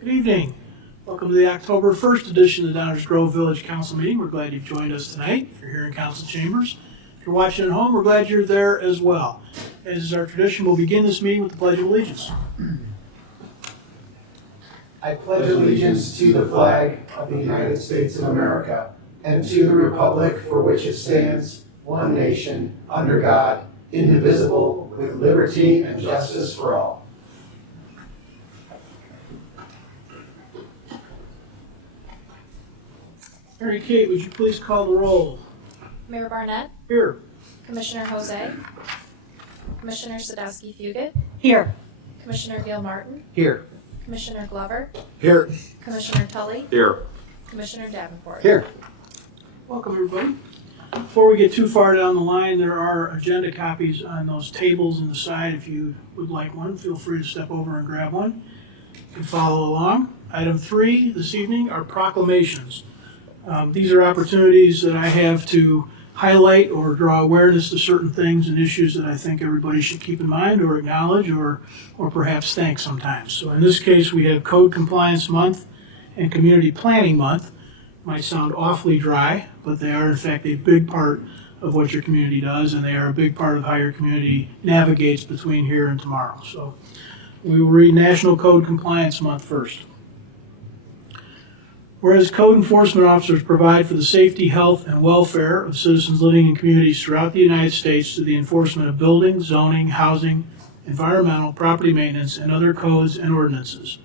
Good evening. Welcome to the October 1st edition of the Downers Grove Village Council meeting. We're glad you've joined us tonight. If you're here in council chambers, if you're watching at home, we're glad you're there as well. As is our tradition, we'll begin this meeting with the Pledge of Allegiance. I pledge allegiance to the flag of the United States of America and to the republic for which it stands, one nation, under God, indivisible, with liberty and justice for all. Mary Kate, would you please call the roll? Mayor Barnett, Here. Commissioner Jose, Commissioner Sadowski-Fugit, Here. Commissioner Gilmartin, Here. Commissioner Glover, Here. Commissioner Tully, Here. Commissioner Davenport. Here. Welcome, everybody. Before we get too far down the line, there are agenda copies on those tables on the side. If you would like one, feel free to step over and grab one. You can follow along. Item 3 this evening are proclamations. These are opportunities that I have to highlight or draw awareness to certain things and issues that I think everybody should keep in mind or acknowledge or perhaps thank sometimes. So in this case, we have Code Compliance Month and Community Planning Month. Might sound awfully dry, but they are in fact a big part of what your community does, and they are a big part of how your community navigates between here and tomorrow. So we will read National Code Compliance Month first. Whereas code enforcement officers provide for the safety, health, and welfare of citizens living in communities throughout the United States through the enforcement of building, zoning, housing, environmental, property maintenance, and other codes and ordinances.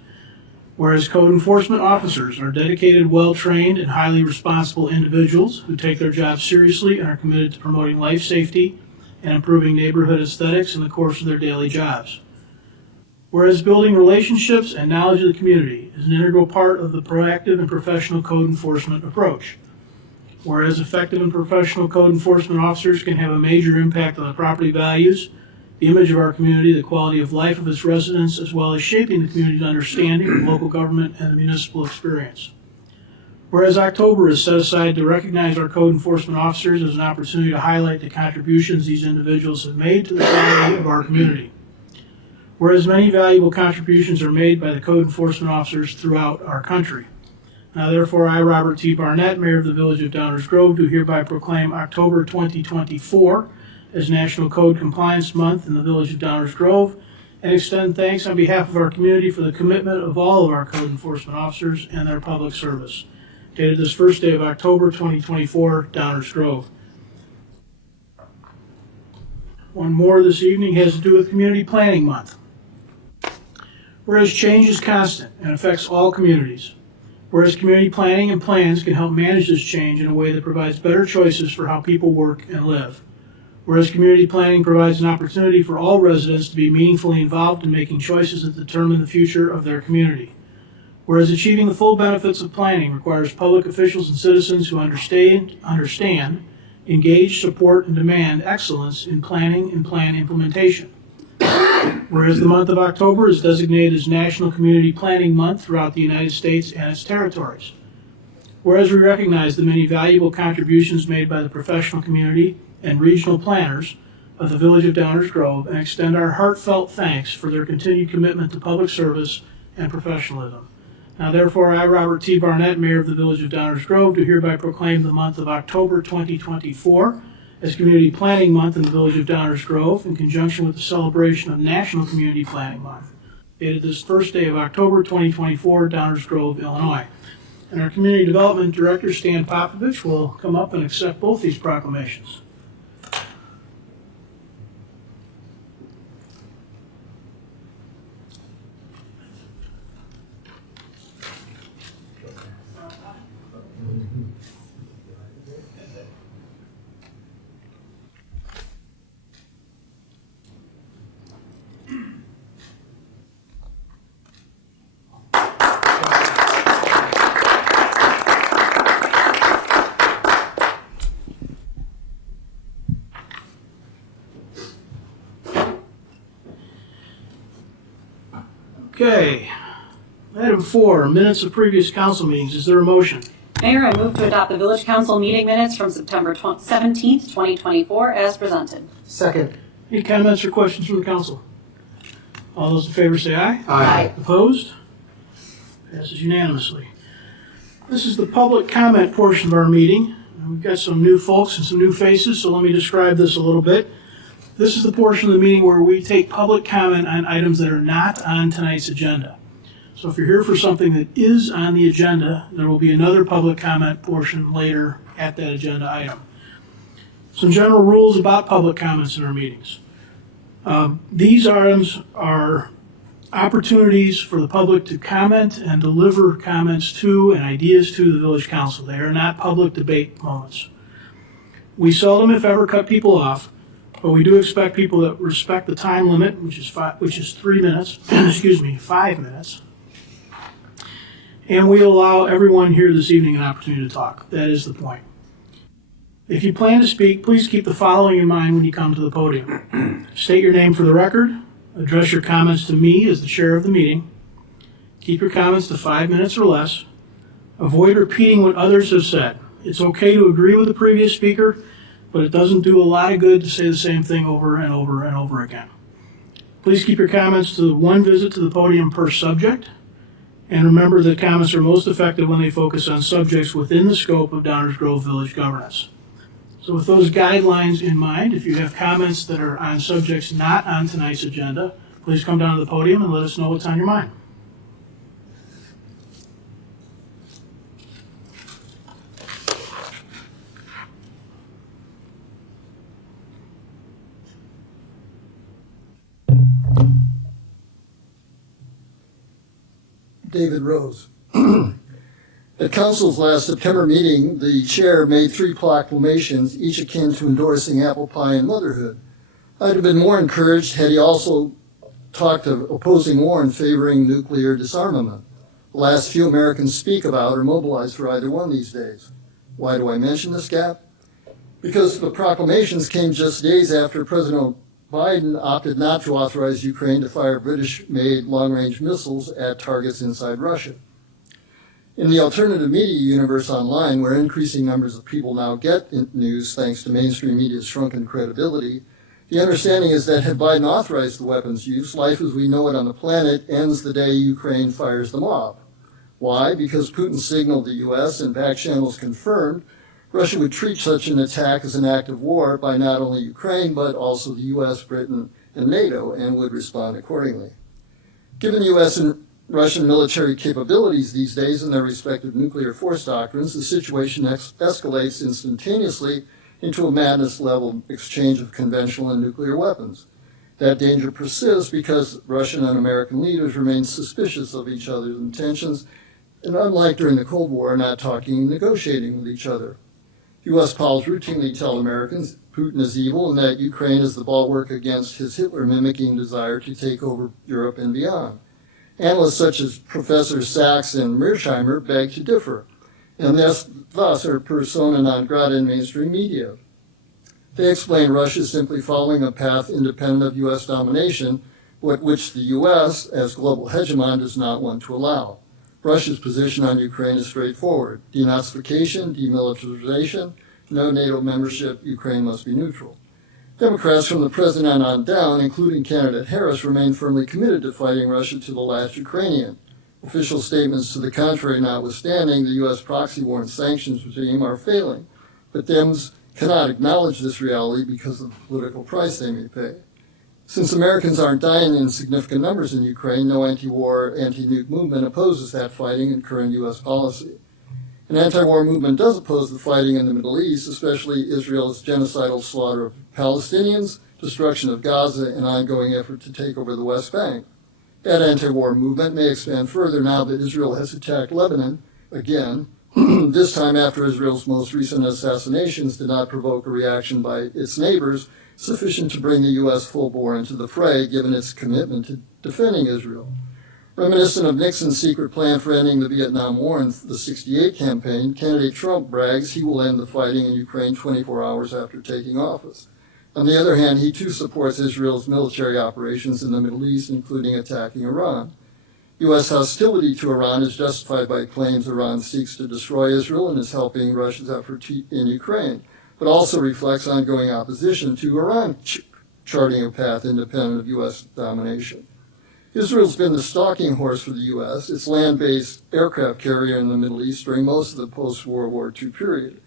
Whereas code enforcement officers are dedicated, well-trained, and highly responsible individuals who take their job seriously and are committed to promoting life safety and improving neighborhood aesthetics in the course of their daily jobs. Whereas building relationships and knowledge of the community is an integral part of the proactive and professional code enforcement approach. Whereas effective and professional code enforcement officers can have a major impact on the property values, the image of our community, the quality of life of its residents, as well as shaping the community's understanding of local government and the municipal experience. Whereas October is set aside to recognize our code enforcement officers as an opportunity to highlight the contributions these individuals have made to the quality of our community. Whereas many valuable contributions are made by the code enforcement officers throughout our country. Now therefore, I, Robert T. Barnett, Mayor of the Village of Downers Grove, do hereby proclaim October 2024 as National Code Compliance Month in the Village of Downers Grove, and extend thanks on behalf of our community for the commitment of all of our code enforcement officers and their public service. Dated this first day of October 2024, Downers Grove. One more this evening has to do with Community Planning Month. Whereas change is constant and affects all communities. Whereas community planning and plans can help manage this change in a way that provides better choices for how people work and live. Whereas community planning provides an opportunity for all residents to be meaningfully involved in making choices that determine the future of their community. Whereas achieving the full benefits of planning requires public officials and citizens who understand, engage, support, and demand excellence in planning and plan implementation. Whereas the month of October is designated as National Community Planning Month throughout the United States and its territories. Whereas we recognize the many valuable contributions made by the professional community and regional planners of the Village of Downers Grove and extend our heartfelt thanks for their continued commitment to public service and professionalism. Now therefore, I, Robert T. Barnett, Mayor of the Village of Downers Grove, do hereby proclaim the month of October 2024 as Community Planning Month in the Village of Downers Grove in conjunction with the celebration of National Community Planning Month, dated this first day of October 2024, Downers Grove, Illinois. And our Community Development Director, Stan Popovich, will come up and accept both these proclamations. Okay. Item 4, minutes of previous council meetings. Is there a motion? Mayor, I move to adopt the Village Council meeting minutes from September 17th, 2024 as presented. Second. Any comments or questions from the council? All those in favor say aye. Aye. Opposed? Passes unanimously. This is the public comment portion of our meeting. We've got some new folks and some new faces, so let me describe this a little bit. This is the portion of the meeting where we take public comment on items that are not on tonight's agenda. So if you're here for something that is on the agenda, there will be another public comment portion later at that agenda item. Some general rules about public comments in our meetings. These items are opportunities for the public to comment and deliver comments to and ideas to the village council. They are not public debate moments. We seldom, if ever, cut people off, but we do expect people that respect the time limit, which is 3 minutes, 5 minutes. And we allow everyone here this evening an opportunity to talk. That is the point. If you plan to speak, please keep the following in mind when you come to the podium. State your name for the record. Address your comments to me as the chair of the meeting. Keep your comments to 5 minutes or less. Avoid repeating what others have said. It's okay to agree with the previous speaker, but it doesn't do a lot of good to say the same thing over and over and over again. Please keep your comments to one visit to the podium per subject. And remember that comments are most effective when they focus on subjects within the scope of Downers Grove Village governance. So with those guidelines in mind, if you have comments that are on subjects not on tonight's agenda, please come down to the podium and let us know what's on your mind. David Rose. At Council's last September meeting, the chair made 3 proclamations, each akin to endorsing apple pie and motherhood. I'd have been more encouraged had he also talked of opposing war and favoring nuclear disarmament. The last few Americans speak about or mobilize for either one these days. Why do I mention this gap? Because the proclamations came just days after President Biden opted not to authorize Ukraine to fire British-made long-range missiles at targets inside Russia. In the alternative media universe online, where increasing numbers of people now get news thanks to mainstream media's shrunken credibility, the understanding is that had Biden authorized the weapons use, life as we know it on the planet ends the day Ukraine fires them off. Why? Because Putin signaled the U.S. and back channels confirmed Russia would treat such an attack as an act of war by not only Ukraine, but also the U.S., Britain, and NATO, and would respond accordingly. Given U.S. and Russian military capabilities these days and their respective nuclear force doctrines, the situation escalates instantaneously into a madness-level exchange of conventional and nuclear weapons. That danger persists because Russian and American leaders remain suspicious of each other's intentions and, unlike during the Cold War, are not talking and negotiating with each other. U.S. pals routinely tell Americans Putin is evil and that Ukraine is the bulwark against his Hitler-mimicking desire to take over Europe and beyond. Analysts such as Professors Sachs and Mearsheimer beg to differ, and thus are persona non grata in mainstream media. They explain Russia is simply following a path independent of U.S. domination, which the U.S., as global hegemon, does not want to allow. Russia's position on Ukraine is straightforward: denazification, demilitarization, no NATO membership, Ukraine must be neutral. Democrats from the president on down, including candidate Harris, remain firmly committed to fighting Russia to the last Ukrainian. Official statements to the contrary notwithstanding, the U.S. proxy war and sanctions regime are failing, but Dems cannot acknowledge this reality because of the political price they may pay. Since Americans aren't dying in significant numbers in Ukraine, no anti-war, anti-nuke movement opposes that fighting in current U.S. policy. An anti-war movement does oppose the fighting in the Middle East, especially Israel's genocidal slaughter of Palestinians, destruction of Gaza, and ongoing effort to take over the West Bank. That anti-war movement may expand further now that Israel has attacked Lebanon again, this time after Israel's most recent assassinations did not provoke a reaction by its neighbors sufficient to bring the U.S. full bore into the fray, given its commitment to defending Israel. Reminiscent of Nixon's secret plan for ending the Vietnam War in the '68 campaign, candidate Trump brags he will end the fighting in Ukraine 24 hours after taking office. On the other hand, he too supports Israel's military operations in the Middle East, including attacking Iran. U.S. hostility to Iran is justified by claims Iran seeks to destroy Israel and is helping Russia's effort in Ukraine, but also reflects ongoing opposition to Iran charting a path independent of U.S. domination. Israel's been the stalking horse for the U.S., its land-based aircraft carrier in the Middle East during most of the post-World War II period.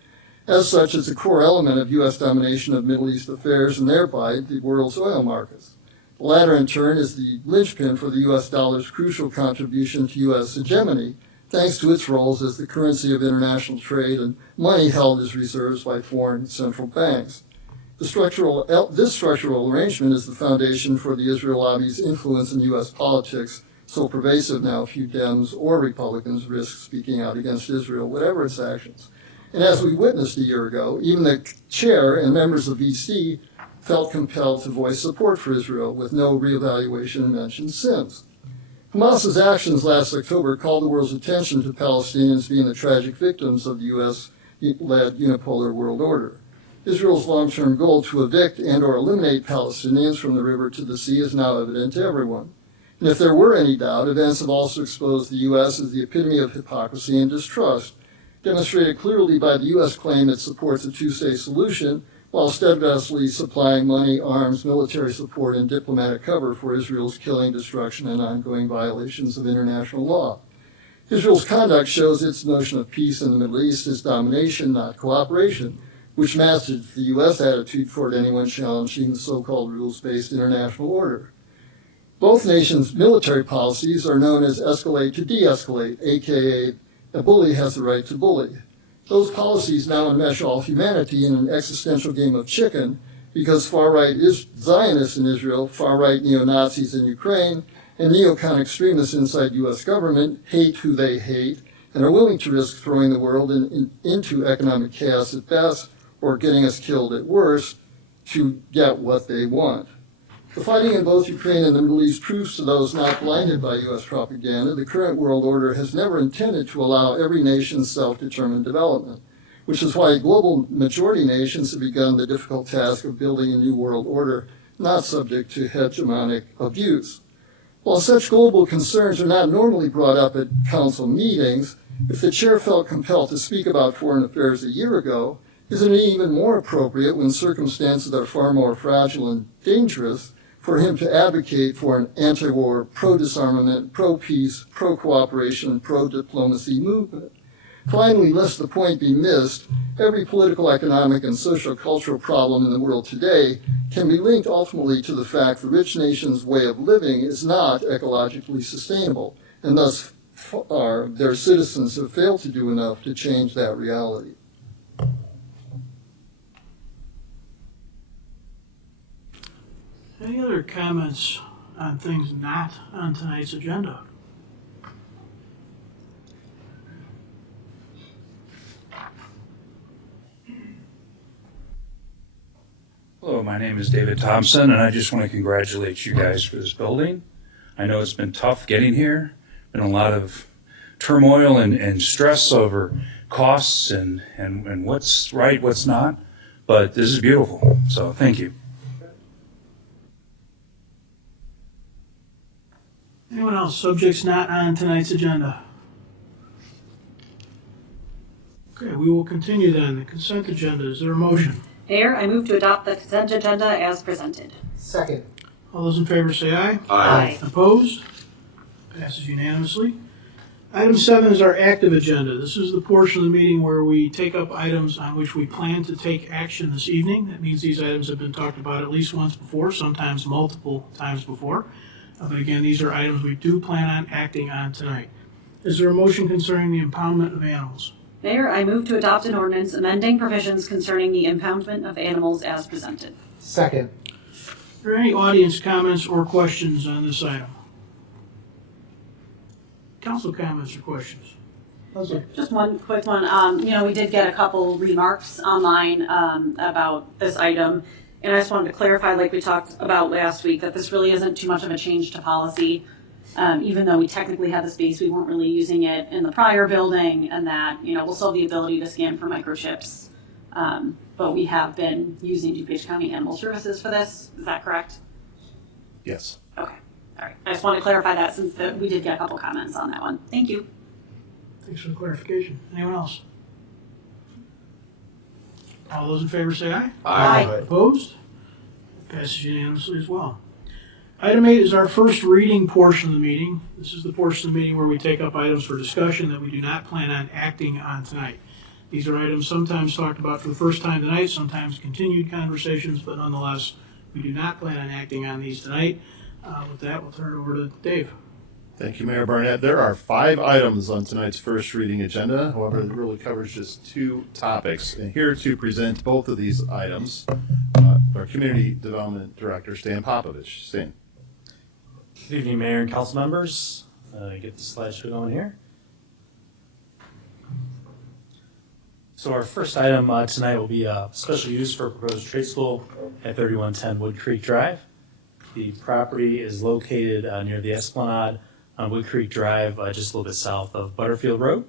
As such, it's a core element of U.S. domination of Middle East affairs and thereby the world's oil markets. The latter, in turn, is the linchpin for the U.S. dollar's crucial contribution to U.S. hegemony, thanks to its roles as the currency of international trade and money held as reserves by foreign central banks. This structural arrangement is the foundation for the Israel lobby's influence in U.S. politics, so pervasive now few Dems or Republicans risk speaking out against Israel, whatever its actions. And as we witnessed a year ago, even the chair and members of VC felt compelled to voice support for Israel, with no reevaluation mentioned since. Hamas's actions last October called the world's attention to Palestinians being the tragic victims of the U.S.-led unipolar world order. Israel's long-term goal to evict and or eliminate Palestinians from the river to the sea is now evident to everyone. And if there were any doubt, events have also exposed the U.S. as the epitome of hypocrisy and distrust, demonstrated clearly by the U.S. claim it supports a two-state solution while steadfastly supplying money, arms, military support, and diplomatic cover for Israel's killing, destruction, and ongoing violations of international law. Israel's conduct shows its notion of peace in the Middle East is domination, not cooperation, which matches the U.S. attitude toward anyone challenging the so-called rules-based international order. Both nations' military policies are known as escalate to de-escalate, aka a bully has the right to bully. Those policies now enmesh all humanity in an existential game of chicken because far-right Zionists in Israel, far-right neo-Nazis in Ukraine, and neocon extremists inside U.S. government hate who they hate and are willing to risk throwing the world into economic chaos at best or getting us killed at worst to get what they want. The fighting in both Ukraine and the Middle East proves to those not blinded by U.S. propaganda the current world order has never intended to allow every nation's self-determined development, which is why global majority nations have begun the difficult task of building a new world order not subject to hegemonic abuse. While such global concerns are not normally brought up at council meetings, if the chair felt compelled to speak about foreign affairs a year ago, isn't it even more appropriate when circumstances are far more fragile and dangerous for him to advocate for an anti-war, pro-disarmament, pro-peace, pro-cooperation, pro-diplomacy movement? Finally, lest the point be missed, every political, economic, and social-cultural problem in the world today can be linked ultimately to the fact the rich nation's way of living is not ecologically sustainable, and thus far their citizens have failed to do enough to change that reality. Any other comments on things not on tonight's agenda? Hello, my name is David Thompson, and I just want to congratulate you guys for this building. I know it's been tough getting here, been a lot of turmoil and stress over costs and what's right, what's not, but this is beautiful, so thank you. Anyone else? Subjects not on tonight's agenda? Okay, we will continue then. The consent agenda. Is there a motion? Mayor, I move to adopt the consent agenda as presented. Second. All those in favor say aye. Aye. Opposed? Passes unanimously. Item 7 is our active agenda. This is the portion of the meeting where we take up items on which we plan to take action this evening. That means these items have been talked about at least once before, sometimes multiple times before. But again, these are items we do plan on acting on tonight. Is there a motion concerning the impoundment of animals? Mayor, I move to adopt an ordinance amending provisions concerning the impoundment of animals as presented. Second. Are there any audience comments or questions on this item? Council comments or questions? Just one quick one. We did get a couple remarks online about this item. And I just wanted to clarify, like we talked about last week, that this really isn't too much of a change to policy. Even though we technically had the space, we weren't really using it in the prior building, and that, we'll still have the ability to scan for microchips. But we have been using DuPage County Animal Services for this. Is that correct? Yes. Okay. All right. I just wanted to clarify that since we did get a couple comments on that one. Thank you. Thanks for the clarification. Anyone else? All those in favor say aye. Aye. Opposed? Passes unanimously as well. Item 8 is our first reading portion of the meeting. This is the portion of the meeting where we take up items for discussion that we do not plan on acting on tonight. These are items sometimes talked about for the first time tonight, sometimes continued conversations, but nonetheless, we do not plan on acting on these tonight. With that, we'll turn it over to Dave. Thank you, Mayor Barnett. There are 5 items on tonight's first reading agenda. However, it really covers just 2 topics. And here to present both of these items, our Community Development Director, Stan Popovich. Stan. Good evening, Mayor and council members. Get the slideshow going here. So our first item tonight will be a special use for a proposed trade school at 3110 Wood Creek Drive. The property is located near the Esplanade on Wood Creek Drive, just a little bit south of Butterfield Road.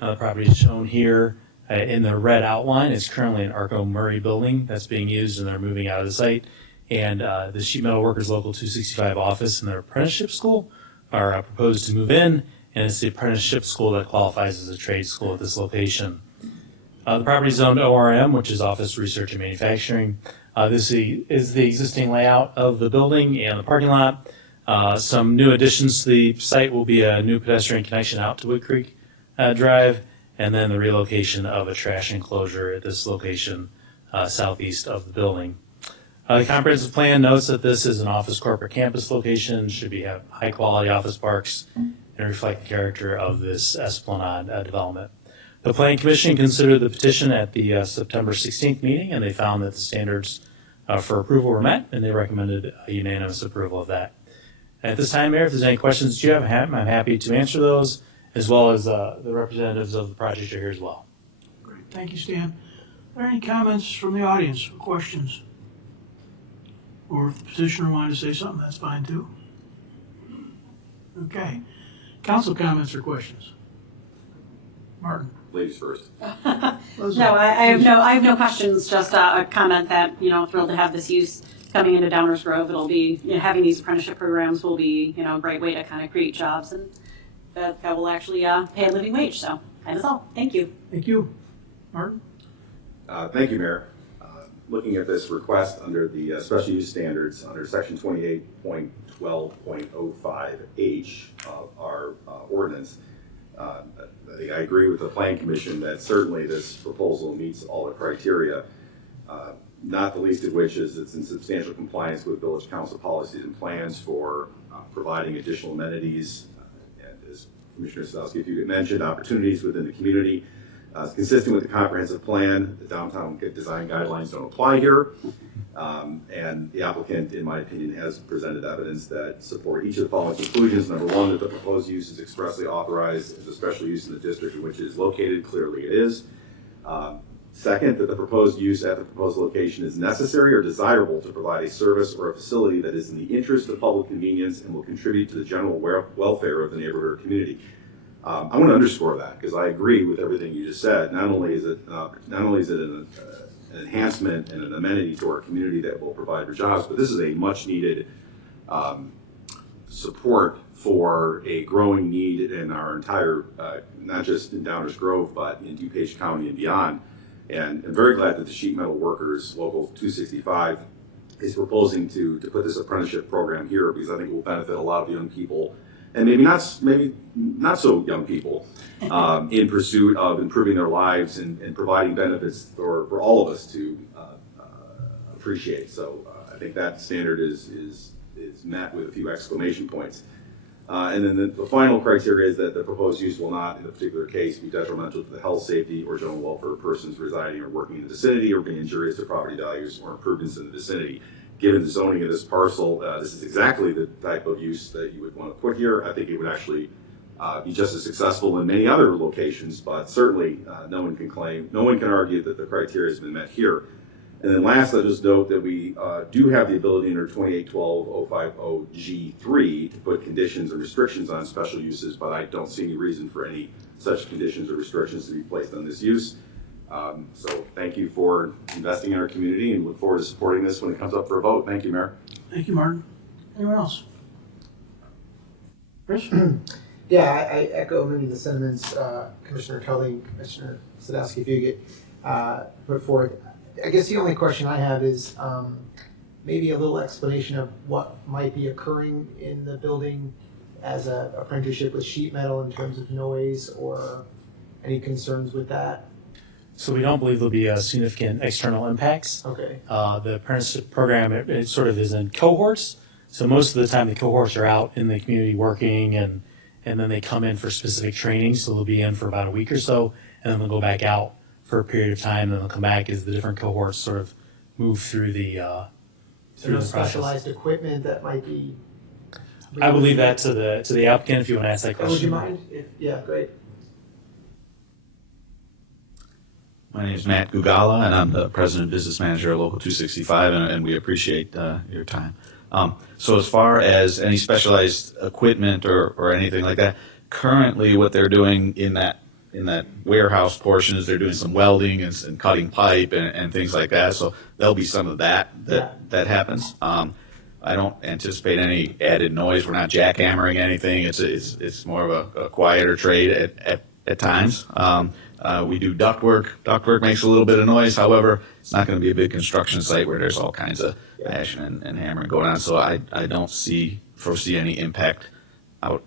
The property is shown here in the red outline. It's currently an Arco Murray building that's being used, and they're moving out of the site. And the Sheet Metal Workers Local 265 office and their apprenticeship school are proposed to move in, and it's the apprenticeship school that qualifies as a trade school at this location. The property is zoned ORM, which is Office Research and Manufacturing. This is the existing layout of the building and the parking lot. Some new additions to the site will be a new pedestrian connection out to Wood Creek Drive, and then the relocation of a trash enclosure at this location southeast of the building. The comprehensive plan notes that this is an office corporate campus location, should have high quality office parks, and reflect the character of this Esplanade development. The Planning Commission considered the petition at the September 16th meeting, and they found that the standards for approval were met, and they recommended a unanimous approval of that. At this time, Mayor, if there's any questions that you have, I'm happy to answer those, as well as the representatives of the project are here as well. Great, thank you, Stan. Are there any comments from the audience or questions? Or if the petitioner wanted to say something, that's fine too. Okay. Council comments or questions? Martin. Ladies first. No, I have no questions, just a comment that, thrilled to have this use coming into Downers Grove. It'll be, having these apprenticeship programs will be, a great way to kind of create jobs, and that will actually pay a living wage. So that is all. Thank you. Thank you. Martin? Thank you, Mayor. Looking at this request under the special use standards under section 28.12.05H of our ordinance, I think I agree with the Planning Commission that certainly this proposal meets all the criteria, not the least of which is it's in substantial compliance with Village Council policies and plans for providing additional amenities, and as Commissioner Sadowski, if you mentioned, opportunities within the community. It's consistent with the comprehensive plan. The downtown design guidelines don't apply here. And the applicant, in my opinion, has presented evidence that support each of the following conclusions. Number one, that the proposed use is expressly authorized as a special use in the district in which it is located. Clearly it is. Second, that the proposed use at the proposed location is necessary or desirable to provide a service or a facility that is in the interest of public convenience and will contribute to the general welfare of the neighborhood or community. I want to underscore that because I agree with everything you just said. Not only is it an enhancement and an amenity to our community that will provide for jobs, but this is a much needed support for a growing need in our entire, not just in Downers Grove, but in DuPage County and beyond. And I'm very glad that the Sheet Metal Workers Local 265 is proposing to put this apprenticeship program here, because I think it will benefit a lot of young people, and maybe not so young people, in pursuit of improving their lives and providing benefits for all of us to appreciate. So I think that standard is met with a few exclamation points. And then the final criteria is that the proposed use will not, in a particular case, be detrimental to the health, safety, or general welfare of persons residing or working in the vicinity, or be injurious to property values or improvements in the vicinity. Given the zoning of this parcel, this is exactly the type of use that you would want to put here. I think it would actually be just as successful in many other locations, but certainly no one can argue that the criteria has been met here. And then last, I'll just note that we do have the ability under 28.12.050G3 to put conditions or restrictions on special uses, but I don't see any reason for any such conditions or restrictions to be placed on this use. So thank you for investing in our community, and look forward to supporting this when it comes up for a vote. Thank you, Mayor. Thank you, Martin. Anyone else? Chris? Yeah, I echo many of the sentiments Commissioner Tully, Commissioner Sadowski-Fugit put forth. I guess the only question I have is, maybe a little explanation of what might be occurring in the building as a apprenticeship with sheet metal in terms of noise or any concerns with that? So we don't believe there'll be significant external impacts. Okay. The apprenticeship program, it sort of is in cohorts. So most of the time the cohorts are out in the community working and then they come in for specific training. So they'll be in for about a week or so and then they'll go back out for a period of time and then they'll come back as the different cohorts sort of move through the So no process. specialized equipment that might be. I will leave that to the applicant if you want to ask that question. Would you mind? Yeah, great. My name is Matt Gugala, and I'm the president and business manager of Local 265, and we appreciate your time. So as far as any specialized equipment or anything like that, currently what they're doing in that warehouse portion is they're doing some welding and cutting pipe and things like that. So there'll be some of that happens. I don't anticipate any added noise. We're not jackhammering anything. It's more of a quieter trade at times. We do duct work. Duct work makes a little bit of noise. However, it's not going to be a big construction site where there's all kinds of bashing and hammering going on. So I don't foresee any impact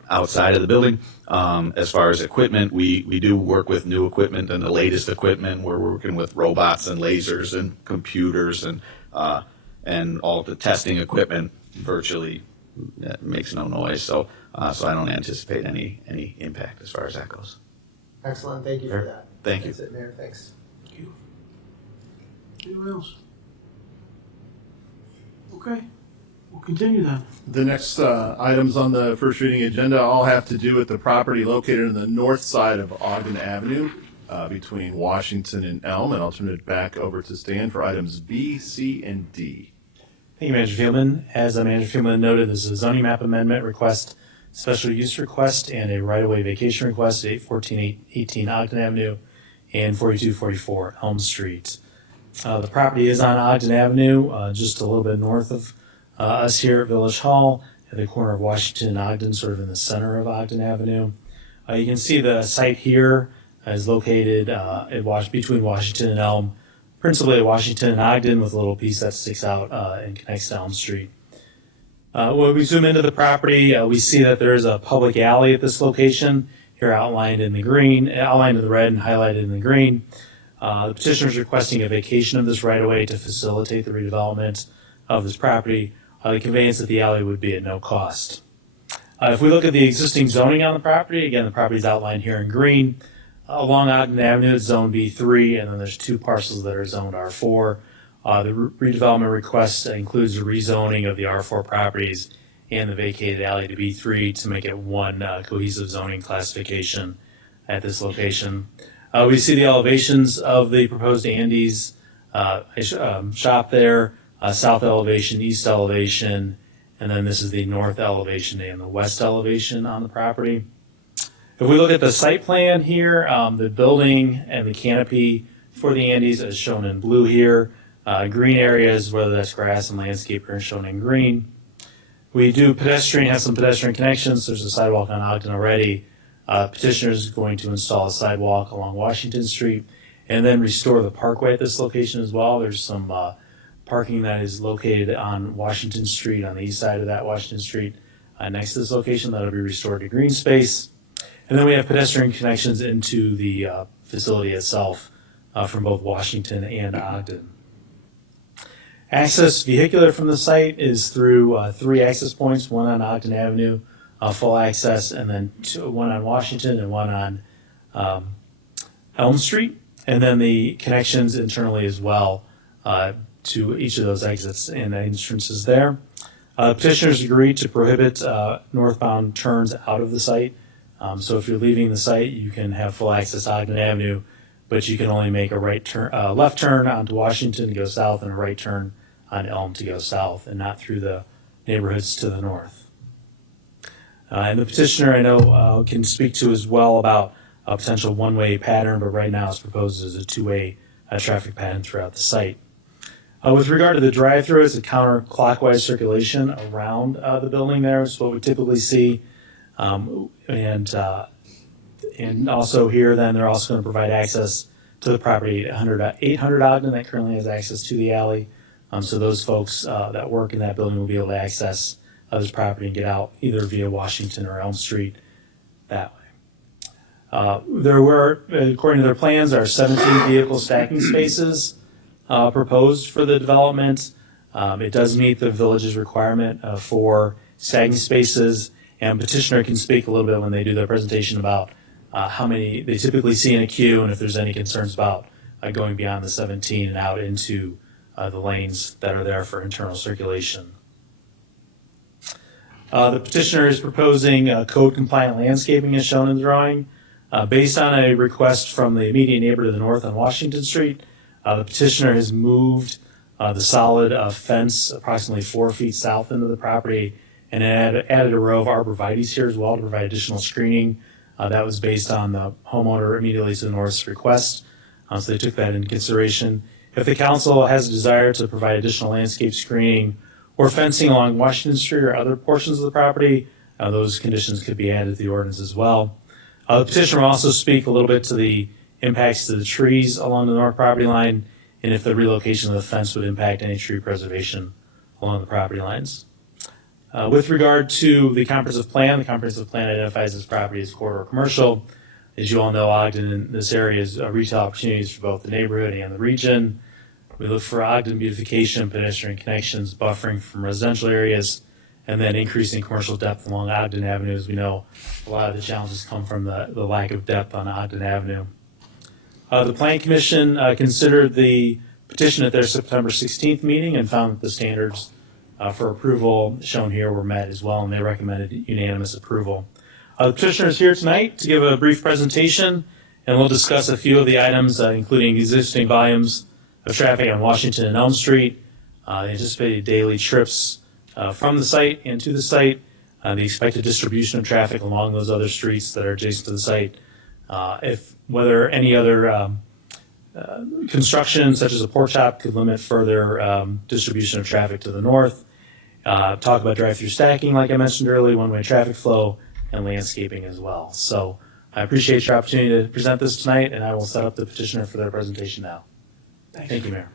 outside of the building. As far as equipment, we do work with new equipment and the latest equipment. We're working with robots and lasers and computers and all the testing equipment virtually makes no noise. So I don't anticipate any impact as far as that goes. Excellent. Thank you for that. Thank you. That's it, Mayor. Thanks. Thank you. Anyone else? Okay, we'll continue then. The next items on the first reading agenda all have to do with the property located on the north side of Ogden Avenue between Washington and Elm, and I'll turn it back over to Stan for items B, C, and D. Thank you, Manager Fieldman. As Manager Fieldman noted, this is a zoning map amendment request, special use request, and a right-of-way vacation request at 814-818 Ogden Avenue and 4244 Elm Street. The property is on Ogden Avenue, just a little bit north of us here at Village Hall, at the corner of Washington and Ogden, sort of in the center of Ogden Avenue. You can see the site here is located between Washington and Elm, principally at Washington and Ogden, with a little piece that sticks out and connects to Elm Street. When we zoom into the property, we see that there is a public alley at this location, here outlined in the green, outlined in the red and highlighted in the green. The petitioner is requesting a vacation of this right-of-way to facilitate the redevelopment of this property. The conveyance of the alley would be at no cost. If we look at the existing zoning on the property, again, the property is outlined here in green. Along Ogden Avenue, it's zone B3, and then there's two parcels that are zoned R4. The redevelopment request includes the rezoning of the R4 properties and the vacated alley to B3 to make it one cohesive zoning classification at this location. We see the elevations of the proposed Andy's shop there, south elevation, east elevation, and then this is the north elevation and the west elevation on the property. If we look at the site plan here, the building and the canopy for the Andy's is shown in blue here. Green areas, whether that's grass and landscape, are shown in green. We do have some pedestrian connections. There's a sidewalk on Ogden already. Petitioner is going to install a sidewalk along Washington Street and then restore the parkway at this location as well. There's some parking that is located on Washington Street, on the east side of that Washington Street, next to this location. That'll be restored to green space. And then we have pedestrian connections into the facility itself from both Washington and Ogden. Access vehicular from the site is through three access points, one on Ogden Avenue, full access, and then one on Washington and one on Elm Street. And then the connections internally as well to each of those exits and entrances there. Petitioners agreed to prohibit northbound turns out of the site. So if you're leaving the site, you can have full access to Ogden Avenue, but you can only make a left turn onto Washington to go south and a right turn on Elm to go south, and not through the neighborhoods to the north. And the petitioner, I know, can speak to as well about a potential one-way pattern, but right now it's proposed as a two-way traffic pattern throughout the site. With regard to the drive-through, it's a counterclockwise circulation around the building there, is what we typically see. And also here, then, they're also going to provide access to the property at 800 Ogden that currently has access to the alley. So those folks that work in that building will be able to access this property and get out either via Washington or Elm Street that way. There were, according to their plans, are 17 vehicle stacking spaces proposed for the development. It does meet the village's requirement for stacking spaces, and petitioner can speak a little bit when they do their presentation about how many they typically see in a queue and if there's any concerns about going beyond the 17 and out into the lanes that are there for internal circulation. The petitioner is proposing code-compliant landscaping as shown in the drawing. Based on a request from the immediate neighbor to the north on Washington Street, the petitioner has moved the solid fence approximately 4 feet south into the property and added a row of arborvitaes here as well to provide additional screening. That was based on the homeowner immediately to the north's request, so they took that into consideration. If the council has a desire to provide additional landscape screening or fencing along Washington Street or other portions of the property, those conditions could be added to the ordinance as well. The petitioner will also speak a little bit to the impacts to the trees along the north property line and if the relocation of the fence would impact any tree preservation along the property lines. With regard to the comprehensive plan identifies this property as corridor commercial. As you all know, Ogden in this area is retail opportunities for both the neighborhood and the region. We look for Ogden beautification, pedestrian connections, buffering from residential areas, and then increasing commercial depth along Ogden Avenue. As we know, a lot of the challenges come from the lack of depth on Ogden Avenue. The Plan Commission considered the petition at their September 16th meeting and found that the standards for approval shown here were met as well, and they recommended unanimous approval. The petitioner is here tonight to give a brief presentation, and we'll discuss a few of the items, including existing volumes of traffic on Washington and Elm Street, the anticipated daily trips from the site and to the site, the expected distribution of traffic along those other streets that are adjacent to the site, whether any other construction, such as a pork chop, could limit further distribution of traffic to the north, talk about drive-through stacking, like I mentioned earlier, one-way traffic flow, and landscaping as well. So I appreciate your opportunity to present this tonight, and I will set up the petitioner for their presentation now. Thank you, Mayor.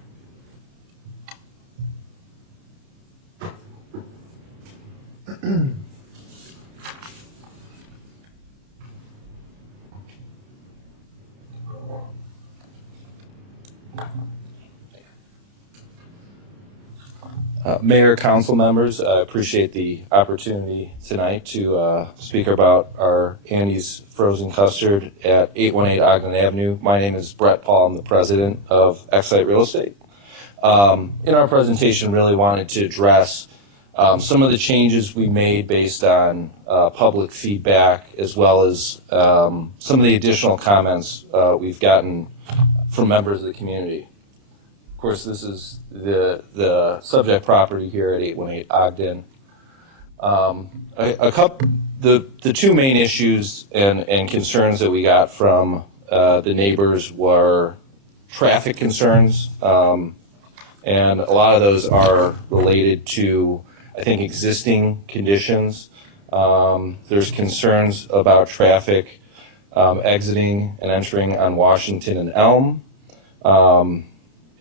Mayor, council members, I appreciate the opportunity tonight to speak about our Andy's Frozen Custard at 818 Ogden Avenue. My name is Brett Paul. I'm the president of Excite Real Estate. In our presentation, really wanted to address some of the changes we made based on public feedback, as well as some of the additional comments we've gotten from members of the community. Of course, this is the subject property here at 818 Ogden. The two main issues and concerns that we got from the neighbors were traffic concerns, and a lot of those are related to, I think, existing conditions. There's concerns about traffic exiting and entering on Washington and Elm.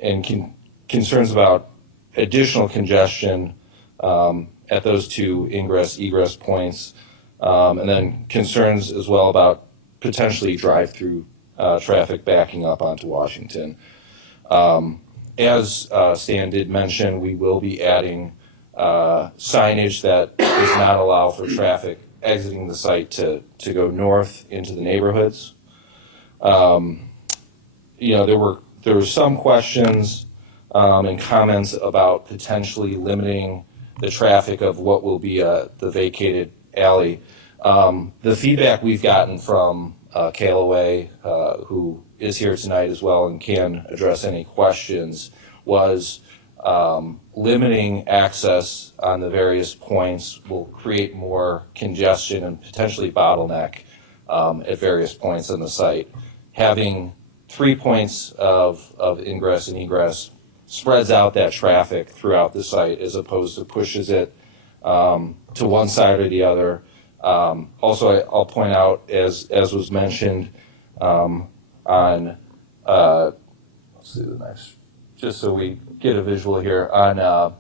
And concerns about additional congestion at those two ingress-egress points, and then concerns as well about potentially drive-through traffic backing up onto Washington. As Stan did mention, we will be adding signage that does not allow for traffic exiting the site to go north into the neighborhoods. There were some questions and comments about potentially limiting the traffic of what will be the vacated alley. The feedback we've gotten from Callaway, who is here tonight as well and can address any questions, was limiting access on the various points will create more congestion and potentially bottleneck at various points on the site. Having 3 points of ingress and egress spreads out that traffic throughout the site as opposed to pushes it to one side or the other. Also, I'll point out, as was mentioned on, let's see the next just so we get a visual here, on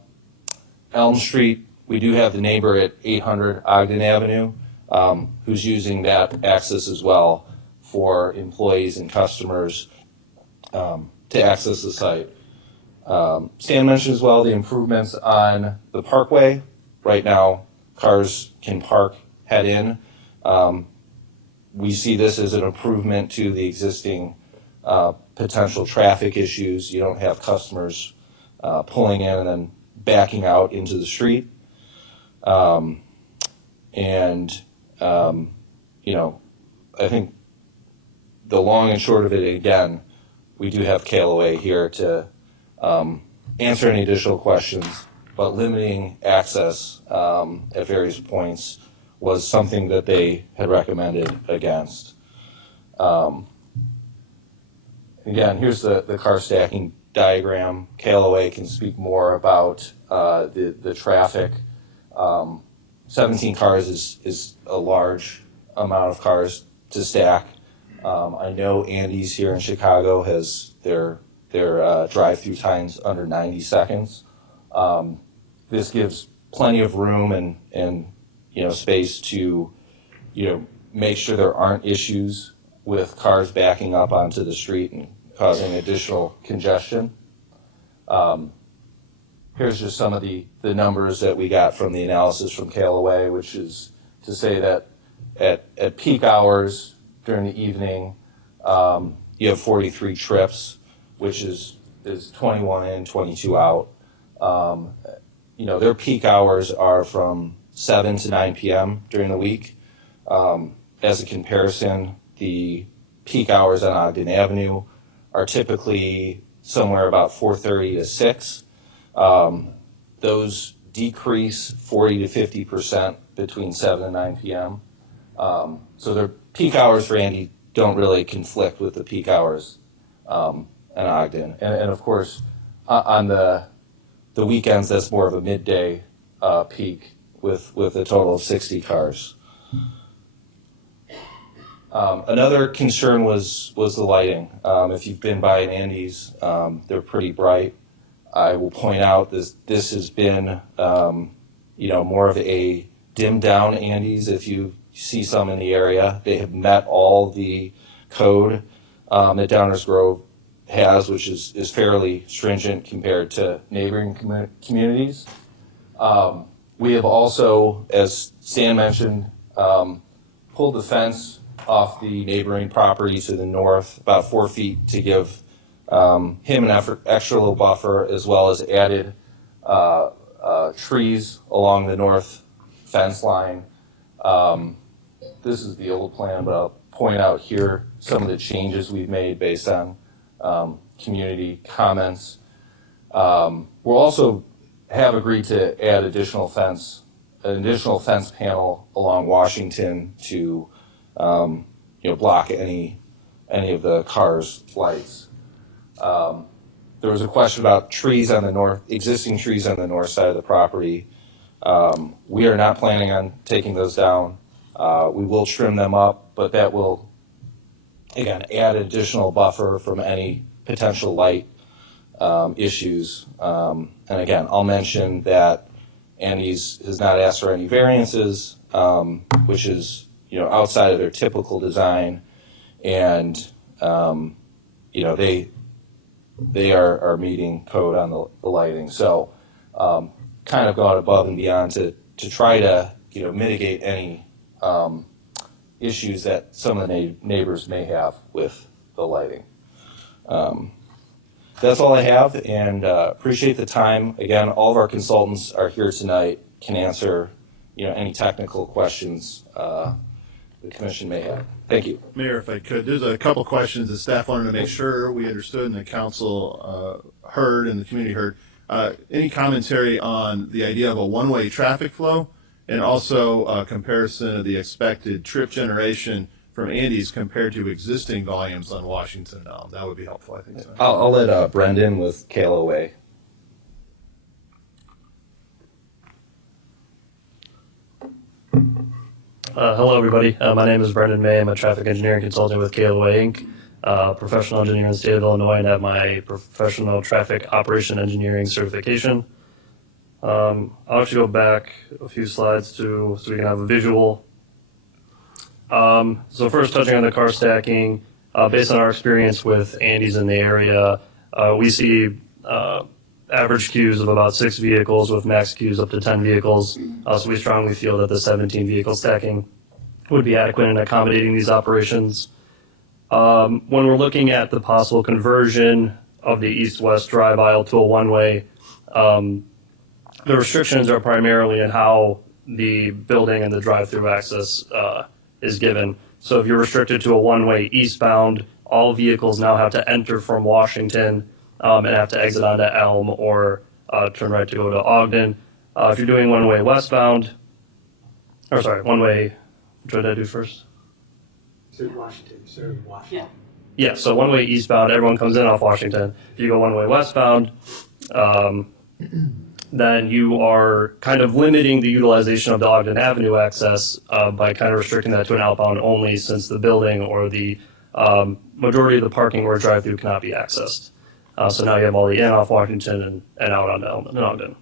Elm Street, we do have the neighbor at 800 Ogden Avenue who's using that access as well for employees and customers to access the site. Stan mentioned as well the improvements on the parkway. Right now, cars can park, head in. We see this as an improvement to the existing potential traffic issues. You don't have customers pulling in and then backing out into the street. I think the long and short of it, again, we do have KLOA here to answer any additional questions, but limiting access at various points was something that they had recommended against. Again, here's the car stacking diagram. KLOA can speak more about the traffic. 17 cars is a large amount of cars to stack. I know Andy's here in Chicago has their drive-through times under 90 seconds. This gives plenty of room and space to make sure there aren't issues with cars backing up onto the street and causing additional congestion. Here's just some of the numbers that we got from the analysis from KLOA, which is to say that at peak hours during the evening, you have 43 trips, which is 21 in, 22 out. Their peak hours are from 7 to 9 p.m. during the week. As a comparison, the peak hours on Ogden Avenue are typically somewhere about 4:30 to 6. Those decrease 40 to 50% between 7 and 9 p.m. So their peak hours for Andy don't really conflict with the peak hours in Ogden. And of course, on the weekends, that's more of a midday peak with a total of 60 cars. Another concern was the lighting. If you've been by an Andy's, they're pretty bright. I will point out this has been more of a dimmed down Andy's. If you see some in the area, they have met all the code that Downers Grove has, which is fairly stringent compared to neighboring communities. We have also, as Stan mentioned, pulled the fence off the neighboring property to the north about 4 feet to give him an extra little buffer, as well as added trees along the north fence line. This is the old plan, but I'll point out here some of the changes we've made based on community comments. We'll also have agreed to add an additional fence panel along Washington to block any of the cars' flights. There was a question about existing trees on the north side of the property. We are not planning on taking those down. We will trim them up, but that will, again, add an additional buffer from any potential light issues. And again, I'll mention that Andy's has not asked for any variances, which is outside of their typical design, and they are meeting code on the lighting. So kind of gone above and beyond to try to mitigate any issues that some of the neighbors may have with the lighting. That's all I have, and appreciate the time. Again, all of our consultants are here tonight, can answer any technical questions the commission may have. Thank you. Mayor, if I could, there's a couple questions that staff wanted to make sure we understood and the council heard and the community heard. Any commentary on the idea of a one-way traffic flow, and also a comparison of the expected trip generation from Andy's compared to existing volumes on Washington and Elm? That would be helpful, I think. So. I'll let Brendan with KLOA. Hello, everybody. My name is Brendan May. I'm a traffic engineering consultant with KLOA Inc. professional engineer in the state of Illinois, and have my professional traffic operation engineering certification. I'll actually go back a few slides so we can have a visual. So first, touching on the car stacking, based on our experience with Andy's in the area, we see average queues of about 6 vehicles with max queues up to 10 vehicles. So we strongly feel that the 17 vehicle stacking would be adequate in accommodating these operations. When we're looking at the possible conversion of the east-west drive aisle to a one-way, the restrictions are primarily in how the building and the drive-through access is given. So if you're restricted to a one-way eastbound, all vehicles now have to enter from Washington and have to exit onto Elm or turn right to go to Ogden. If you're doing one-way westbound, or sorry, one-way, what did I do first? Washington. Yeah, so one-way eastbound, everyone comes in off Washington. If you go one-way westbound, then you are kind of limiting the utilization of the Ogden Avenue access by kind of restricting that to an outbound only, since the building or the majority of the parking or drive-through cannot be accessed. So now you have all the in off Washington and out onto Elm and Ogden.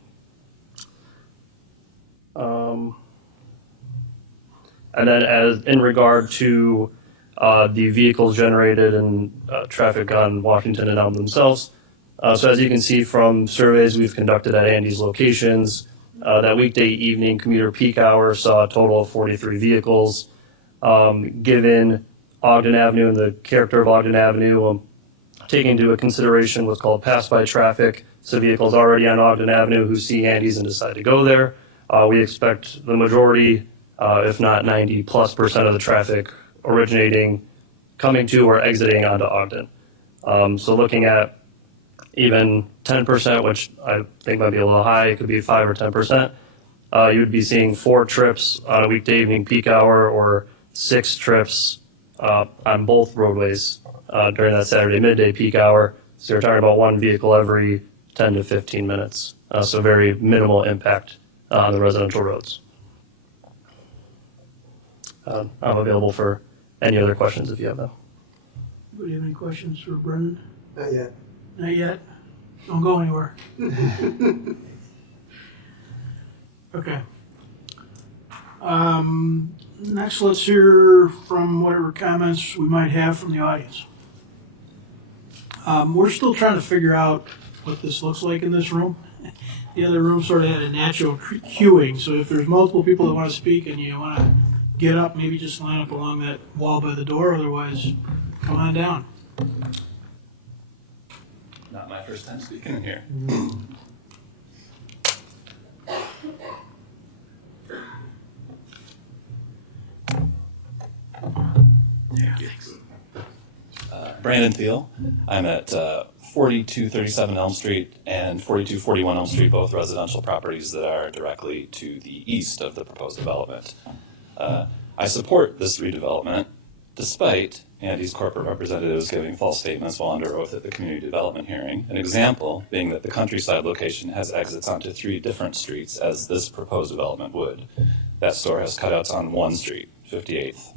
And then as in regard to the vehicles generated and traffic on Washington and Elm themselves, so as you can see from surveys we've conducted at Andy's locations, that weekday evening commuter peak hour saw a total of 43 vehicles. Given Ogden Avenue and the character of Ogden Avenue, taking into consideration what's called pass-by traffic, so vehicles already on Ogden Avenue who see Andy's and decide to go there, we expect the majority, if not 90+% of the traffic originating, coming to or exiting onto Ogden. So looking at even 10%, which I think might be a little high, it could be 5 or 10%, you would be seeing 4 trips on a weekday evening peak hour or 6 trips on both roadways during that Saturday midday peak hour. So you're talking about 1 vehicle every 10 to 15 minutes. So very minimal impact on the residential roads. I'm available for any other questions if you have them. Anybody have any questions for Brendan? Not yet. Not yet? Don't go anywhere. Okay. Next, let's hear from whatever comments we might have from the audience. We're still trying to figure out what this looks like in this room. The other room sort of had a natural queuing, so if there's multiple people that want to speak and you want to get up, maybe just line up along that wall by the door, otherwise come on down. Not my first time speaking in here. Brandon Thiel. I'm at 4237 Elm Street and 4241 Elm Street, both residential properties that are directly to the east of the proposed development. I support this redevelopment despite Andy's corporate representatives giving false statements while under oath at the community development hearing. An example being that the Countryside location has exits onto 3 different streets, as this proposed development would. That store has cutouts on 1 street, 58th.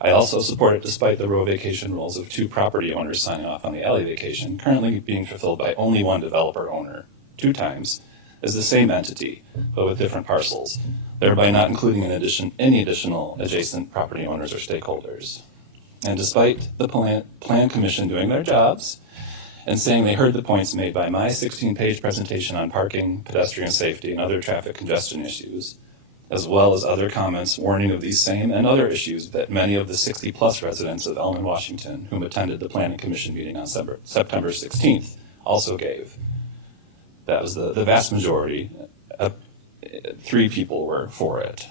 I also support it despite the row vacation rules of 2 property owners signing off on the alley vacation, currently being fulfilled by only 1 developer owner, 2 times, as the same entity, but with different parcels, thereby not including any additional adjacent property owners or stakeholders. And despite the Plan Commission doing their jobs and saying they heard the points made by my 16-page presentation on parking, pedestrian safety, and other traffic congestion issues, as well as other comments warning of these same and other issues that many of the 60-plus residents of Elm and Washington whom attended the Planning Commission meeting on September 16th also gave. That was the vast majority. 3 people were for it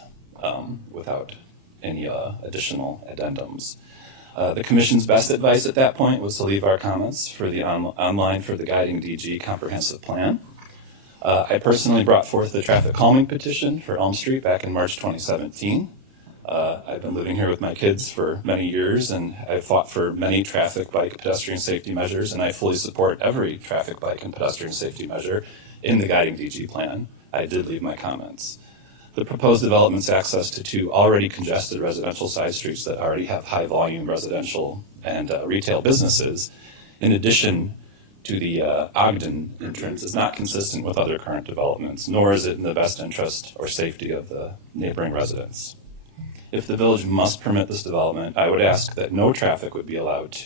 without any additional addendums. The Commission's best advice at that point was to leave our comments for the online for the Guiding DG Comprehensive Plan. I personally brought forth the traffic calming petition for Elm Street back in March 2017. I've been living here with my kids for many years, and I've fought for many traffic, bike, pedestrian safety measures, and I fully support every traffic, bike, and pedestrian safety measure in the Guiding DG Plan. I did leave my comments. The proposed development's access to 2 already congested residential side streets that already have high volume residential and retail businesses, in addition to the Ogden entrance, is not consistent with other current developments, nor is it in the best interest or safety of the neighboring residents. If the village must permit this development, I would ask that no traffic would be allowed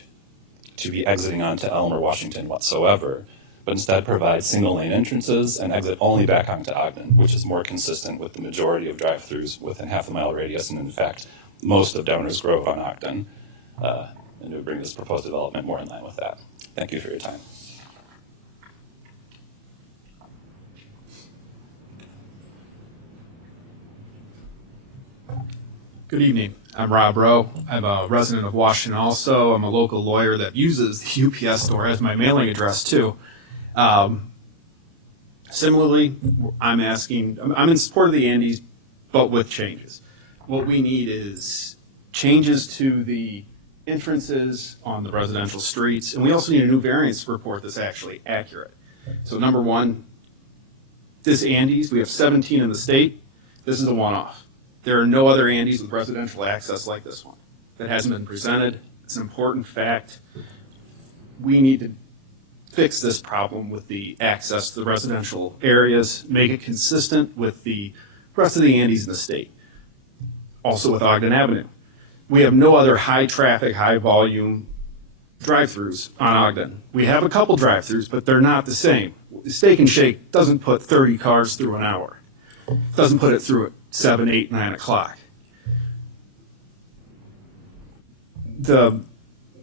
to be exiting onto Elm or Washington whatsoever, but instead provide single-lane entrances and exit only back onto Ogden, which is more consistent with the majority of drive-throughs within half-a-mile radius, and in fact, most of Downers Grove on Ogden, and to bring this proposed development more in line with that. Thank you for your time. Good evening. I'm Rob Rowe. I'm a resident of Washington also. I'm a local lawyer that uses the UPS store as my mailing address too. Similarly, I'm in support of the Andes, but with changes. What we need is changes to the entrances on the residential streets, and we also need a new variance report that's actually accurate. So number one, this Andes, we have 17 in the state. This is a one-off. There are no other Andes with residential access like this one. That hasn't been presented. It's an important fact. We need to fix this problem with the access to the residential areas, make it consistent with the rest of the Andes in the state. Also with Ogden Avenue. We have no other high traffic, high volume drive-throughs on Ogden. We have a couple drive-throughs, but they're not the same. Steak and Shake doesn't put 30 cars through an hour. Doesn't put it through at 7, 8, 9 o'clock. The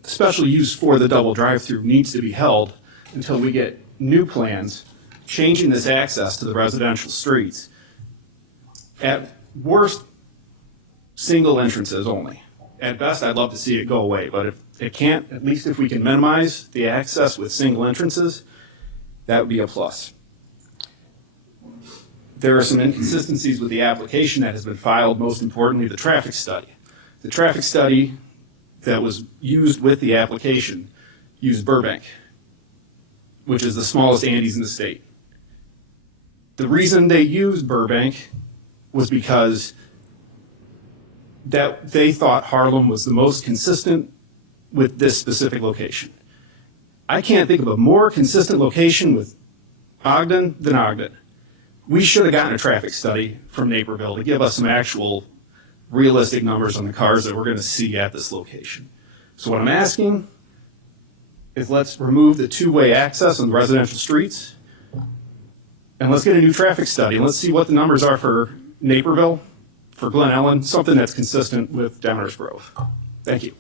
special use for the double drive-through needs to be held until we get new plans changing this access to the residential streets. At worst, single entrances only. At best, I'd love to see it go away, but if it can't, at least if we can minimize the access with single entrances, that would be a plus. There are some inconsistencies with the application that has been filed, most importantly, the traffic study. The traffic study that was used with the application used Burbank, which is the smallest Andes in the state. The reason they used Burbank was because that they thought Harlem was the most consistent with this specific location. I can't think of a more consistent location with Ogden than Ogden. We should have gotten a traffic study from Naperville to give us some actual realistic numbers on the cars that we're going to see at this location. So what I'm asking is let's remove the two-way access on the residential streets, and let's get a new traffic study, and let's see what the numbers are for Naperville, for Glen Ellen, something that's consistent with Downers Grove. Thank you.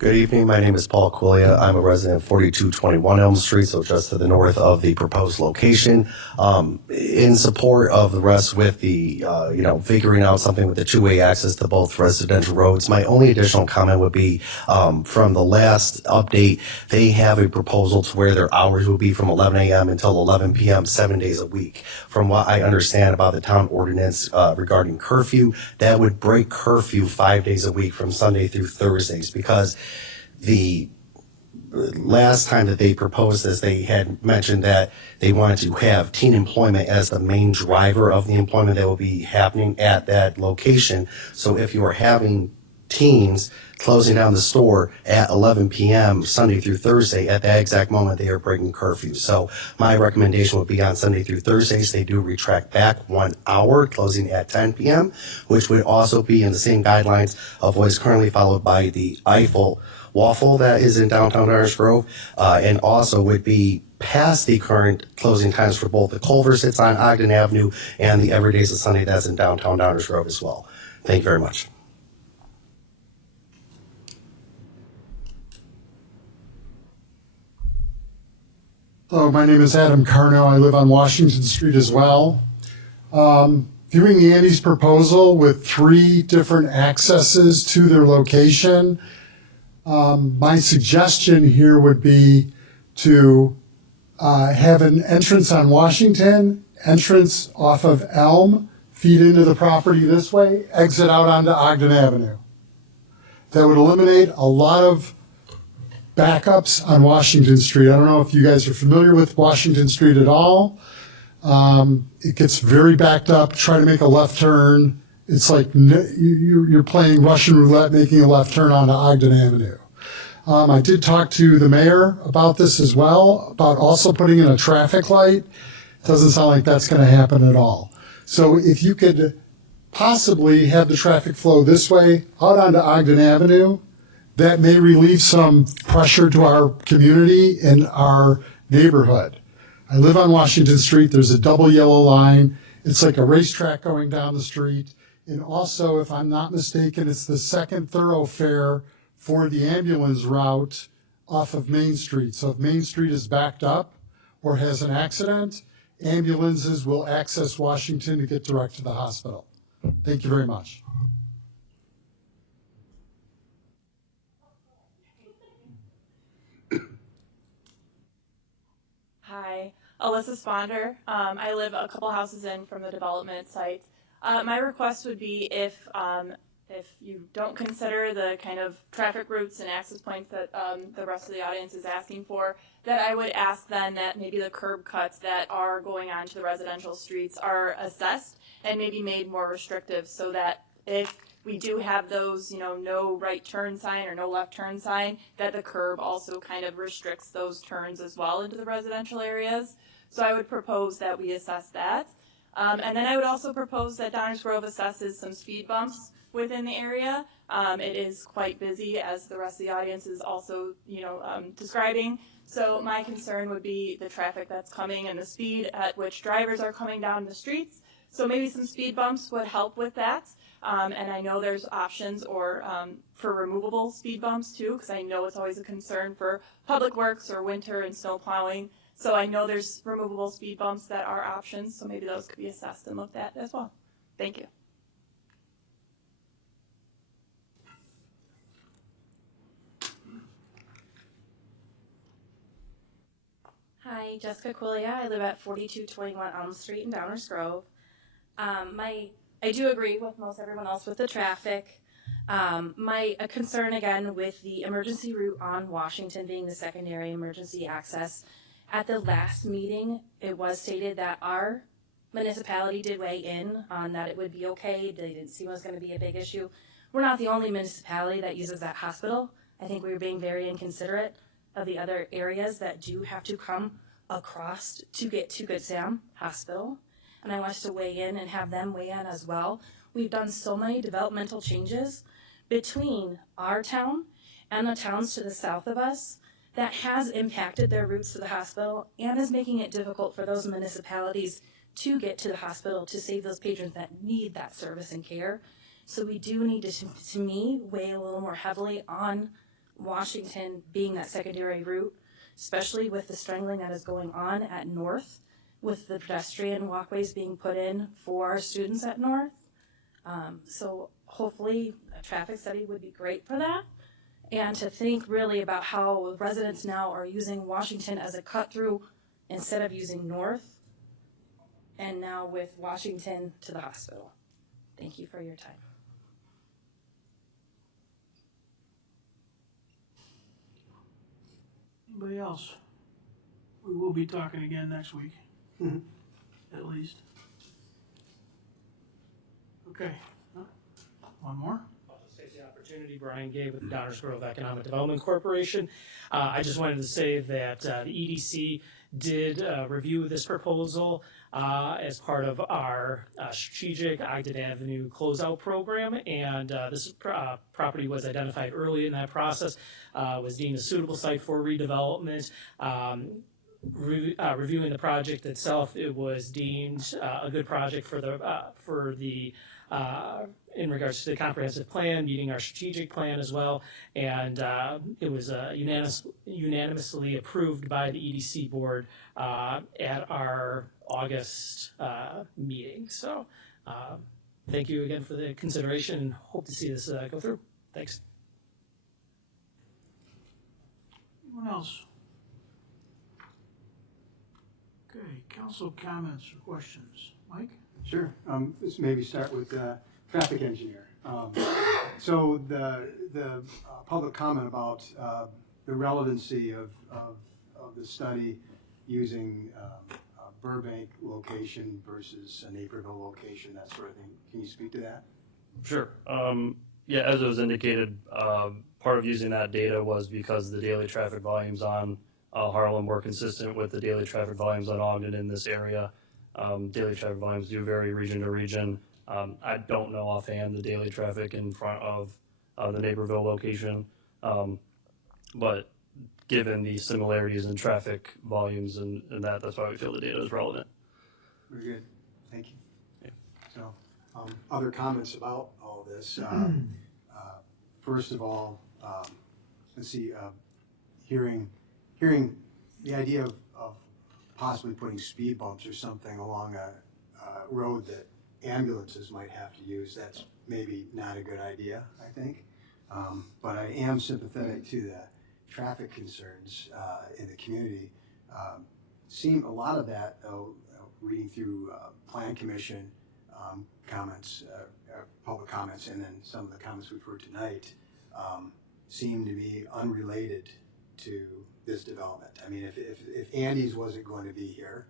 Good evening. My name is Paul Quillia. I'm a resident of 4221 Elm Street, so just to the north of the proposed location. In support of the rest with the, figuring out something with the two-way access to both residential roads. My only additional comment would be from the last update, they have a proposal to where their hours will be from 11 a.m. until 11 p.m. 7 days a week. From what I understand about the town ordinance regarding curfew, that would break curfew 5 days a week from Sunday through Thursdays, because the last time that they proposed this, they had mentioned that they wanted to have teen employment as the main driver of the employment that will be happening at that location. So if you are having teens closing down the store at 11 p.m. Sunday through Thursday, at that exact moment they are breaking curfew. So my recommendation would be on Sunday through Thursdays, they do retract back 1 hour, closing at 10 p.m., which would also be in the same guidelines of what is currently followed by the Eiffel Waffle that is in downtown Downers Grove, and also would be past the current closing times for both the Culver's that's on Ogden Avenue and the Everydays of Sunday that's in downtown Downers Grove as well. Thank you very much. Hello, my name is Adam Carno. I live on Washington Street as well. Viewing the Andes proposal with 3 different accesses to their location, my suggestion here would be to have an entrance on Washington, entrance off of Elm, feed into the property this way, exit out onto Ogden Avenue. That would eliminate a lot of backups on Washington Street. I don't know if you guys are familiar with Washington Street at all. It gets very backed up. Try to make a left turn. It's like you're playing Russian roulette, making a left turn onto Ogden Avenue. I did talk to the mayor about this as well, about also putting in a traffic light. Doesn't sound like that's going to happen at all. So if you could possibly have the traffic flow this way out onto Ogden Avenue, that may relieve some pressure to our community and our neighborhood. I live on Washington Street. There's a double yellow line. It's like a racetrack going down the street. And also, if I'm not mistaken, it's the second thoroughfare for the ambulance route off of Main Street. So if Main Street is backed up or has an accident, ambulances will access Washington to get direct to the hospital. Thank you very much. Hi, Alyssa Sponder. I live a couple houses in from the development site. My request would be if you don't consider the kind of traffic routes and access points that the rest of the audience is asking for, that I would ask then that maybe the curb cuts that are going onto the residential streets are assessed and maybe made more restrictive, so that if we do have those, no right turn sign or no left turn sign, that the curb also kind of restricts those turns as well into the residential areas. So I would propose that we assess that. And then I would also propose that Downers Grove assesses some speed bumps within the area. It is quite busy, as the rest of the audience is also, describing. So my concern would be the traffic that's coming and the speed at which drivers are coming down the streets. So maybe some speed bumps would help with that. And I know there's options for removable speed bumps too, because I know it's always a concern for public works or winter and snow plowing. So I know there's removable speed bumps that are options, so maybe those could be assessed and looked at as well. Thank you. Hi, Jessica Quillia. I live at 4221 Elm Street in Downers Grove. I do agree with most everyone else with the traffic. My concern again with the emergency route on Washington being the secondary emergency access. At the last meeting, it was stated that our municipality did weigh in on that it would be okay. They didn't see it was going to be a big issue. We're not the only municipality that uses that hospital. I think we were being very inconsiderate of the other areas that do have to come across to get to Good Sam Hospital. And I want us to weigh in and have them weigh in as well. We've done so many developmental changes between our town and the towns to the south of us that has impacted their routes to the hospital and is making it difficult for those municipalities to get to the hospital to save those patrons that need that service and care. So we do need to me, weigh a little more heavily on Washington being that secondary route, especially with the strangling that is going on at North, with the pedestrian walkways being put in for our students at North. So hopefully a traffic study would be great for that. And to think really about how residents now are using Washington as a cut through instead of using North, and now with Washington to the hospital. Thank you for your time. Anybody else? We will be talking again next week, at least. Okay, one more. I'll just take the opportunity Brian gave with the Downers Grove Economic Development Corporation. I just wanted to say that the EDC did review this proposal as part of our strategic Ogden Avenue closeout program, and this property was identified early in that process, was deemed a suitable site for redevelopment. Reviewing the project itself, it was deemed a good project for the in regards to the comprehensive plan, meeting our strategic plan as well, and it was unanimously approved by the EDC board at our August meeting. So thank you again for the consideration, and hope to see this go through. Thanks. Anyone else? Okay, council comments or questions. Mike? Sure. Let's maybe start with traffic engineer. So the public comment about the relevancy of the study using a Burbank location versus a Naperville location, that sort of thing. Can you speak to that? Sure. Yeah, as it was indicated, part of using that data was because the daily traffic volumes on Harlem were consistent with the daily traffic volumes on Ogden in this area. Daily traffic volumes do vary region to region. I don't know offhand the daily traffic in front of the Naperville location, but given the similarities in traffic volumes and that's why we feel the data is relevant. Very good. Thank you. Yeah. So, other comments about all this? First of all, let's see. Hearing the idea of possibly putting speed bumps or something along a road that ambulances might have to use, that's maybe not a good idea, I think. But I am sympathetic to the traffic concerns in the community. A lot of that, reading through Plan Commission comments, public comments, and then some of the comments we've heard tonight, seem to be unrelated to this development. I mean, if Andy's wasn't going to be here,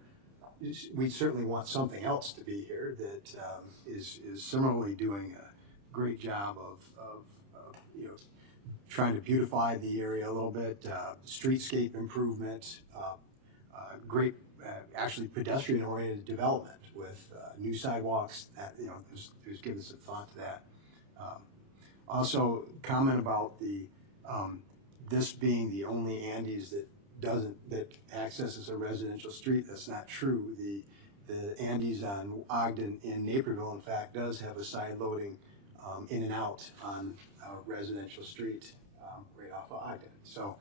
we certainly want something else to be here that is similarly doing a great job of trying to beautify the area a little bit, streetscape improvement, great actually pedestrian-oriented development with new sidewalks. That there's given some thought to that. Also, comment about the this being the only Andy's that accesses a residential street. That's not true. The Andy's on Ogden in Naperville, in fact, does have a side loading in and out on a residential street right off of Ogden. So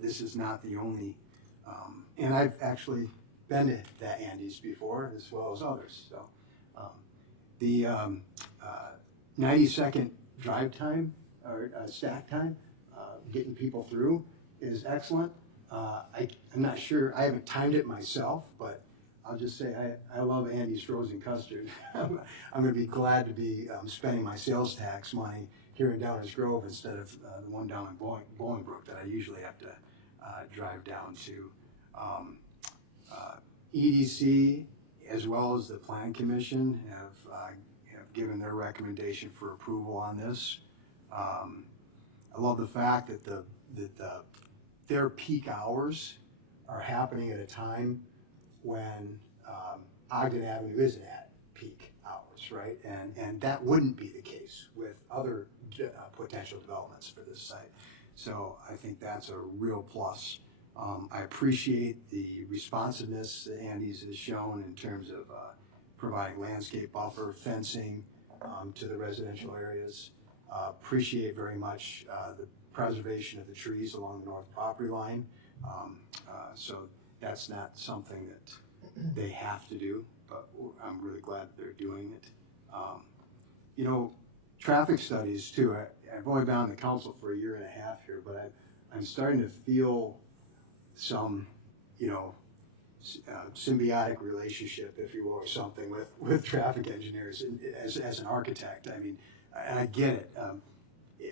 this is not the only, and I've actually been to that Andy's before as well as others. So the 90-second drive time or stack time, getting people through is excellent. I'm not sure, I haven't timed it myself, but I'll just say I love Andy's frozen custard. I'm going to be glad to be spending my sales tax money here in Downers Grove instead of the one down in Bolingbrook that I usually have to drive down to. EDC as well as the Plan Commission have given their recommendation for approval on this. I love the fact that their peak hours are happening at a time when Ogden Avenue isn't at peak hours, right? And that wouldn't be the case with other potential developments for this site. So I think that's a real plus. I appreciate the responsiveness that Andy's has shown in terms of providing landscape buffer, fencing to the residential areas. Appreciate very much the preservation of the trees along the north property line. So that's not something that they have to do, but I'm really glad that they're doing it. Traffic studies too. I've only been on the council for 1.5 years here, but I'm starting to feel some, symbiotic relationship, if you will, or something with traffic engineers as an architect. I mean, and I get it.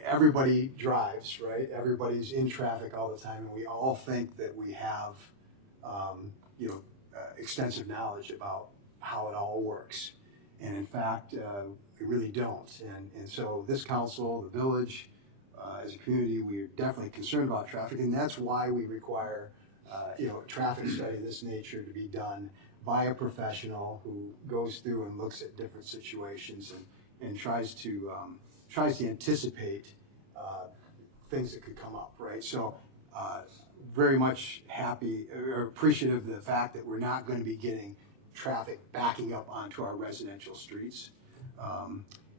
Everybody drives, right? Everybody's in traffic all the time, and we all think that we have, extensive knowledge about how it all works. And in fact, we really don't. And so this council, the village, as a community, we're definitely concerned about traffic, and that's why we require, a traffic study of this nature to be done by a professional who goes through and looks at different situations and tries to anticipate things that could come up, right? So very much happy or appreciative of the fact that we're not going to be getting traffic backing up onto our residential streets.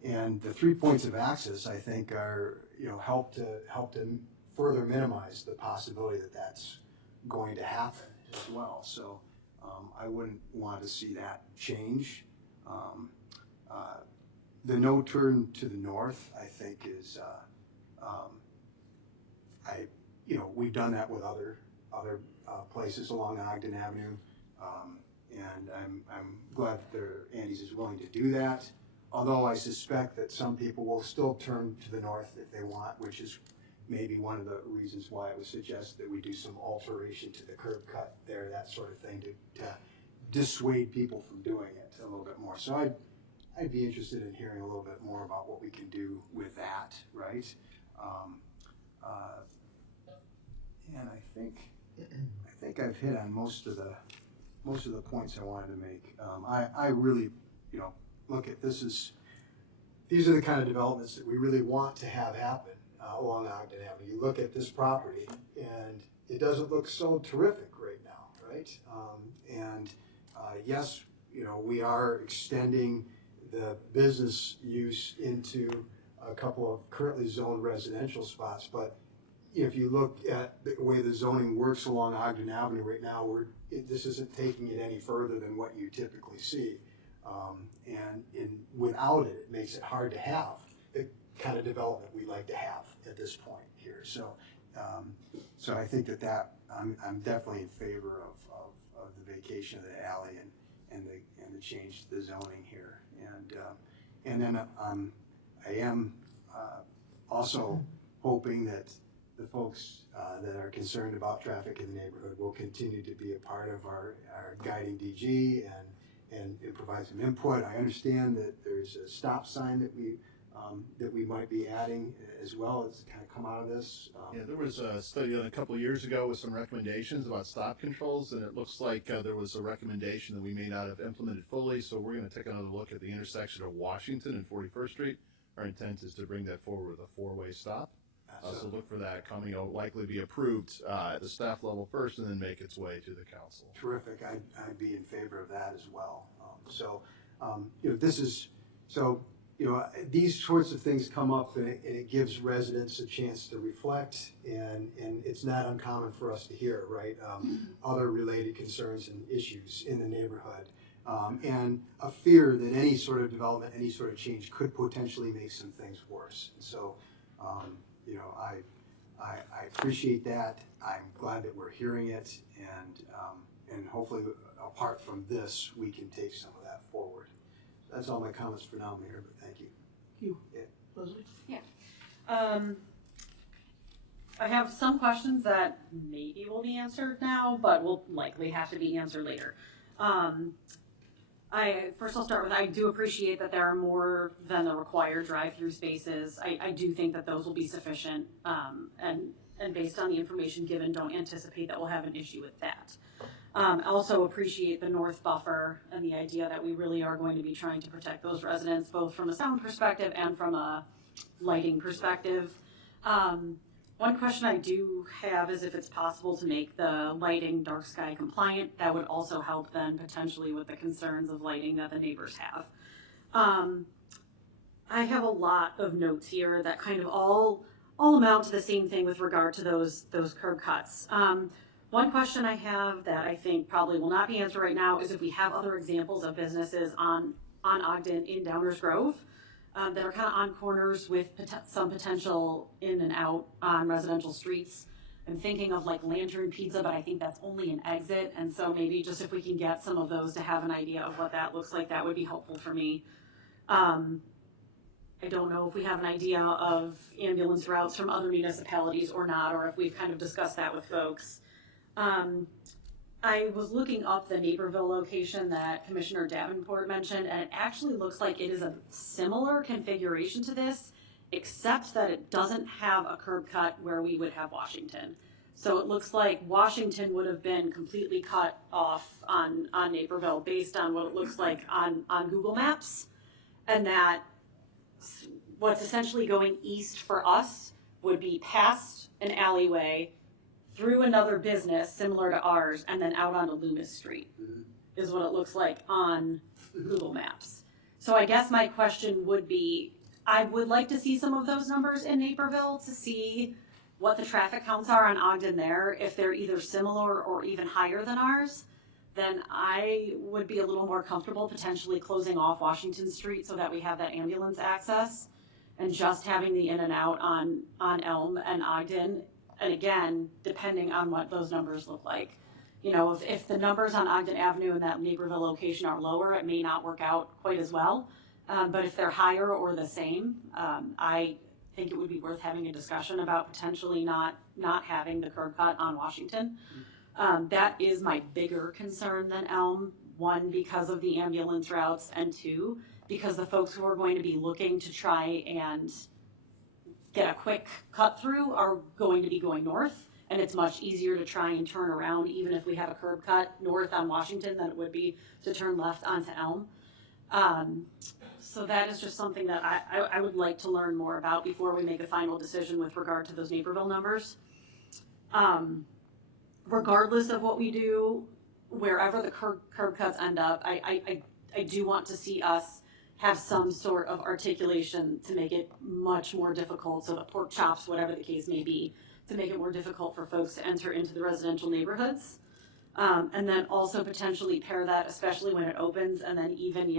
And the 3 points of access, I think, are help to further minimize the possibility that that's going to happen as well. So I wouldn't want to see that change. The no turn to the north, I think, is we've done that with other places along Ogden Avenue, and I'm glad that Andy's is willing to do that. Although I suspect that some people will still turn to the north if they want, which is maybe one of the reasons why it was suggested that we do some alteration to the curb cut there, that sort of thing, to dissuade people from doing it a little bit more. So I'd be interested in hearing a little bit more about what we can do with that, right? And I think I've hit on most of the points I wanted to make. I really, look at these are the kind of developments that we really want to have happen along Ogden Avenue. You look at this property and it doesn't look so terrific right now, right? Yes, we are extending the business use into a couple of currently zoned residential spots, but if you look at the way the zoning works along Ogden Avenue right now, this isn't taking it any further than what you typically see. And without it, it makes it hard to have the kind of development we like to have at this point here. So I think that I'm definitely in favor of the vacation of the alley and the change to the zoning here. And then I am also hoping that the folks that are concerned about traffic in the neighborhood will continue to be a part of our guiding DG and provide some input. I understand that there's a stop sign that we might be adding as well as kind of come out of this. Yeah, there was a study done a couple of years ago with some recommendations about stop controls, and it looks like there was a recommendation that we may not have implemented fully, so we're going to take another look at the intersection of Washington and 41st Street. Our intent is to bring that forward with a four-way stop. So look for that coming. It'll likely be approved at the staff level first and then make its way to the council. Terrific. I'd be in favor of that as well. These sorts of things come up and it gives residents a chance to reflect, and it's not uncommon for us to hear, right, other related concerns and issues in the neighborhood. And a fear that any sort of development, any sort of change could potentially make some things worse. And so, I appreciate that. I'm glad that we're hearing it, and hopefully, apart from this, we can take some of that forward. That's all my comments for now, Mayor, but thank you. Thank you. Yeah. Leslie? Yeah. I have some questions that maybe will be answered now, but will likely have to be answered later. I'll start with, I do appreciate that there are more than the required drive-through spaces. I do think that those will be sufficient, and based on the information given, don't anticipate that we'll have an issue with that. I also appreciate the north buffer and the idea that we really are going to be trying to protect those residents, both from a sound perspective and from a lighting perspective. One question I do have is if it's possible to make the lighting dark sky compliant. That would also help then potentially with the concerns of lighting that the neighbors have. I have a lot of notes here that kind of all amount to the same thing with regard to those curb cuts. One question I have that I think probably will not be answered right now is if we have other examples of businesses on Ogden in Downers Grove that are kind of on corners with some potential in and out on residential streets. I'm thinking of like Lantern Pizza, but I think that's only an exit. And so maybe just if we can get some of those to have an idea of what that looks like, that would be helpful for me. I don't know if we have an idea of ambulance routes from other municipalities or not, or if we've kind of discussed that with folks. I was looking up the Naperville location that Commissioner Davenport mentioned, and it actually looks like it is a similar configuration to this, except that it doesn't have a curb cut where we would have Washington. So it looks like Washington would have been completely cut off on Naperville based on what it looks like on Google Maps, and that what's essentially going east for us would be past an alleyway, through another business similar to ours, and then out onto Loomis Street, is what it looks like on Google Maps. So I guess my question would be, I would like to see some of those numbers in Naperville to see what the traffic counts are on Ogden there. If they're either similar or even higher than ours, then I would be a little more comfortable potentially closing off Washington Street so that we have that ambulance access, and just having the in and out on Elm and Ogden. And again, depending on what those numbers look like. You know, if the numbers on Ogden Avenue and that Naperville location are lower, it may not work out quite as well. But if they're higher or the same, I think it would be worth having a discussion about potentially not having the curb cut on Washington. That is my bigger concern than Elm. One, because of the ambulance routes, and two, because the folks who are going to be looking to try and get a quick cut through are going to be going north. And it's much easier to try and turn around, even if we have a curb cut north on Washington, than it would be to turn left onto Elm. So that is just something that I would like to learn more about before we make a final decision with regard to those Naperville numbers. Regardless of what we do, wherever the curb cuts end up, I do want to see us have some sort of articulation to make it much more difficult, so the pork chops, whatever the case may be, to make it more difficult for folks to enter into the residential neighborhoods. And then also potentially pair that, especially when it opens, and then even,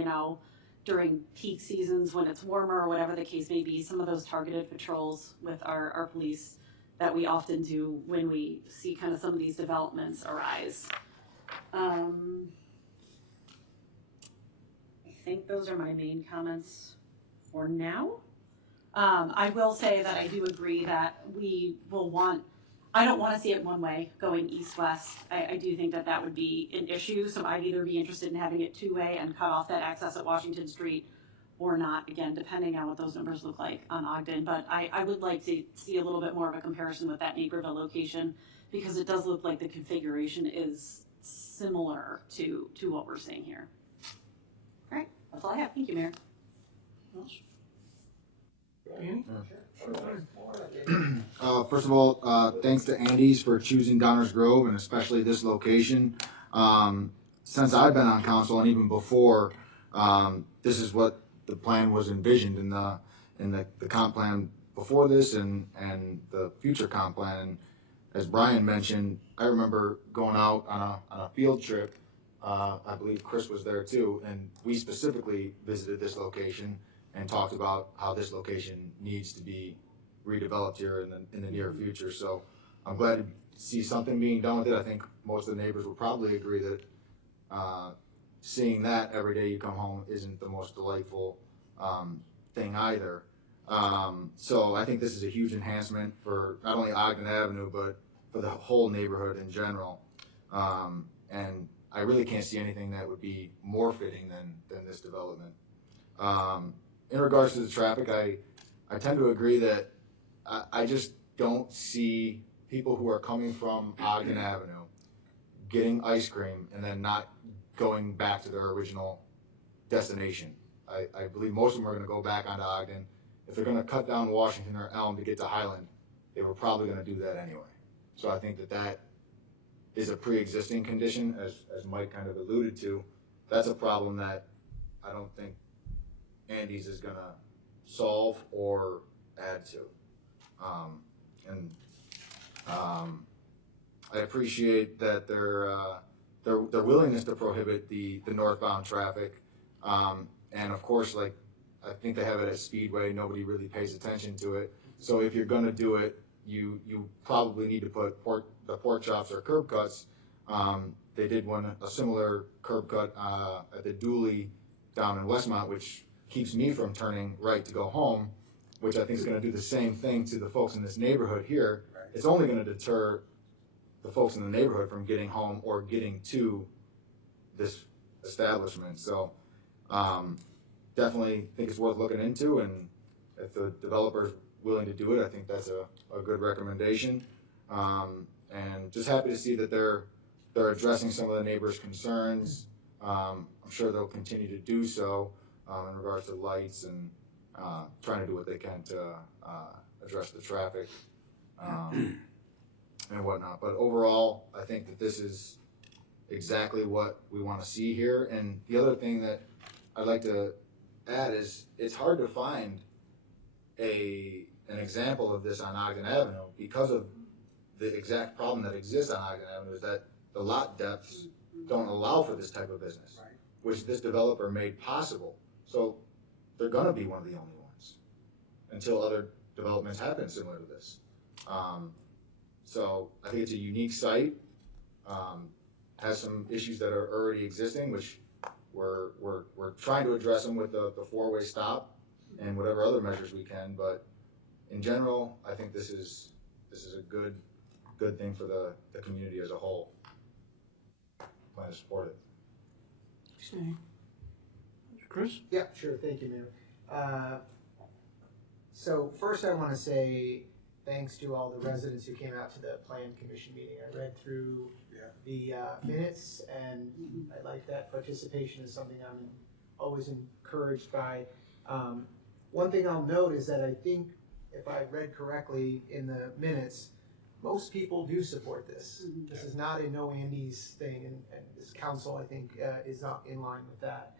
during peak seasons when it's warmer or whatever the case may be, some of those targeted patrols with our police that we often do when we see kind of some of these developments arise. I think those are my main comments for now. I will say that I do agree that we will I don't want to see it one way going east-west. I do think that would be an issue, so I'd either be interested in having it two-way and cut off that access at Washington Street or not, again, depending on what those numbers look like on Ogden. But I would like to see a little bit more of a comparison with that Naperville location, because it does look like the configuration is similar to what we're seeing here. All right, that's all I have. Thank you, Mayor. Andy? First of all, thanks to Andy's for choosing Downers Grove, and especially this location. Since I've been on council and even before, this is what the plan was envisioned in the comp plan before this and the future comp plan. And as Brian mentioned, I remember going out on a field trip. I believe Chris was there too, and we specifically visited this location and talked about how this location needs to be redeveloped here in the near future. So I'm glad to see something being done with it. I think most of the neighbors would probably agree that seeing that every day you come home isn't the most delightful thing either. So I think this is a huge enhancement for not only Ogden Avenue, but for the whole neighborhood in general. And I really can't see anything that would be more fitting than this development. In regards to the traffic, I tend to agree that I just don't see people who are coming from Ogden Avenue getting ice cream and then not going back to their original destination. I believe most of them are going to go back onto Ogden. If they're going to cut down Washington or Elm to get to Highland, they were probably going to do that anyway. So I think that is a pre-existing condition, as Mike kind of alluded to. That's a problem that I don't think Andy's is going to solve or add to. I appreciate that their willingness to prohibit the northbound traffic. And of course, like, I think they have it at Speedway. Nobody really pays attention to it. So if you're going to do it, you probably need to put the pork chops or curb cuts. They did a similar curb cut at the Dooley down in Westmont, which keeps me from turning right to go home, which I think is going to do the same thing to the folks in this neighborhood here. Right. It's only going to deter the folks in the neighborhood from getting home or getting to this establishment. So definitely think it's worth looking into, and if the developer's willing to do it, I think that's a good recommendation. And just happy to see that they're addressing some of the neighbors' concerns. I'm sure they'll continue to do so in regards to lights and trying to do what they can to address the traffic and whatnot. But overall, I think that this is exactly what we want to see here. And the other thing that I'd like to add is it's hard to find an example of this on Ogden Avenue because of the exact problem that exists on Ogden Avenue, is that the lot depths don't allow for this type of business, right, which this developer made possible. So they're going to be one of the only ones until other developments happen similar to this. So I think it's a unique site, has some issues that are already existing, which we're trying to address them with the four-way stop and whatever other measures we can. But in general, I think this is a good thing for the community as a whole. Plan to support it. Chris? Yeah, sure. Thank you, Mayor. So first I want to say thanks to all the residents who came out to the Plan Commission meeting. I read through the minutes, and I like that participation is something I'm always encouraged by. One thing I'll note is that I think, if I read correctly in the minutes, most people do support this. This is not a no Andes thing, and this council, I think, is not in line with that.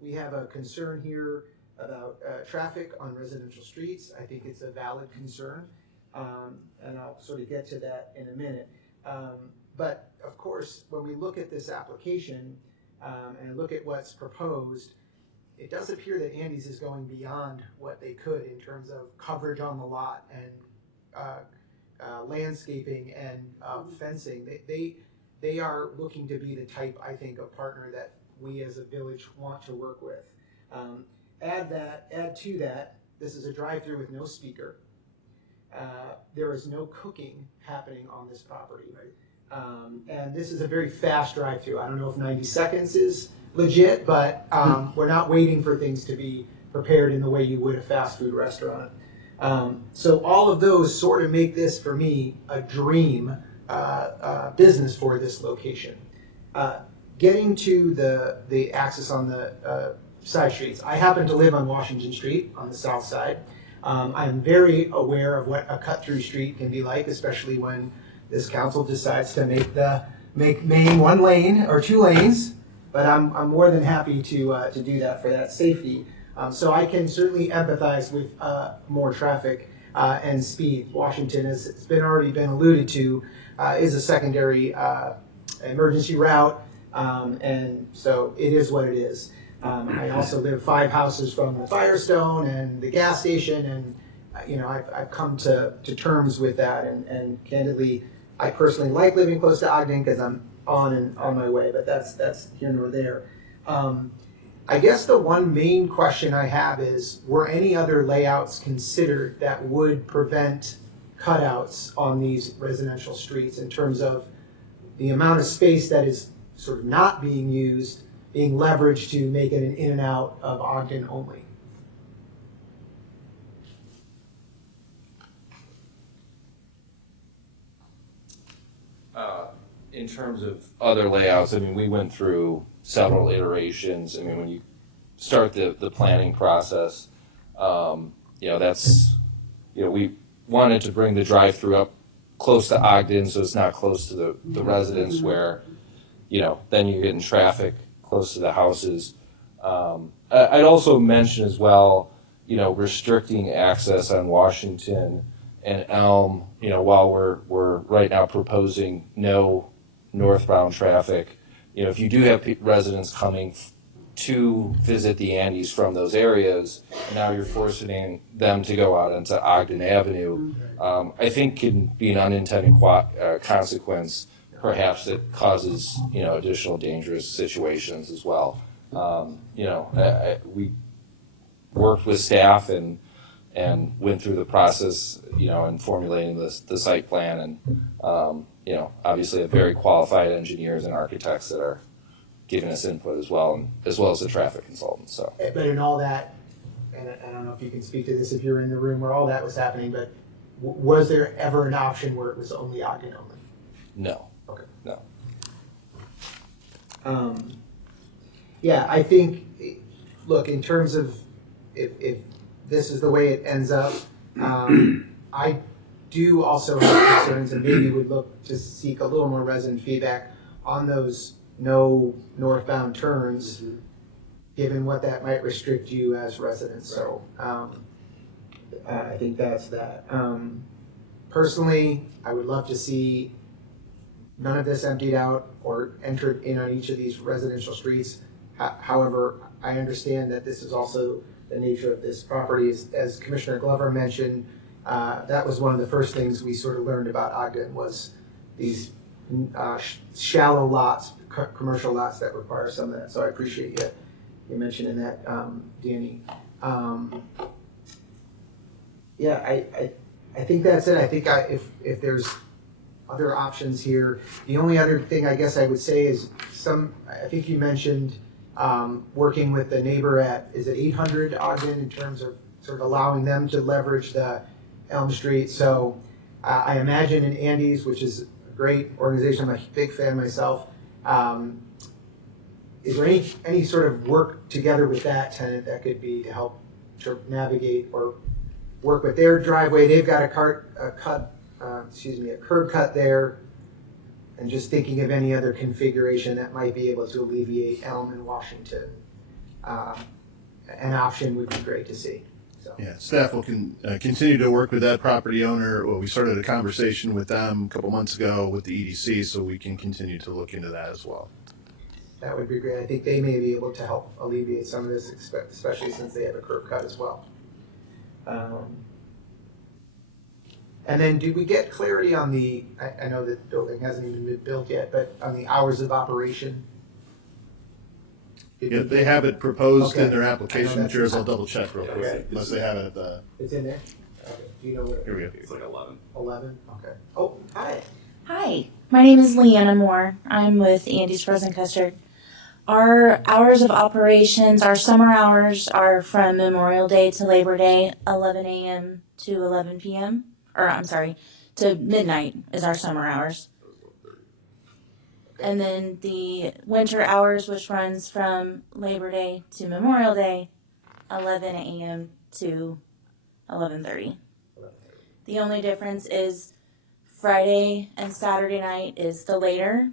We have a concern here about traffic on residential streets. I think it's a valid concern, and I'll sort of get to that in a minute. But of course, when we look at this application and look at what's proposed, it does appear that Andes is going beyond what they could in terms of coverage on the lot and landscaping and fencing. They are looking to be the type, I think, of partner that we as a village want to work with. Add to that, this is a drive-through with no speaker. There is no cooking happening on this property. And this is a very fast drive-through. I don't know if 90 seconds is legit, but we're not waiting for things to be prepared in the way you would a fast food restaurant. So all of those sort of make this, for me, a dream business for this location. Getting to the access on the side streets. I happen to live on Washington Street on the south side. I'm very aware of what a cut-through street can be like, especially when this council decides to make Main one lane or 2 lanes. But I'm more than happy to do that for that safety. So I can certainly empathize with more traffic and speed. Washington, as it's already been alluded to, is a secondary emergency route, and so it is what it is. I also live 5 houses from the Firestone and the gas station, and I've come to terms with that. And candidly, I personally like living close to Ogden because I'm on my way. But that's here nor there. I guess the one main question I have is, were any other layouts considered that would prevent cutouts on these residential streets in terms of the amount of space that is sort of not being used, being leveraged to make it an in and out of Ogden only? In terms of other layouts, I mean, we went through several iterations. I mean, when you start the planning process, we wanted to bring the drive-through up close to Ogden, so it's not close to the residents where, then you're getting traffic close to the houses. I'd also mention as well, restricting access on Washington and Elm, while we're right now proposing no northbound traffic. If you do have residents coming to visit the Andes from those areas, now you're forcing them to go out into Ogden Avenue, I think can be an unintended consequence, perhaps, that causes, additional dangerous situations as well. We worked with staff and went through the process, in formulating the site plan, and obviously have very qualified engineers and architects that are giving us input as well, as well as the traffic consultants. So, but in all that, and I don't know if you can speak to this if you're in the room where all that was happening, but was there ever an option where it was only Ogden only? No. Okay. No. Yeah, I think, look, in terms of if this is the way it ends up, I do also have concerns, and maybe would look to seek a little more resident feedback on those no northbound turns, given what that might restrict you as residents. So I think that's that. Personally, I would love to see none of this emptied out or entered in on each of these residential streets. However, I understand that this is also the nature of this property. As Commissioner Glover mentioned, that was one of the first things we sort of learned about Ogden was these shallow lots, commercial lots that require some of that. So I appreciate you mentioning that, Danny. Yeah, I think that's it. I think if there's other options here, the only other thing I guess I would say is I think you mentioned working with the neighbor at, is it 800 Ogden, in terms of sort of allowing them to leverage the Elm Street. So I imagine in Andy's, which is a great organization, I'm a big fan myself, is there any sort of work together with that tenant that could be to help to navigate or work with their driveway? They've got a curb cut there, and just thinking of any other configuration that might be able to alleviate Elm and Washington. An option would be great to see. So. Yeah, staff will continue to work with that property owner. Well, we started a conversation with them a couple months ago with the EDC, so we can continue to look into that as well. That would be great. I think they may be able to help alleviate some of this, especially since they have a curb cut as well. And then did we get clarity on I know that the building hasn't even been built yet, but on the hours of operation? Yeah, they have it proposed in Okay. their application materials. I'll double check real quick, Okay. unless they have it at the. It's in there? Okay. Do you know what? Here we go. It's like 11. 11? Okay. Oh, hi. Hi, my name is Leanna Moore. I'm with Andy's Frozen Custard. Our hours of operations, our summer hours are from Memorial Day to Labor Day, 11 a.m. to 11 p.m. Or I'm sorry, to midnight is our summer hours. And then the winter hours, which runs from Labor Day to Memorial Day, 11 a.m. to 11:30. The only difference is Friday and Saturday night is the later,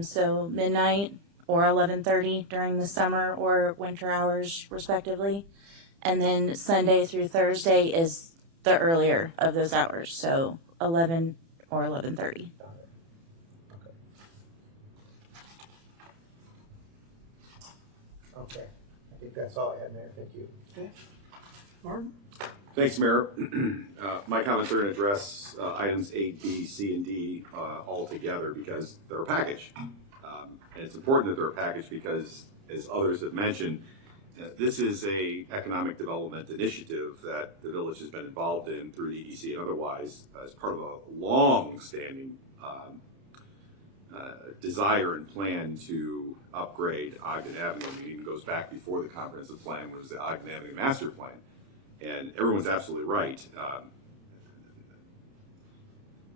so midnight or 11:30 during the summer or winter hours respectively. And then Sunday through Thursday is the earlier of those hours, so 11 or 11:30. Okay. I think that's all I had, Mayor. Thank you. Okay. Martin? Thanks, Mayor. My comments are going to address items A, B, C, and D all together because they're a package. And it's important that they're a package because, as others have mentioned, this is a economic development initiative that the village has been involved in through the EDC and otherwise as part of a long-standing desire and plan to upgrade Ogden Avenue. It even goes back before the comprehensive plan was the Ogden Avenue Master Plan. And everyone's absolutely right.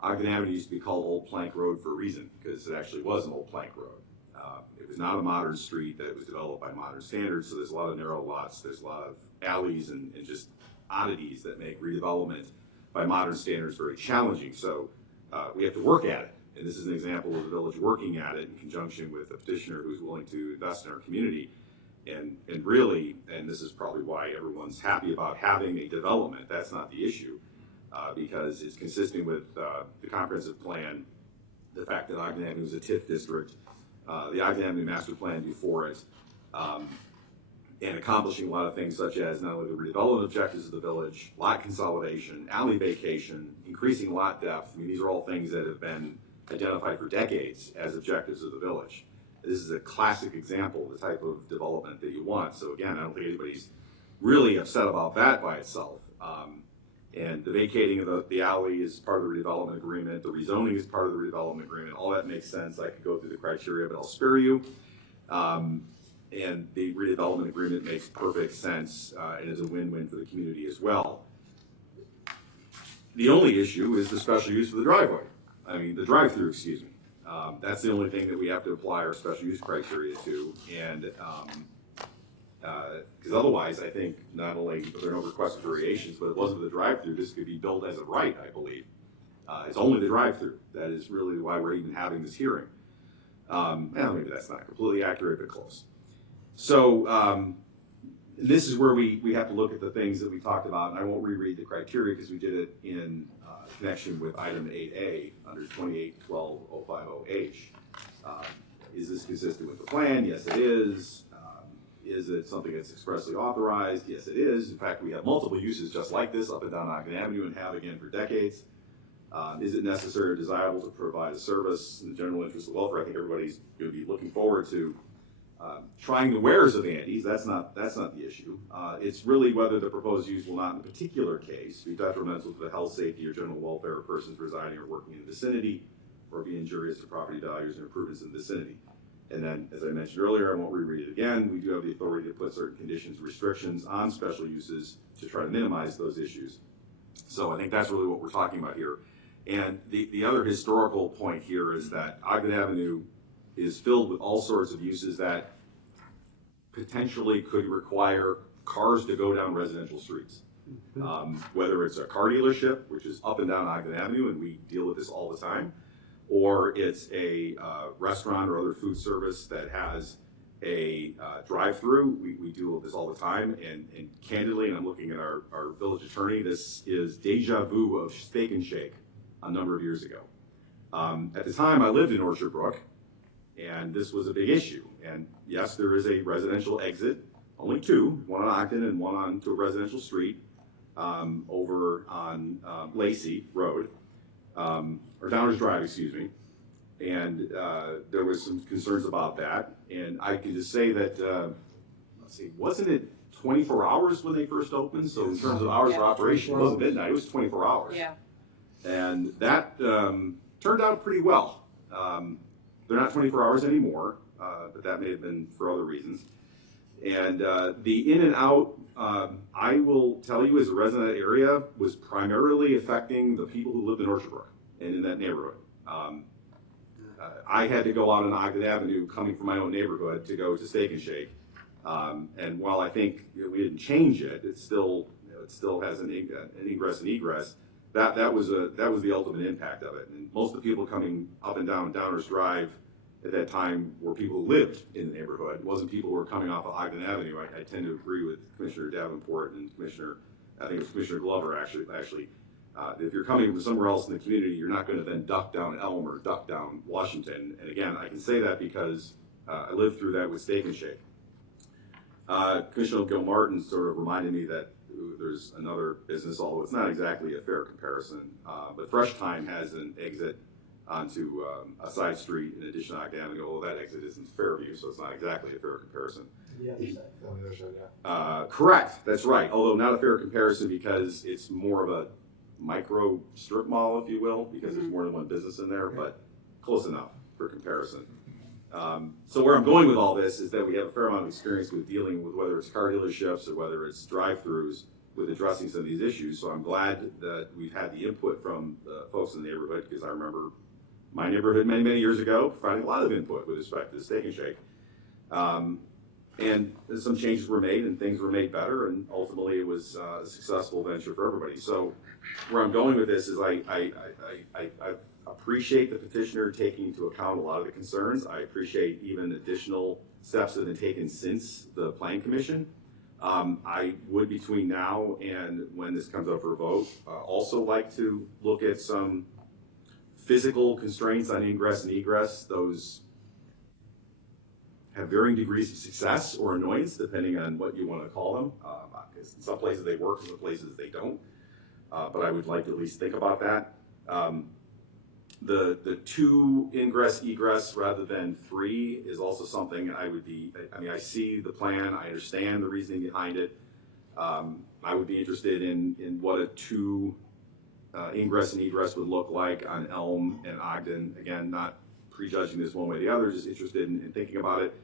Ogden Avenue used to be called Old Plank Road for a reason, because it actually was an old plank road. It was not a modern street that was developed by modern standards, so there's a lot of narrow lots, there's a lot of alleys and just oddities that make redevelopment by modern standards very challenging. So we have to work at it. And this is an example of the village working at it in conjunction with a petitioner who's willing to invest in our community. And really, and this is probably why everyone's happy about having a development, that's not the issue, because it's consistent with the comprehensive plan, the fact that Ogden Avenue is a TIF district, the Ogden Avenue Master Plan before it, and accomplishing a lot of things such as not only the redevelopment objectives of the village, lot consolidation, alley vacation, increasing lot depth. I mean, these are all things that have been identified for decades as objectives of the village. This is a classic example of the type of development that you want. So again, I don't think anybody's really upset about that by itself. And the vacating of the alley is part of the redevelopment agreement. The rezoning is part of the redevelopment agreement. All that makes sense. I could go through the criteria, but I'll spare you. And the redevelopment agreement makes perfect sense and is a win-win for the community as well. The only issue is the special use for the driveway. I mean, the drive-through, excuse me. That's the only thing that we have to apply our special use criteria to. And because otherwise, I think not only are there no requested variations, but it wasn't the drive-through. This could be billed as a right, I believe. It's only the drive-through. That is really why we're even having this hearing. Maybe that's not completely accurate, but close. So this is where we have to look at the things that we talked about, and I won't reread the criteria because we did it in connection with item 8A under 2812.050H. Is this consistent with the plan? Yes, it is. Is it something that's expressly authorized? Yes, it is. In fact, we have multiple uses just like this up and down Ogden Avenue and have again for decades. Is it necessary or desirable to provide a service in the general interest of welfare? I think everybody's going to be looking forward to trying the wares of Andy's, that's not the issue. It's really whether the proposed use will not in a particular case be detrimental to the health, safety, or general welfare of persons residing or working in the vicinity, or be injurious to property values and improvements in the vicinity. And then, as I mentioned earlier, I won't reread it again, we do have the authority to put certain conditions, restrictions on special uses to try to minimize those issues. So I think that's really what we're talking about here. And the other historical point here is that Ogden Avenue is filled with all sorts of uses that potentially could require cars to go down residential streets. Whether it's a car dealership, which is up and down Ogden Avenue, and we deal with this all the time, or it's a restaurant or other food service that has a drive-through. We deal with this all the time, and candidly, and I'm looking at our village attorney, this is deja vu of Steak and Shake a number of years ago. At the time, I lived in Orchard Brook, and this was a big issue. And yes, there is a residential exit, only two, one on Ogden and one onto a residential street over on Lacey Road, or Downers Drive, excuse me. And there was some concerns about that. And I can just say that, let's see, wasn't it 24 hours when they first opened? So in terms of hours of operation, it wasn't midnight, it was 24 hours. Yeah. And that turned out pretty well. They're not 24 hours anymore, but that may have been for other reasons. And the in and out, I will tell you as a resident of the area, was primarily affecting the people who lived in Orchard Brook and in that neighborhood. I had to go out on Ogden Avenue coming from my own neighborhood to go to Steak and Shake. And while I think we didn't change it, it still has an ingress and egress. That was the ultimate impact of it. And most of the people coming up and down Downers Drive at that time were people who lived in the neighborhood. It wasn't people who were coming off of Ogden Avenue. I tend to agree with Commissioner Davenport and I think it was Commissioner Glover actually. If you're coming from somewhere else in the community, you're not going to then duck down Elm or duck down Washington. And again, I can say that because I lived through that with Steak and Shake. Commissioner Gilmartin sort of reminded me that there's another business, although it's not exactly a fair comparison, but Fresh Time has an exit onto a side street in addition to Ogden Avenue, although that exit isn't Fairview, so it's not exactly a fair comparison. Correct, that's right, although not a fair comparison because it's more of a micro strip mall, if you will, because there's more than one business in there, but close enough for comparison. So where I'm going with all this is that we have a fair amount of experience with dealing with whether it's car dealerships or whether it's drive-throughs with addressing some of these issues. So I'm glad that we've had the input from the folks in the neighborhood, because I remember my neighborhood many, many years ago providing a lot of input with respect to the Steak and Shake. And some changes were made and things were made better, and ultimately it was a successful venture for everybody. So where I'm going with this is I appreciate the petitioner taking into account a lot of the concerns. I appreciate even additional steps that have been taken since the Plan Commission. I would, between now and when this comes up for a vote, also like to look at some physical constraints on ingress and egress. Those have varying degrees of success or annoyance, depending on what you want to call them. In some places they work, in some places they don't. But I would like to at least think about that. The two ingress egress rather than three is also something I see the plan, I understand the reasoning behind it. I would be interested in what a two ingress and egress would look like on Elm and Ogden. Again, not prejudging this one way or the other, just interested in thinking about it.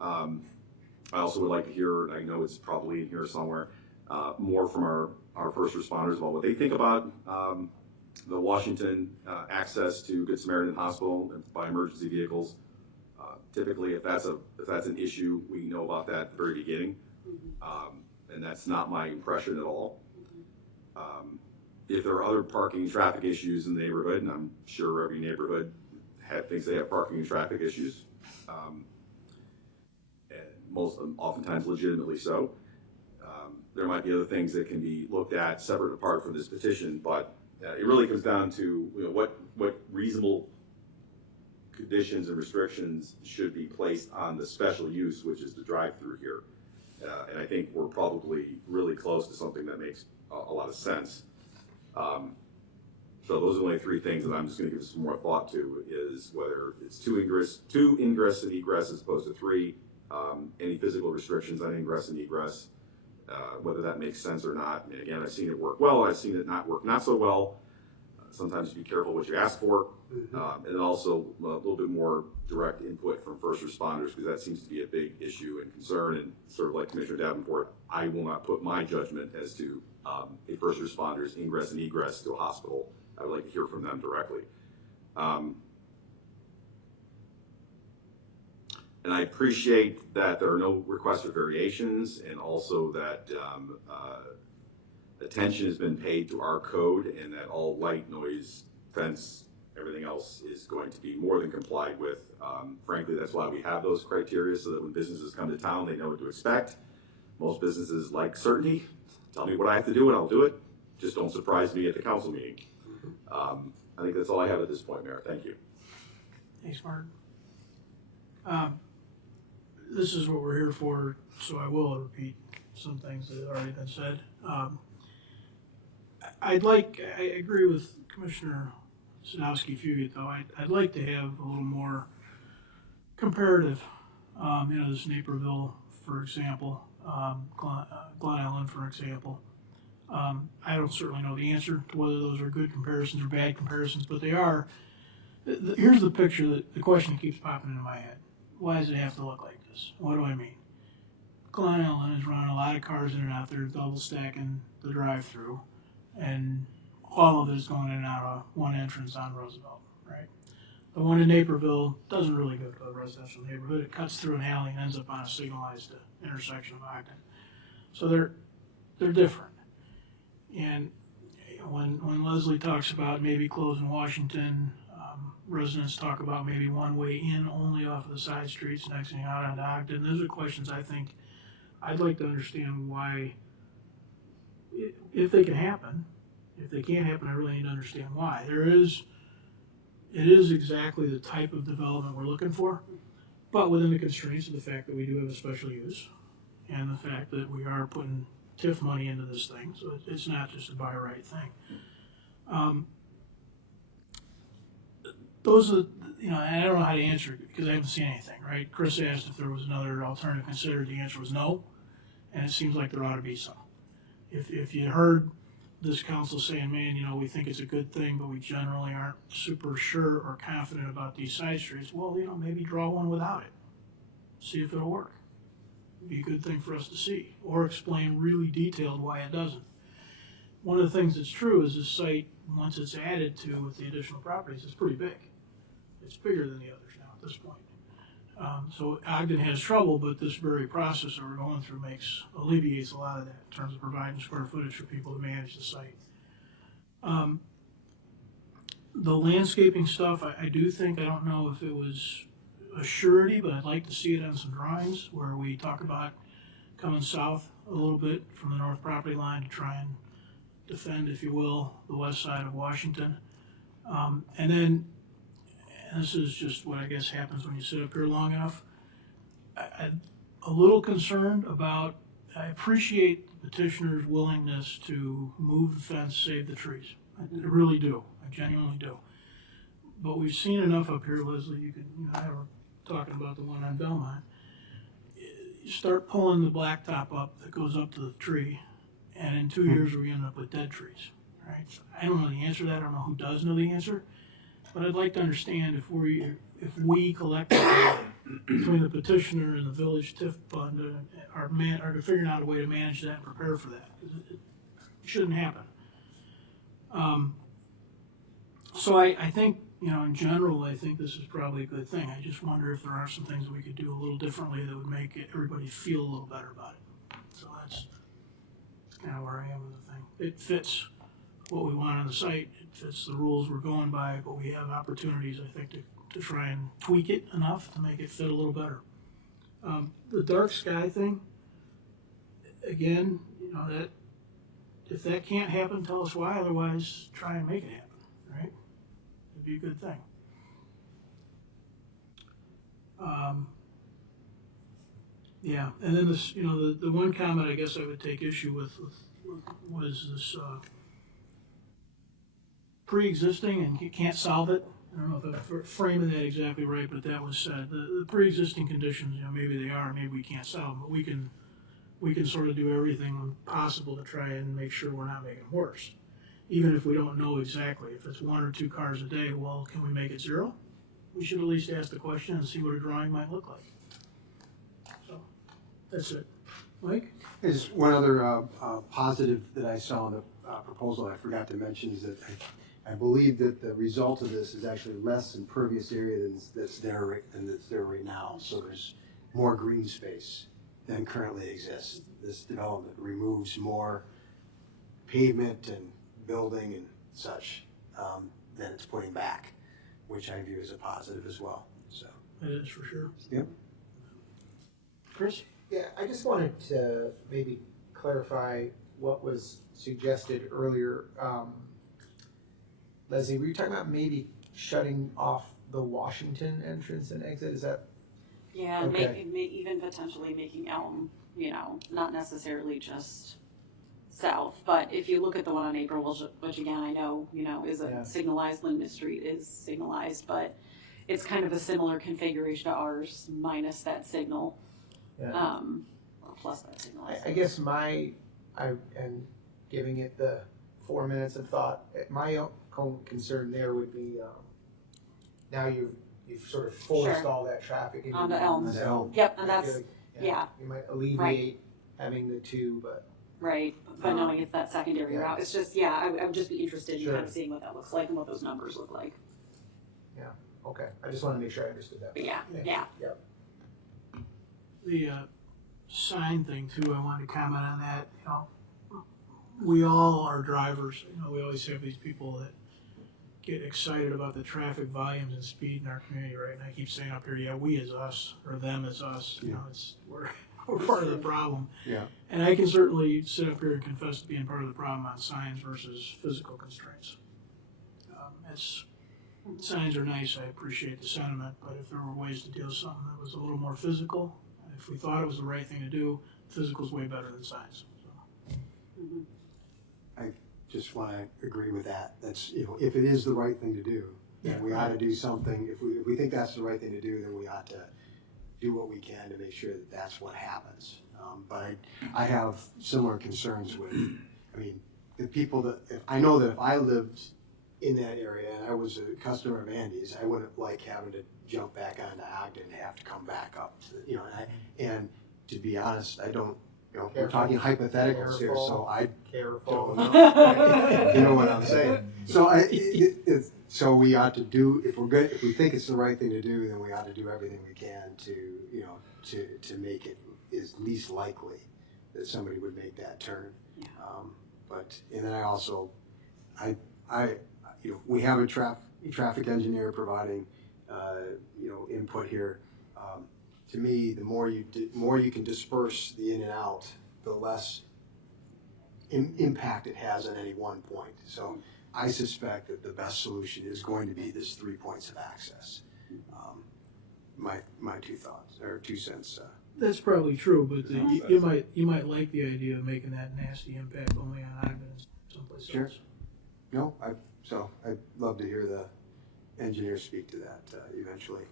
I also would like to hear, and I know it's probably in here somewhere, more from our first responders about what they think about the Washington access to Good Samaritan Hospital by emergency vehicles. Typically, if that's an issue, we know about that at the very beginning, and that's not my impression at all. If there are other parking and traffic issues in the neighborhood, and I'm sure every neighborhood thinks they have parking and traffic issues, and oftentimes legitimately so. There might be other things that can be looked at separate and apart from this petition, but it really comes down to what reasonable conditions and restrictions should be placed on the special use, which is the drive-through here. And I think we're probably really close to something that makes a lot of sense. So those are only three things that I'm just going to give some more thought to, is whether it's two ingress and egress as opposed to three, any physical restrictions on ingress and egress, whether that makes sense or not. And again, I've seen it work well, I've seen it not work not so well. Sometimes be careful what you ask for, and also a little bit more direct input from first responders, because that seems to be a big issue and concern. And sort of like Commissioner Davenport, I will not put my judgment as to a first responder's ingress and egress to a hospital. I would like to hear from them directly. And I appreciate that there are no requests for variations, and also that attention has been paid to our code, and that all light, noise, fence, everything else is going to be more than complied with. Frankly, that's why we have those criteria, so that when businesses come to town, they know what to expect. Most businesses like certainty. Tell me what I have to do and I'll do it. Just don't surprise me at the council meeting. I think that's all I have at this point, Mayor. Thank you. Thanks, Mark. This is what we're here for, so I will repeat some things that have already been said. I agree with Commissioner Sadowski-Fugit, though. I'd like to have a little more comparative. This Naperville, for example, Glen Ellen, for example. I don't certainly know the answer to whether those are good comparisons or bad comparisons, but they are. Here's the picture, the question that keeps popping into my head. Why does it have to look like this? What do I mean? Glen Ellen is running a lot of cars in and out there, double stacking the drive-through, and all of it is going in and out of one entrance on Roosevelt, right? The one in Naperville doesn't really go to a residential neighborhood. It cuts through an alley and ends up on a signalized intersection of Ogden. So they're different. And when Leslie talks about maybe closing Washington, residents talk about maybe one way in only off of the side streets, next thing out onto Ogden. Those are questions I think I'd like to understand why, if they can happen. If they can't happen, I really need to understand why. It is exactly the type of development we're looking for, but within the constraints of the fact that we do have a special use and the fact that we are putting TIF money into this thing, so it's not just a buy right thing. Those are, and I don't know how to answer it because I haven't seen anything, right? Chris asked if there was another alternative considered. The answer was no, and it seems like there ought to be some. If you heard this council saying, man, we think it's a good thing, but we generally aren't super sure or confident about these side streets, well, maybe draw one without it. See if it'll work. It'd be a good thing for us to see, or explain really detailed why it doesn't. One of the things that's true is this site, once it's added to with the additional properties, it's pretty big. It's bigger than the others now at this point. So Ogden has trouble, but this very process that we're going through alleviates a lot of that in terms of providing square footage for people to manage the site. The landscaping stuff, I do think, I don't know if it was a surety, but I'd like to see it on some drawings where we talk about coming south a little bit from the north property line to try and defend, if you will, the west side of Washington. And then, and this is just what I guess happens when you sit up here long enough, I'm a little concerned about, I appreciate the petitioner's willingness to move the fence, save the trees. I really do. I genuinely do. But we've seen enough up here, Leslie, I were talking about the one on Belmont. You start pulling the blacktop up that goes up to the tree, and in 2 years we're gonna end up with dead trees, right? So I don't know the answer to that. I don't know who does know the answer, but I'd like to understand if we collectively, between the petitioner and the village TIF fund, are figuring out a way to manage that and prepare for that. It shouldn't happen. So I think, in general, I think this is probably a good thing. I just wonder if there are some things we could do a little differently that would make everybody feel a little better about it. So that's kind of where I am with the thing. It fits what we want on the site. It fits the rules we're going by, but we have opportunities, I think, to try and tweak it enough to make it fit a little better. The dark sky thing, again, that if that can't happen, tell us why. Otherwise, try and make it happen, right? It'd be a good thing. Yeah, and then this, the one comment I guess I would take issue with was this pre-existing and you can't solve it I don't know if I'm framing that exactly right, but that was said. The pre-existing conditions, you know, maybe they are, maybe we can't solve them, but we can sort of do everything possible to try and make sure we're not making them worse. Even if we don't know exactly, if it's 1 or 2 cars a day, well, can we make it 0? We should at least ask the question and see what a drawing might look like. So, that's it. Mike? There's one other positive that I saw in the proposal I forgot to mention is that I believe that the result of this is actually less impervious area that's there right now. So there's more green space than currently exists. This development removes more pavement and building and such than it's putting back, which I view as a positive as well. So That is for sure. Yep. Chris? Yeah, I just wanted to maybe clarify what was suggested earlier. Leslie, were you talking about maybe shutting off the Washington entrance and exit? Is that? Yeah, Okay. even potentially making Elm, you know, not necessarily just south, but if you look at the one on April, which again, I know, you know, is Yeah. signalized, Linda Street is signalized, but it's kind of a similar configuration to ours, minus that signal, Yeah. or plus that signal. I guess and giving it the 4 minutes of thought, my own concern there would be, now you've sort of forced Sure. all that traffic into Onto one Elm. zone. Yep, and I feel that's, like, yeah. You might alleviate having the 2, but. Right, but knowing it's that secondary Yeah. route, it's just, yeah, I would just be interested in Sure. kind of seeing what that looks like and what those numbers look like. Yeah, okay, I just want to make sure I understood that. But yeah, Thanks. yeah. Yep. The sign thing too, I wanted to comment on that. You know, we all are drivers. You know, we always have these people that get excited about the traffic volumes and speed in our community, right? And I keep saying up here, yeah, we as us, or them as us. You know, we're part of the problem. Yeah. And I can certainly sit up here and confess to being part of the problem on signs versus physical constraints. Signs are nice, I appreciate the sentiment, but if there were ways to deal with something that was a little more physical, if we thought it was the right thing to do, physical's way better than signs. I just want to agree with that. That's, you know, if it is the right thing to do, then we ought to do something. If we think that's the right thing to do, then we ought to do what we can to make sure that that's what happens. But I have similar concerns with, I mean, the people that, I know that if I lived in that area and I was a customer of Andy's, I wouldn't like having to jump back onto Ogden and have to come back up to, you know, and to be honest, I don't, you know, we're talking hypotheticals here, so I don't know. You know what I'm saying? So so we ought to do, if we think it's the right thing to do, then we ought to do everything we can to, you know, to make it as least likely that somebody would make that turn. And then I also, you know, we have a traffic engineer providing, you know, input here. To me, the more you can disperse the in and out, the less impact it has on any one point. So I suspect that the best solution is going to be this 3 points of access. My 2 thoughts or 2 cents. That's probably true, but you might like the idea of making that nasty impact only on Ogden and someplace else. No, I'd love to hear the engineer speak to that eventually.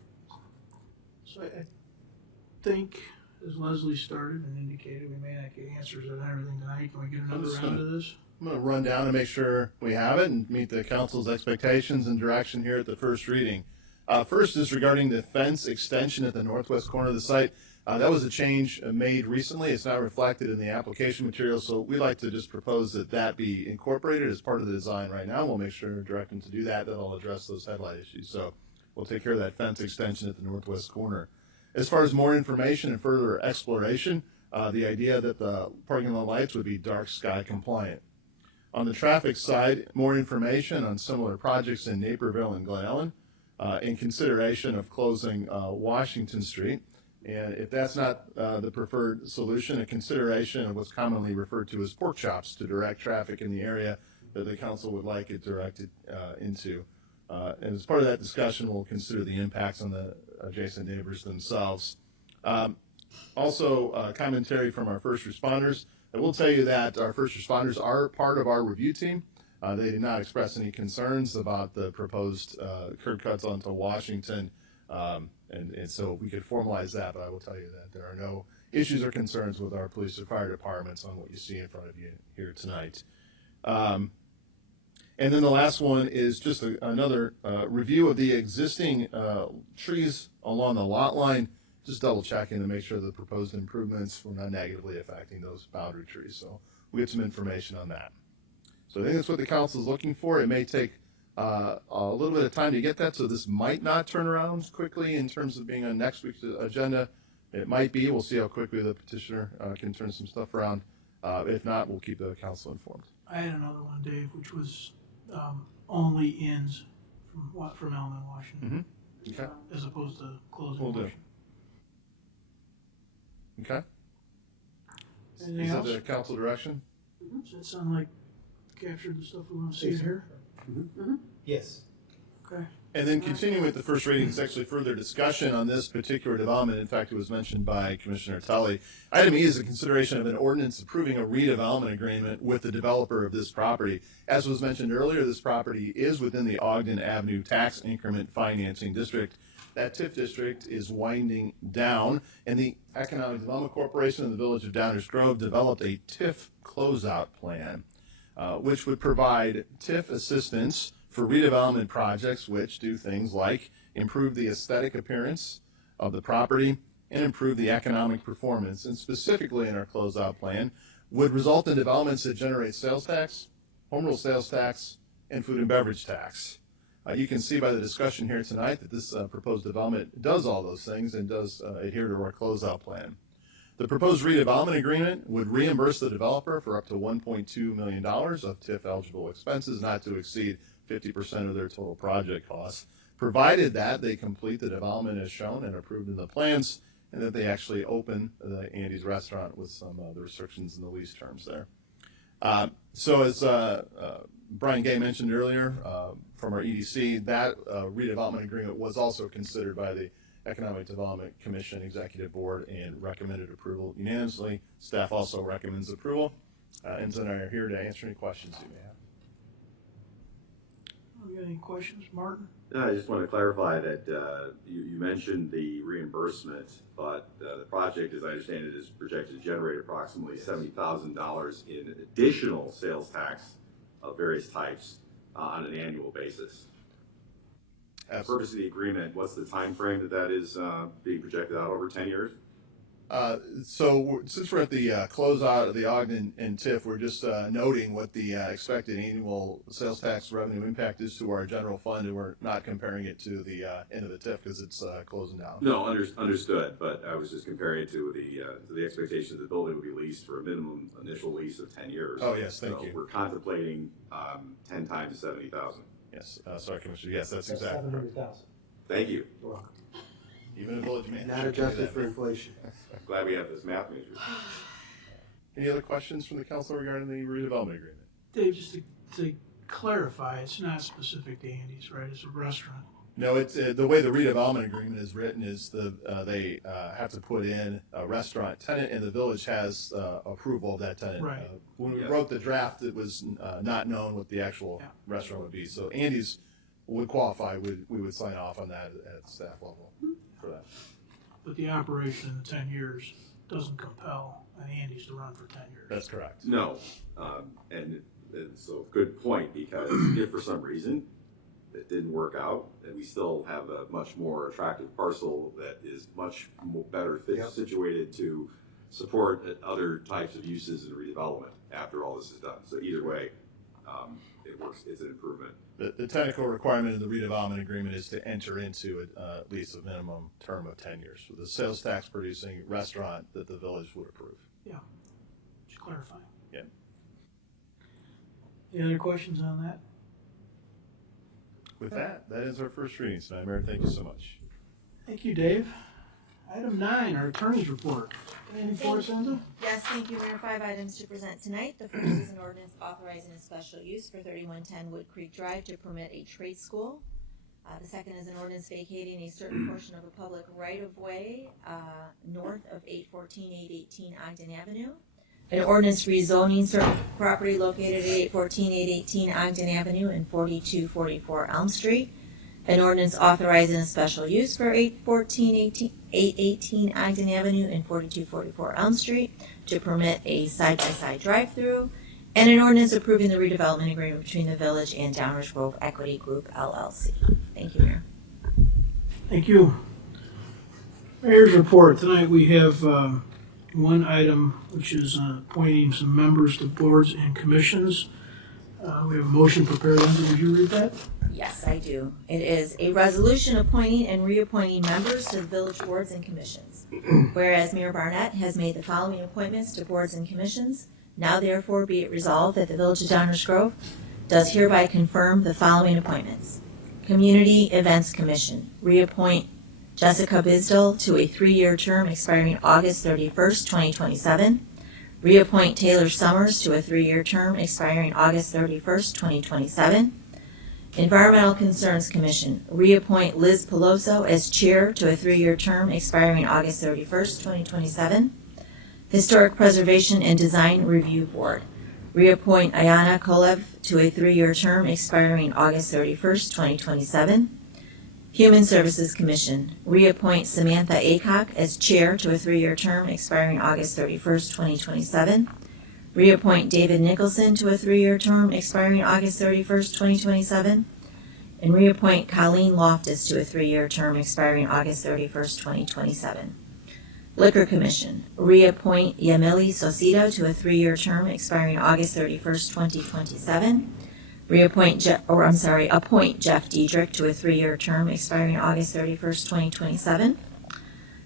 So I think, as Leslie started and indicated, we may not get answers on everything tonight. Can we get another round of this? I'm going to run down and make sure we have it and meet the council's expectations and direction here at the first reading. First is regarding the fence extension at the northwest corner of the site. That was a change made recently. It's not reflected in the application material, so we'd like to just propose that that be incorporated as part of the design right now. We'll make sure to direct them to do that. That'll address those headlight issues. So we'll take care of that fence extension at the northwest corner. As far as more information and further exploration, the idea that the parking lot lights would be dark sky compliant. On the traffic side, more information on similar projects in Naperville and Glen Ellen in consideration of closing Washington Street. And if that's not the preferred solution, a consideration of what's commonly referred to as pork chops to direct traffic in the area that the council would like it directed into. And as part of that discussion, we'll consider the impacts on the adjacent neighbors themselves. Also, commentary from our first responders. I will tell you that our first responders are part of our review team. They did not express any concerns about the proposed curb cuts onto Washington, and so we could formalize that, but I will tell you that there are no issues or concerns with our police or fire departments on what you see in front of you here tonight. And then the last one is just another review of the existing trees along the lot line, just double checking to make sure the proposed improvements were not negatively affecting those boundary trees. So we have some information on that. So I think that's what the council is looking for. It may take a little bit of time to get that, so this might not turn around quickly in terms of being on next week's agenda. It might be. We'll see how quickly the petitioner can turn some stuff around. If not, we'll keep the council informed. I had another one, Dave, which was only ends from Elm and Washington, Okay. as opposed to closing Will do. Washington. Okay. Anything Is that else? the council direction? Does that sound like captured the stuff we want to see in here? Yes. Okay. And then continuing with the first reading is actually further discussion on this particular development. In fact, it was mentioned by Commissioner Tully. Item E is a consideration of an ordinance approving a redevelopment agreement with the developer of this property. As was mentioned earlier, this property is within the Ogden Avenue Tax Increment Financing District. That TIF district is winding down, and the Economic Development Corporation in the Village of Downers Grove developed a TIF closeout plan, which would provide TIF assistance for redevelopment projects which do things like improve the aesthetic appearance of the property and improve the economic performance. And specifically in our closeout plan, would result in developments that generate sales tax, home rule sales tax, and food and beverage tax. You can see by the discussion here tonight that this proposed development does all those things and does adhere to our closeout plan. The proposed redevelopment agreement would reimburse the developer for up to $1.2 million of TIF eligible expenses not to exceed 50% of their total project costs, provided that they complete the development as shown and approved in the plans, and that they actually open the Andy's restaurant with some of the restrictions in the lease terms there. So as Brian Gay mentioned earlier from our EDC, that redevelopment agreement was also considered by the Economic Development Commission Executive Board and recommended approval unanimously. Staff also recommends approval. Enzo and I are here to answer any questions you may have. You got any questions, Martin? I just want to clarify that you mentioned the reimbursement, but the project, as I understand it, is projected to generate approximately $70,000 in additional sales tax of various types on an annual basis. For the purpose of the agreement, what's the time frame that is being projected out over 10 years? So since we're at the closeout of the Ogden and TIF, we're just noting what the expected annual sales tax revenue impact is to our general fund, and we're not comparing it to the end of the TIF because it's closing down. No, understood, but I was just comparing it to the expectation that the building would be leased for a minimum initial lease of 10 years. Oh, yes, thank you. We're contemplating 10 times 70,000. Yes, sorry, Commissioner. Yes, that's exactly correct. 700,000. Thank you. You're welcome. Even a village manager. Not adjusted for inflation. Glad we have this math major. Any other questions from the council regarding the redevelopment agreement? Dave, just to clarify, it's not specific to Andy's, right? It's a restaurant. No, it's the way the redevelopment agreement is written is they have to put in a restaurant tenant, and the village has approval of that tenant. Right. When we wrote the draft, it was not known what the actual restaurant would be. So Andy's would qualify. We would sign off on that at staff level for that. But the operation in the 10 years doesn't compel an Andy's to run for 10 years. That's correct. No, and so good point, because if for some reason it didn't work out, and we still have a much more attractive parcel that is much better situated to support other types of uses and redevelopment after all this is done. So either way, it works. It's an improvement. The technical requirement in the redevelopment agreement is to enter into a lease of minimum term of 10 years with a sales tax producing restaurant that the village would approve. Yeah, just clarifying. Yeah. Any other questions on that? With that is our first reading tonight. Mayor, thank you so much. Thank you, Dave. Item 9, our attorney's report. Anything for us, Enza? Yes, thank you, Mayor. 5 items to present tonight. The first is an ordinance authorizing a special use for 3110 Wood Creek Drive to permit a trade school. The second is an ordinance vacating a certain portion of a public right-of-way north of 814, 818 Ogden Avenue. An ordinance rezoning certain property located at 814, 818 Ogden Avenue and 4244 Elm Street. An ordinance authorizing a special use for 818 Ogden Avenue and 4244 Elm Street to permit a side-by-side drive-through. And an ordinance approving the redevelopment agreement between the village and Downers Grove Equity Group LLC. Thank you, Mayor. Thank you. Mayor's report. Tonight we have one item, which is appointing some members to boards and commissions. We have a motion prepared. Linda, would you read that? Yes, I do. It is a resolution appointing and reappointing members to the village boards and commissions. Whereas Mayor Barnett has made the following appointments to boards and commissions, now therefore be it resolved that the Village of Downers Grove does hereby confirm the following appointments. Community Events Commission, reappoint Jessica Bisdell to a 3-year term expiring August 31st, 2027. Reappoint Taylor Summers to a 3-year term expiring August 31st, 2027. Environmental Concerns Commission, reappoint Liz Peloso as chair to a 3-year term expiring August 31st, 2027. Historic Preservation and Design Review Board, reappoint Ayana Kolev to a 3-year term expiring August 31st, 2027. Human Services Commission, reappoint Samantha Aycock as chair to a 3-year term expiring August 31st, 2027. Reappoint David Nicholson to a 3-year term expiring August 31st, 2027. And reappoint Colleen Loftus to a 3-year term expiring August 31st, 2027. Liquor Commission, reappoint Yamili Sosito to a 3-year term expiring August 31st, 2027. Appoint Jeff Diedrich to a 3-year term expiring August 31st, 2027.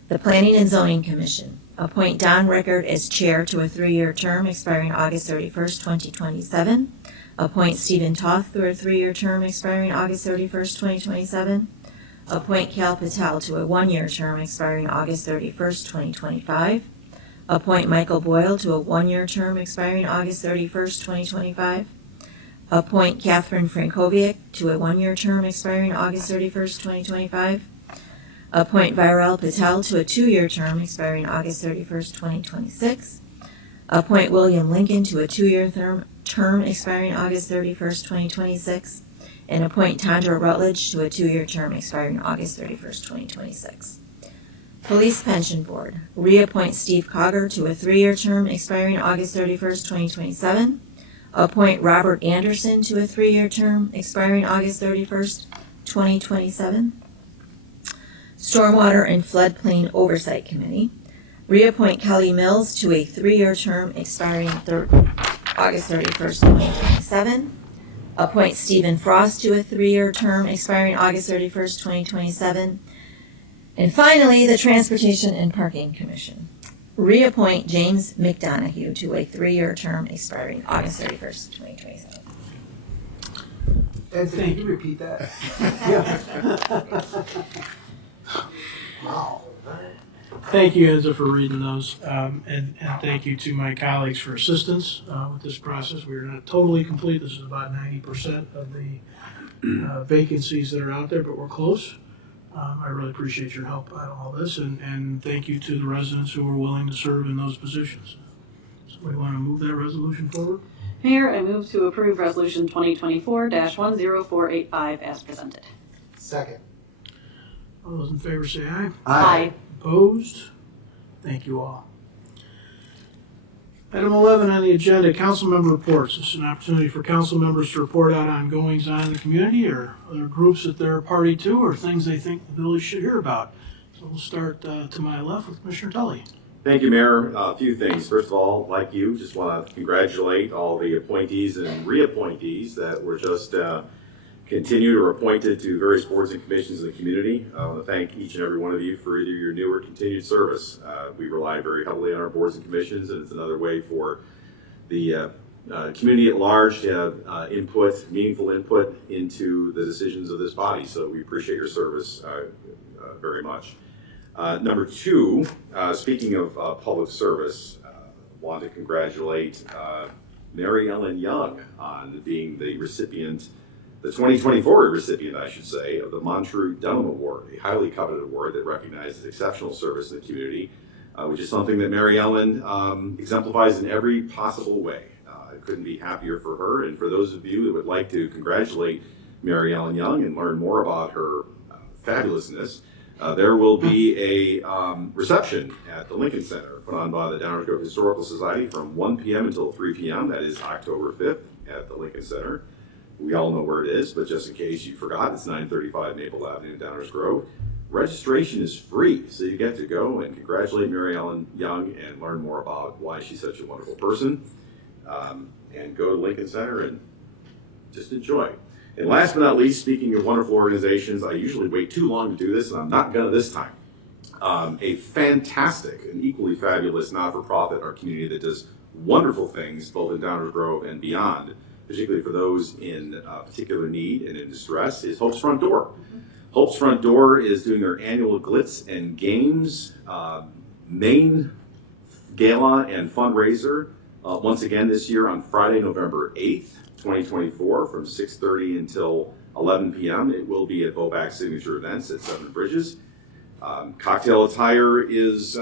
The Planning and Zoning Commission, appoint Don Rickard as chair to a 3-year term expiring August 31st, 2027. Appoint Stephen Toth to a 3-year term expiring August 31st, 2027. Appoint Cal Patel to a 1-year term expiring August 31st, 2025. Appoint Michael Boyle to a 1-year term expiring August 31st, 2025. Appoint Catherine Frankovic to a 1-year term expiring August 31st, 2025. Appoint Viral Patel to a 2-year term expiring August 31st, 2026. Appoint William Lincoln to a 2-year term expiring August 31st, 2026. And appoint Tandra Rutledge to a 2-year term expiring August 31st, 2026. Police Pension Board, reappoint Steve Cogger to a 3-year term expiring August 31st, 2027. Appoint Robert Anderson to a 3-year term expiring August 31st, 2027. Stormwater and Floodplain Oversight Committee, reappoint Kelly Mills to a 3-year term expiring August 31st, 2027. Appoint Stephen Frost to a 3-year term expiring August 31st, 2027. And finally, the Transportation and Parking Commission, reappoint James McDonough to a 3-year term expiring August 31st, 2027. Ed, can you repeat that? Wow. Thank you, Enza, for reading those, and thank you to my colleagues for assistance with this process. We are not totally complete. This is about 90% of the vacancies that are out there, but we're close. I really appreciate your help on all this, and thank you to the residents who are willing to serve in those positions. So we want to move that resolution forward? Mayor, I move to approve Resolution 2024-10485 as presented. Second. All those in favor say aye. Aye. Opposed? Thank you all. Item 11 on the agenda, council member reports. This is an opportunity for council members to report out on goings on in the community or other groups that they're a party to or things they think the village should hear about. So we'll start to my left with Commissioner Tully. Thank you, Mayor. A few things. First of all, like you, just want to congratulate all the appointees and reappointees that were just continued or appointed to various boards and commissions in the community. I want to thank each and every one of you for either your new or continued service. We rely very heavily on our boards and commissions, and it's another way for the community at large to have meaningful input into the decisions of this body. So we appreciate your service very much. Number two, speaking of public service, I want to congratulate Mary Ellen Young on being the recipient, the 2024 recipient, I should say, of the Montreux Dunham Award, a highly coveted award that recognizes exceptional service in the community. which is something that Mary Ellen exemplifies in every possible way. I couldn't be happier for her, and for those of you that would like to congratulate Mary Ellen Young and learn more about her fabulousness, there will be a reception at the Lincoln Center put on by the Downers Grove Historical Society from 1 p.m. until 3 p.m. That is October 5th at the Lincoln Center. We all know where it is, but just in case you forgot, it's 935 Maple Avenue, Downers Grove. Registration is free, so you get to go and congratulate Mary Ellen Young and learn more about why she's such a wonderful person. And go to Lincoln Center and just enjoy. And last but not least, speaking of wonderful organizations, I usually wait too long to do this, and I'm not going to this time. A fantastic and equally fabulous not-for-profit in our community that does wonderful things both in Downers Grove and beyond, particularly for those in particular need and in distress, is Hope's Front Door. Hope's Front Door is doing their annual Glitz and Games main gala and fundraiser once again this year on Friday, November 8th, 2024 from 6:30 until 11 p.m. It will be at Boback Signature Events at Seven Bridges. Cocktail attire is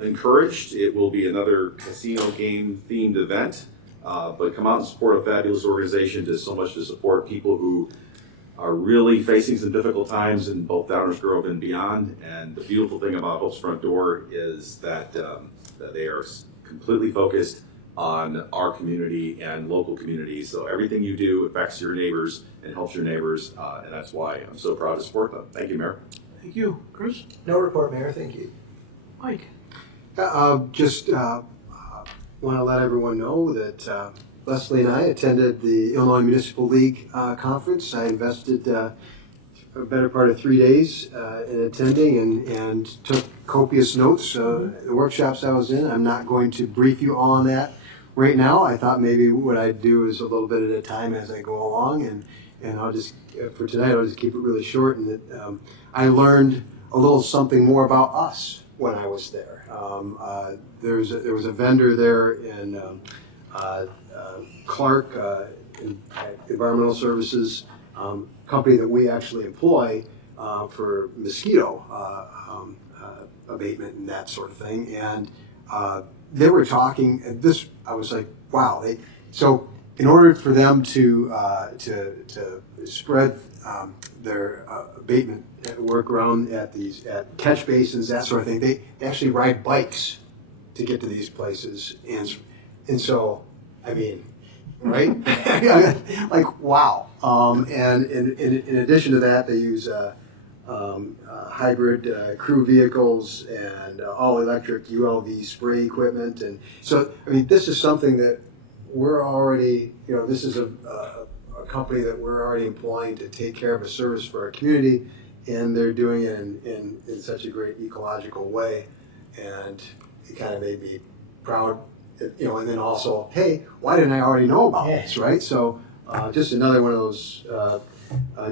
encouraged. It will be another casino game themed event, but come out and support a fabulous organization that does so much to support people who are really facing some difficult times in both Downers Grove and beyond. And the beautiful thing about Hope's Front Door is that, that they are completely focused on our community and local communities. So everything you do affects your neighbors and helps your neighbors, and that's why I'm so proud to support them. Thank you, Mayor. Thank you. Chris? No report, Mayor. Thank you. Mike? Just want to let everyone know that Leslie and I attended the Illinois Municipal League conference. I invested a better part of 3 days in attending and took copious notes. The workshops I was in, I'm not going to brief you all on that right now. I thought maybe what I'd do is a little bit at a time as I go along, and I'll just, for tonight, I'll just keep it really short. And that I learned a little something more about us when I was there. There was a vendor there in Clark, Environmental Services, company that we actually employ for mosquito abatement and that sort of thing. And they were talking, and this, I was like, wow. So in order for them to spread their abatement work around at catch basins, that sort of thing, they actually ride bikes to get to these places. And so, I mean, right? Like, wow. And in addition to that, they use hybrid crew vehicles and all-electric ULV spray equipment. And so, I mean, this is something that we're already, this is a company that we're already employing to take care of a service for our community, and they're doing it in such a great ecological way. And it kind of made me proud, and then also, hey, why didn't I already know about this, right? So just another one of those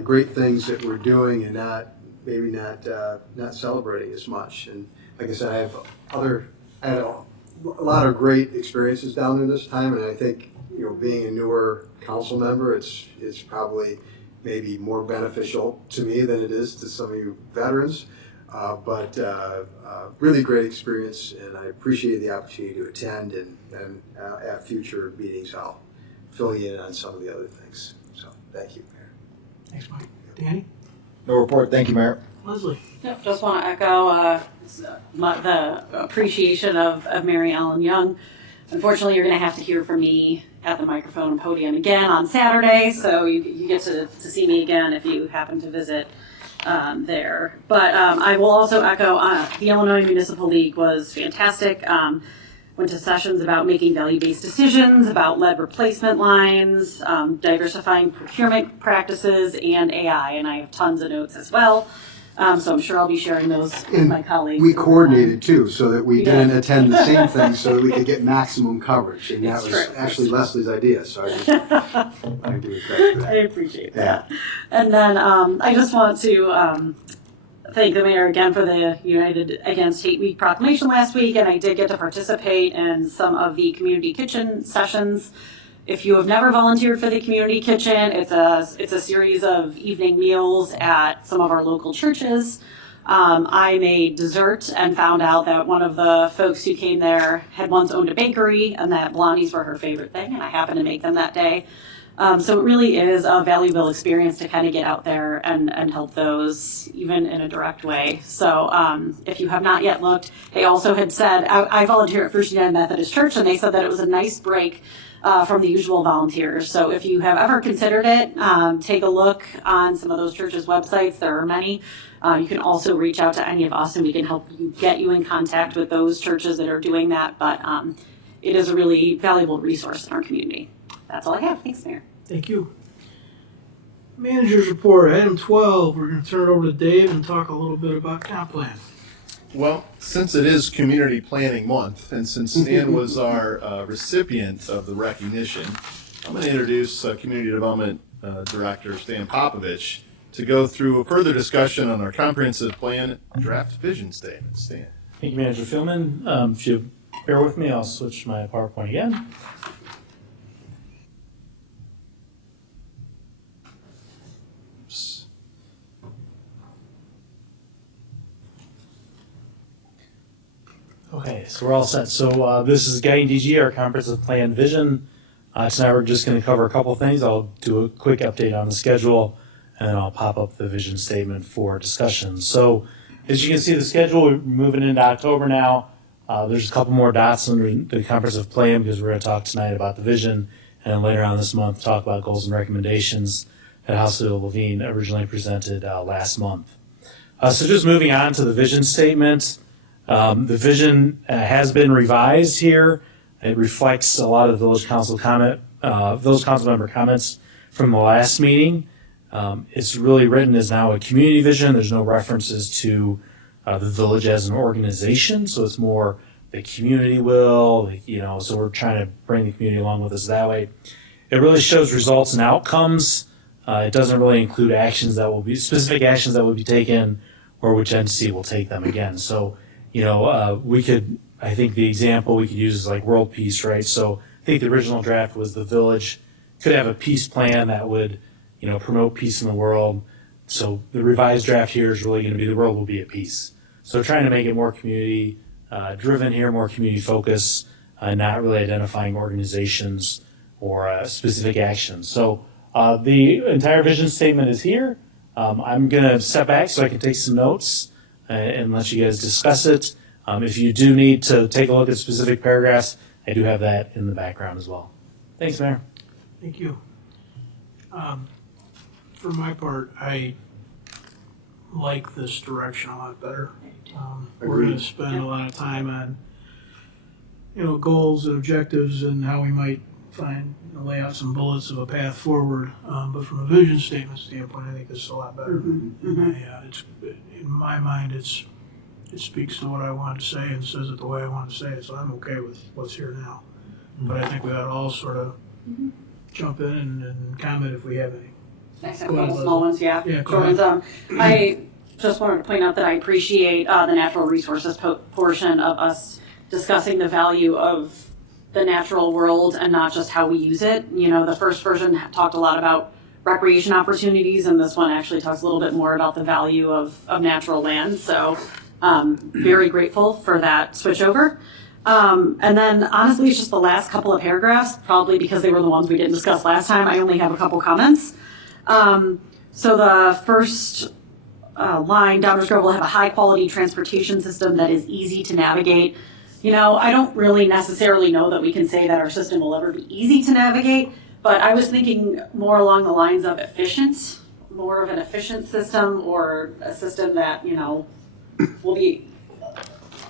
great things that we're doing and not celebrating as much. And like I said, I had a lot of great experiences down there this time, and I think being a newer council member, it's probably maybe more beneficial to me than it is to some of you veterans. But really great experience, and I appreciate the opportunity to attend, and at future meetings I'll fill you in on some of the other things. So thank you, Mayor. Thanks, Mike. Danny? No report. Thank you, Mayor. Leslie? Yep, just want to echo the appreciation of Mary Ellen Young. Unfortunately, you're going to have to hear from me at the microphone and podium again on Saturday, so you get to see me again if you happen to visit there. But I will also echo the Illinois Municipal League was fantastic. Went to sessions about making value-based decisions, about lead replacement lines, diversifying procurement practices, and AI, and I have tons of notes as well. So I'm sure I'll be sharing those with my colleagues. We coordinated too, so that we didn't attend the same thing, so that we could get maximum coverage. And that was actually Leslie's idea, so I give you credit for that. I appreciate that. And then I just want to thank the mayor again for the United Against Hate Week proclamation last week, and I did get to participate in some of the community kitchen sessions. If you have never volunteered for the community kitchen, it's a series of evening meals at some of our local churches. I made dessert and found out that one of the folks who came there had once owned a bakery and that blondies were her favorite thing, and I happened to make them that day. So it really is a valuable experience to kind of get out there and help those, even in a direct way. So if you have not yet looked, they also had said, I volunteer at First United Methodist Church, and they said that it was a nice break from the usual volunteers. So if you have ever considered it, take a look on some of those churches' websites. There are many. You can also reach out to any of us, and we can help you get you in contact with those churches that are doing that. But it is a really valuable resource in our community. That's all I have. Thanks, Mayor. Thank you. Manager's report, item 12. We're going to turn it over to Dave and talk a little bit about comp plan. Well, since it is Community Planning Month, and since Stan was our recipient of the recognition, I'm going to introduce Community Development Director Stan Popovich to go through a further discussion on our comprehensive plan draft vision statement. Stan. Thank you, Manager Philman. If you bear with me, I'll switch my PowerPoint again. Oops. Okay, so we're all set. So this is Guiding DG, our comprehensive plan vision. Tonight we're just going to cover a couple things. I'll do a quick update on the schedule, and then I'll pop up the vision statement for discussion. So as you can see the schedule, we're moving into October now. There's a couple more dots under the comprehensive plan because we're going to talk tonight about the vision, and then later on this month talk about goals and recommendations that House Bill Levine originally presented last month. So just moving on to the vision statement. The vision has been revised here. It reflects a lot of the village council member comments from the last meeting. It's really written as now a community vision. There's no references to the village as an organization, so it's more the community will, so we're trying to bring the community along with us that way. It really shows results and outcomes. It doesn't really include specific actions that will be taken or which entity will take them again. So, I think the example we could use is like world peace, right? So I think the original draft was the village could have a peace plan that would, promote peace in the world. So the revised draft here is really going to be the world will be at peace. So trying to make it more community driven here, more community focused, not really identifying organizations or specific actions. So the entire vision statement is here. I'm going to step back so I can take some notes and let you guys discuss it. If you do need to take a look at specific paragraphs, I do have that in the background as well. Thanks, Mayor. Thank you. For my part, I like this direction a lot better. We're going to spend a lot of time on, goals and objectives and how we might lay out some bullets of a path forward. But from a vision statement standpoint, I think this is a lot better. It's in my mind, it speaks to what I wanted to say and says it the way I want to say it. So I'm okay with what's here now. But I think we ought to all sort of jump in and comment if we have any. Nice, a couple small ones, yeah. Short ones. I just wanted to point out that I appreciate the natural resources portion of us discussing the value of the natural world and not just how we use it. The first version talked a lot about recreation opportunities, and this one actually talks a little bit more about the value of natural land. So very grateful for that switch over. And then honestly, it's just the last couple of paragraphs, probably because they were the ones we didn't discuss last time. I only have a couple comments. So the first line, Downers Grove will have a high quality transportation system that is easy to navigate. I don't really necessarily know that we can say that our system will ever be easy to navigate, but I was thinking more along the lines of efficient, more of an efficient system, or a system that, will be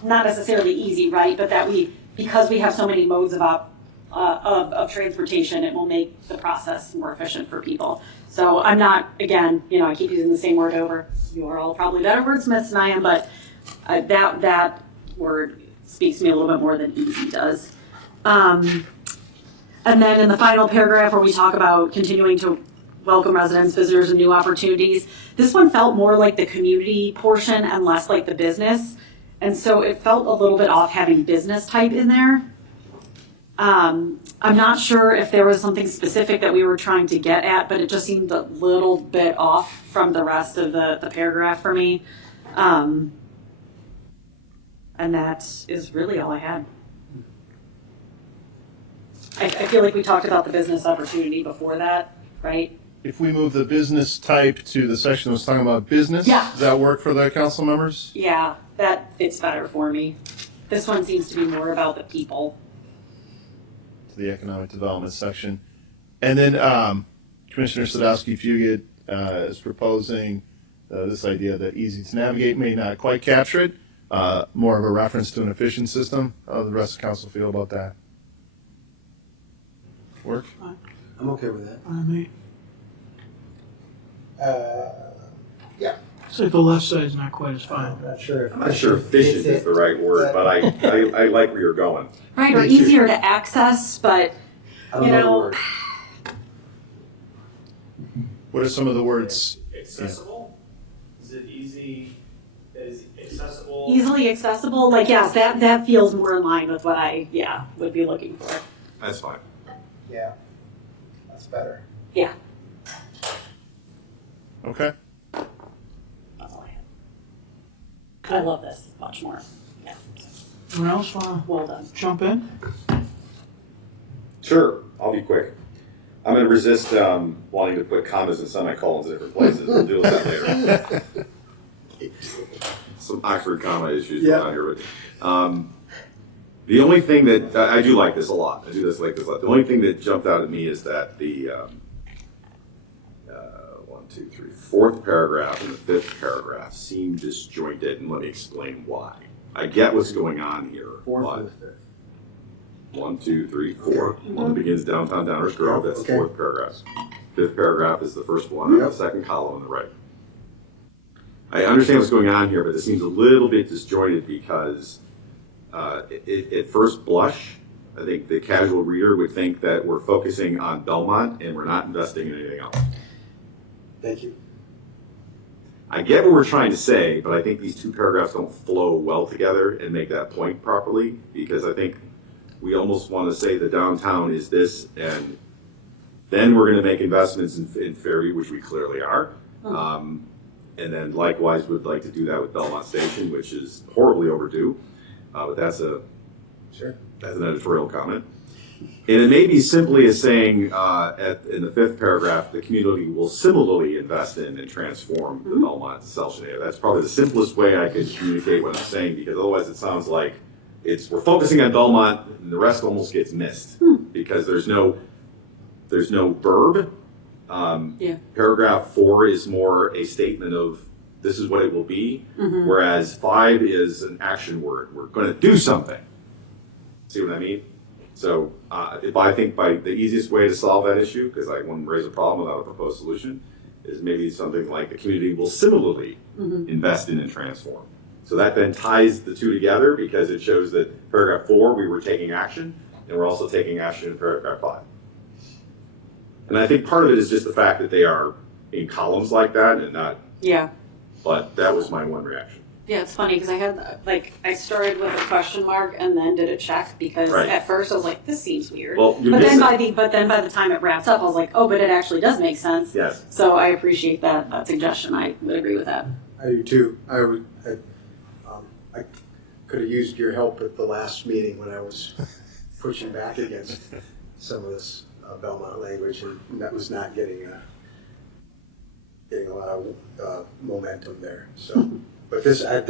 not necessarily easy, right? But that because we have so many modes of transportation, it will make the process more efficient for people. So I'm not, again, I keep using the same word over. You are all probably better wordsmiths than I am, but that word speaks to me a little bit more than easy does. And then in the final paragraph where we talk about continuing to welcome residents, visitors, and new opportunities, this one felt more like the community portion and less like the business. And so it felt a little bit off having business type in there. I'm not sure if there was something specific that we were trying to get at, but it just seemed a little bit off from the rest of the paragraph for me. And that is really all I had. I feel like we talked about the business opportunity before that, right? If we move the business type to the section that was talking about business, Yeah. does that work for the council members? Yeah, that fits better for me. This one seems to be more about the people. To the economic development section. And then Commissioner Sadowski-Fugit is proposing this idea that easy to navigate may not quite capture it, more of a reference to an efficient system. How does the rest of the council feel about that? Work? I'm okay with that. Me. Yeah. So the left side's not quite as fine. I'm not sure I'm not sure efficient is the right word, but I like where you're going. Right, or Me too. easier to access, but, I don't you know the know, word. What are some of the words? Accessible? Is it easy, is accessible? easily accessible, like, yes, that feels more in line with what I, would be looking for. That's fine. Yeah. That's better. Yeah. Okay. That's all I had. I love this much more. Yeah. Anyone else want Well done. to jump in? Sure, I'll be quick. I'm going to resist wanting to put commas and semicolons in different places. We'll deal with that later. Some Oxford comma issues going on here. But, the only thing that, I do like this a lot. I do this like this a lot. The only thing that jumped out at me is that the fourth paragraph and the fifth paragraph seem disjointed, and let me explain why. I get what's going on here. Fourth and fifth. 1, 2, 3, 4. One that begins downtown Downers Grove, that's the Okay. fourth paragraph. Fifth paragraph is the first one, Yep. the second column on the right. I understand what's going on here, but this seems a little bit disjointed because at first blush, I think the casual reader would think that we're focusing on Belmont and we're not investing in anything else. Thank you. I get what we're trying to say, but I think these two paragraphs don't flow well together and make that point properly, because I think we almost want to say the downtown is this, and then we're going to make investments in Ferry, which we clearly are. And then likewise would like to do that with Belmont Station, which is horribly overdue. But that's an editorial comment. And it may be simply as saying in the fifth paragraph, the community will similarly invest in and transform the Belmont to Selshanator. That's probably the simplest way I could communicate what I'm saying, because otherwise it sounds like we're focusing on Belmont and the rest almost gets missed because there's no verb. Paragraph 4 is more a statement of this is what it will be, whereas 5 is an action word. We're going to do something. See what I mean? So I think the easiest way to solve that issue, because I wouldn't raise a problem without a proposed solution, is maybe something like the community will similarly invest in and transform. So that then ties the two together, because it shows that paragraph 4, we were taking action, and we're also taking action in paragraph 5. And I think part of it is just the fact that they are in columns like that and not, but that was my one reaction. Yeah, it's funny because I had, I started with a question mark and then did a check because at first I was like, this seems weird. Well, but then by the time it wraps up, I was like, oh, but it actually does make sense. Yes. So I appreciate that suggestion. I would agree with that. I do too. I could have used your help at the last meeting when I was pushing back against some of this Belmont language, and that was not getting a lot of momentum there. So, but this, I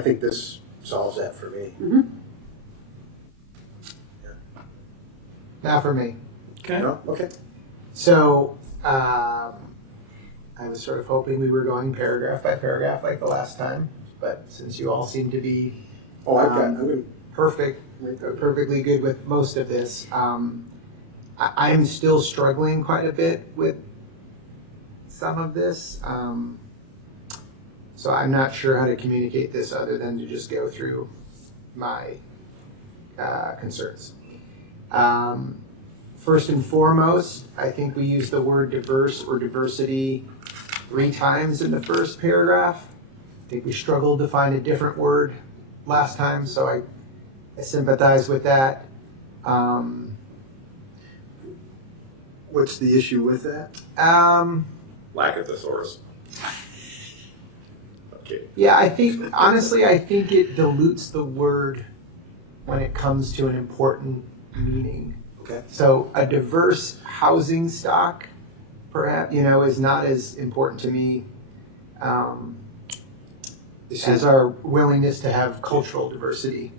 think this solves that for me. Not for me. Okay. No? Okay. So, I was sort of hoping we were going paragraph by paragraph like the last time, but since you all seem to be perfectly good with most of this, I'm still struggling quite a bit with some of this. So I'm not sure how to communicate this other than to just go through my concerns. First and foremost, I think we used the word diverse or diversity 3 times in the first paragraph. I think we struggled to find a different word last time, so I sympathize with that. What's the issue with that? Lack of thesaurus. kidding. Yeah, I think, honestly, I think it dilutes the word when it comes to an important meaning. Okay. So a diverse housing stock, perhaps, is not as important to me as our willingness to have cultural diversity.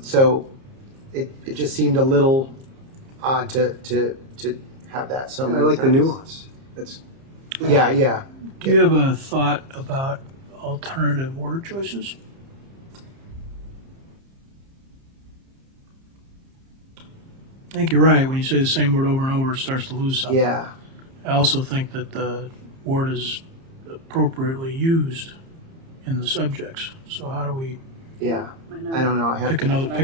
So it just seemed a little odd to have that so many I like the times. nuance. That's Yeah. Do you have a thought about alternative word choices? I think you're right. When you say the same word over and over, it starts to lose something. Yeah. I also think that the word is appropriately used in the subjects. So how do we Yeah. I don't know. I have pick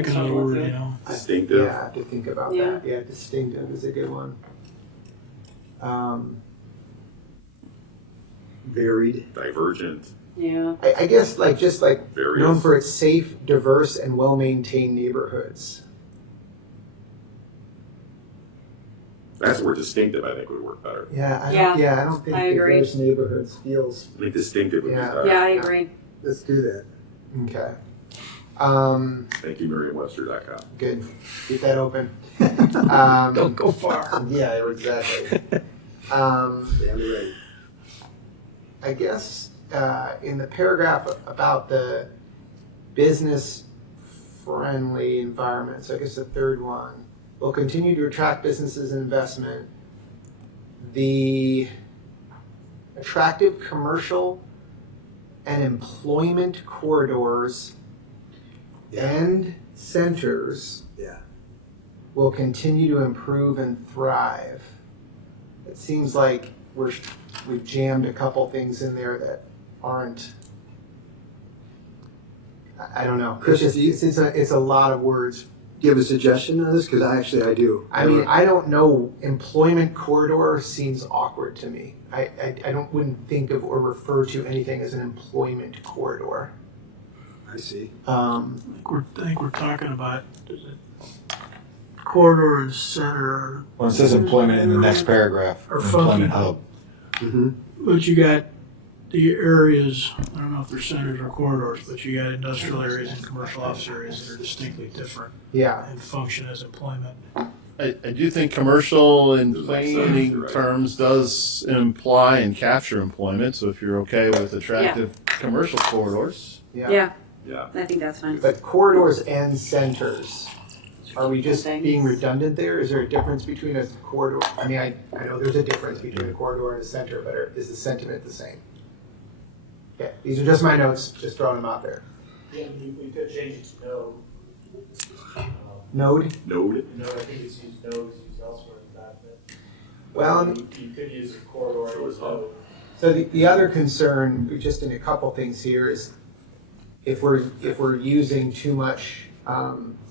another word, Distinctive. Yeah, I have to think about that. Yeah, distinctive is a good one. varied. Divergent. Yeah. I guess just Various. known for its safe, diverse, and well-maintained neighborhoods. That's where distinctive, I think, would work better. Yeah, I don't think I agree. diverse neighborhoods feels. I think distinctive would be better. Yeah, I agree. Let's do that. Okay. Thank you, Merriam-Webster.com. Good. Keep that open. Don't go far. Yeah, exactly. Damn right. I guess in the paragraph about the business-friendly environment, so I guess the third one, will continue to attract businesses and investment. The attractive commercial and employment corridors and centers will continue to improve and thrive. It seems like we've jammed a couple things in there that aren't. I don't know. Chris, It's a lot of words. Do you have a suggestion on this? Because I do. I mean, I don't know. Employment corridor seems awkward to me. I wouldn't think of or refer to anything as an employment corridor. I see. I think we're talking about corridor and center. Well, it says employment in the next paragraph, Or employment funky. hub. But you got the areas, I don't know if they're centers or corridors, but you got industrial areas and commercial office areas that are distinctly different. Yeah. And function as employment. I do think commercial in plain meaning terms does imply and capture employment, so if you're okay with attractive commercial corridors. Yeah. Yeah. I think that's fine. But corridors and centers, are we just being redundant there? Is there a difference between a corridor? I mean, I know there's a difference between a corridor and a center, but is the sentiment the same? Yeah, these are just my notes, just throwing them out there. Yeah, we could change it to no. Node? Node. No, I think it's used node is used elsewhere in the document. Well, You could use a corridor as node. so the other concern, just in a couple things here, is if we're using too much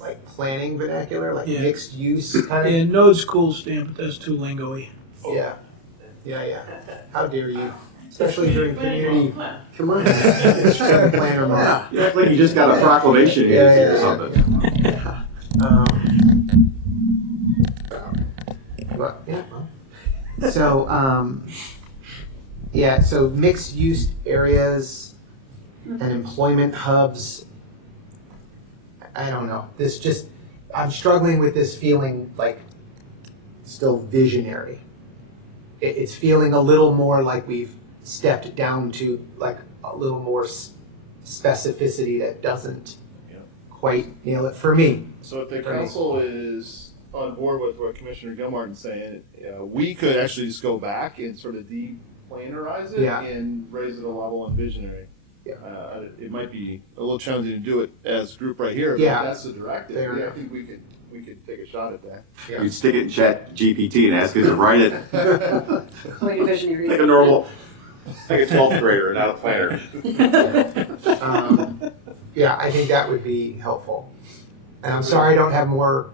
like planning vernacular, like Yeah. mixed use kind of. And node's cool, Stan, but that's too lingo-y. Yeah. How dare you? Especially during community. Come on. Planner month. You act like you just got a proclamation agency or something. So mixed use areas and employment hubs. I don't know. I'm struggling with this feeling like still visionary. It's feeling a little more like we've stepped down to like a little more specificity that doesn't quite nail it for me. So if the council is on board with what Commissioner Gilmartin's saying, we could actually just go back and sort of de-planerize it and raise it a level on visionary. It might be a little challenging to do it as a group right here, but if that's the directive. I think we could take a shot at that. You could stick it in Chat GPT and ask it to write it. Like a visionary. Like a normal, like a 12th grader, not a planner. I think that would be helpful. And I'm sorry I don't have more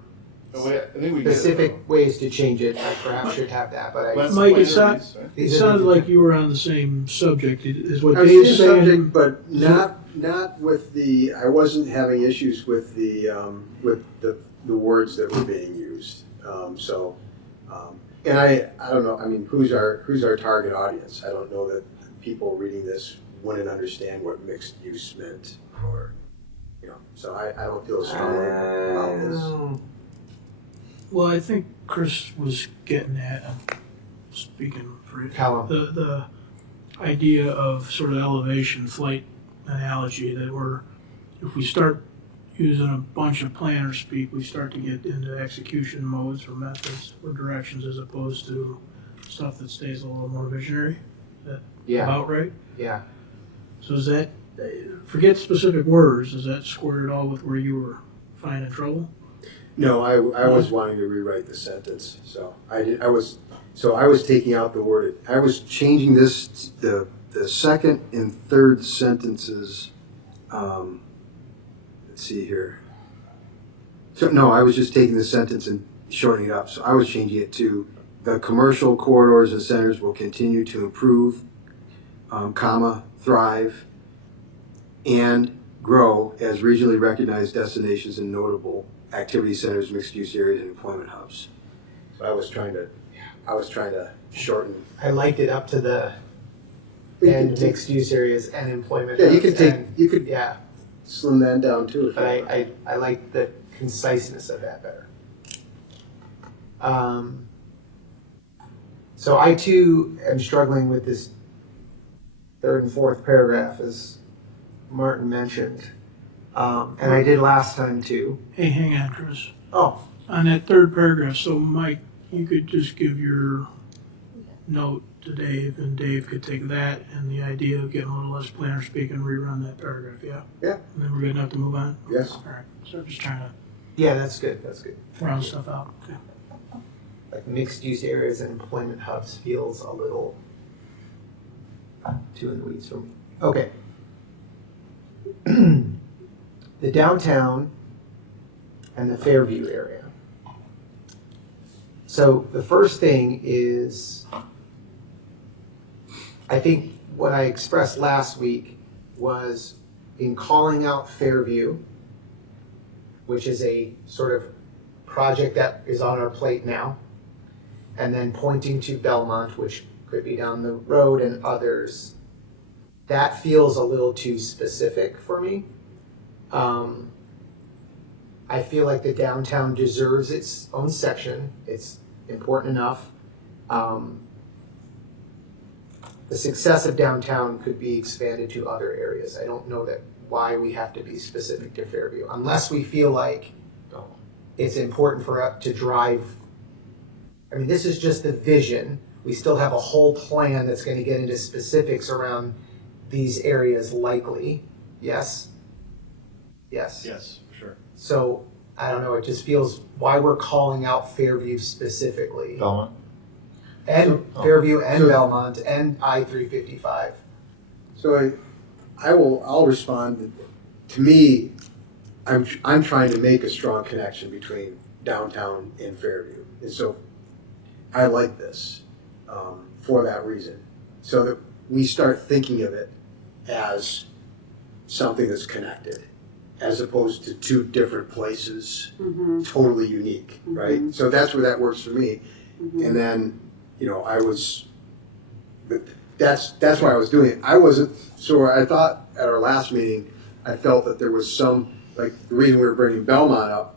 specific ways to change it. I perhaps should have that, but Mike, it sounded like you were on the same subject. Is what I was Dave's the saying? subject, but not with the. I wasn't having issues with the words that were being used. And I don't know. I mean, who's our target audience? I don't know that people reading this wouldn't understand what mixed use meant, or, so I don't feel strongly about this. Well, I think Chris was getting at, I'm speaking for you, Callum. the idea of sort of elevation flight analogy that if we start using a bunch of planner speak, we start to get into execution modes or methods or directions as opposed to stuff that stays a little more visionary. Is that about right? Yeah. So is that, forget specific words, is that squared all with where you were finding trouble? No, I was wanting to rewrite the sentence, so I was taking out the word, I was changing this, the second and third sentences, let's see here. So, no, I was just taking the sentence and shortening it up, so I was changing it to, the commercial corridors and centers will continue to improve, thrive, and grow as regionally recognized destinations and notable activity centers, mixed-use areas, and employment hubs. So I was trying to shorten. I liked it up to the and mixed-use areas and employment. Yeah, hubs you could yeah, slim that down too. If but I like the conciseness of that better. So I too am struggling with this third and fourth paragraph, as Martin mentioned. And I did last time too. Hey, hang on, Chris. Oh. On that third paragraph, so Mike, you could just give your note to Dave, and Dave could take that and the idea of getting a little less planner speak and rerun that paragraph, yeah? Yeah. And then we're good enough to move on? Yes. All right, so I'm just trying to Yeah, that's good. That's good. round stuff out. Okay. Like mixed-use areas and employment hubs feels a little too in the weeds for me. Okay. The downtown and the Fairview area. So the first thing is, I think what I expressed last week was in calling out Fairview, which is a sort of project that is on our plate now, and then pointing to Belmont, which could be down the road, and others. That feels a little too specific for me. I feel like the downtown deserves its own section. It's important enough. The success of downtown could be expanded to other areas. I don't know that why we have to be specific to Fairview, unless we feel like it's important for us to drive. I mean, this is just the vision. We still have a whole plan that's going to get into specifics around these areas likely. Yes? Yes. Yes, for sure. So, I don't know, it just feels why we're calling out Fairview specifically. Belmont. And Fairview and Belmont and I-355. So I'll respond. To me, I'm trying to make a strong connection between downtown and Fairview. And so I like this for that reason. So that we start thinking of it as something that's connected, as opposed to two different places, totally unique, right? So that's where that works for me. And then, that's why I was doing it. I wasn't, so I thought at our last meeting, I felt that there was some, like the reason we were bringing Belmont up,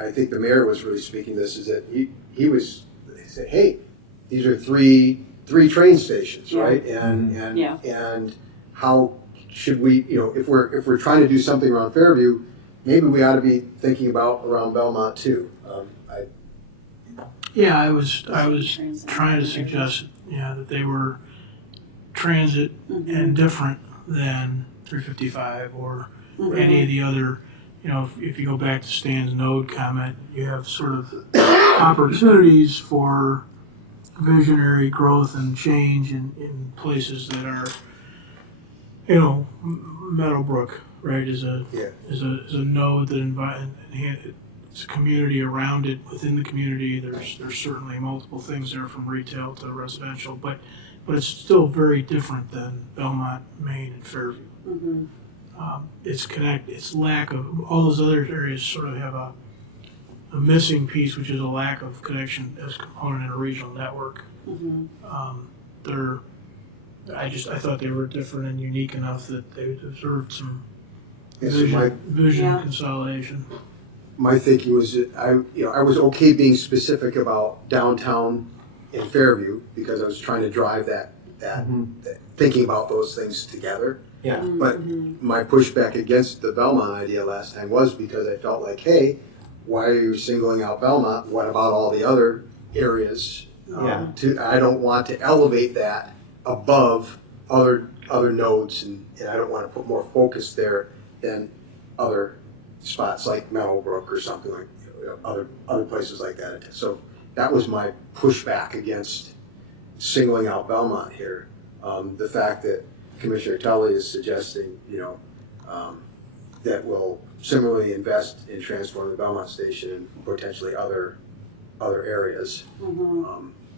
I think the mayor was really speaking this, is that he said, hey, these are three train stations, right? And how should we, if we're trying to do something around Fairview, maybe we ought to be thinking about around Belmont too. Yeah, I was trying to suggest, that they were transit and different than 355 or any of the other, if you go back to Stan's node comment, you have sort of opportunities for visionary growth and change in places that are, Meadowbrook, right, is a node that it's a community around it. Within the community, there's certainly multiple things there from retail to residential, but it's still very different than Belmont, Maine, and Fairview. Its lack of all those other areas sort of have a missing piece, which is a lack of connection as a component in a regional network. I thought they were different and unique enough that they deserved some Yes, so my- vision Yeah. consolidation. My thinking was that I was okay being specific about downtown and Fairview because I was trying to drive that thinking about those things together. Yeah. But my pushback against the Belmont idea last time was because I felt like, hey, why are you singling out Belmont? What about all the other areas? I don't want to elevate that above other nodes, and I don't want to put more focus there than other spots like Meadowbrook or something like other places like that. So that was my pushback against singling out Belmont here. The fact that Commissioner Tully is suggesting, that we'll similarly invest in transforming the Belmont station and potentially other areas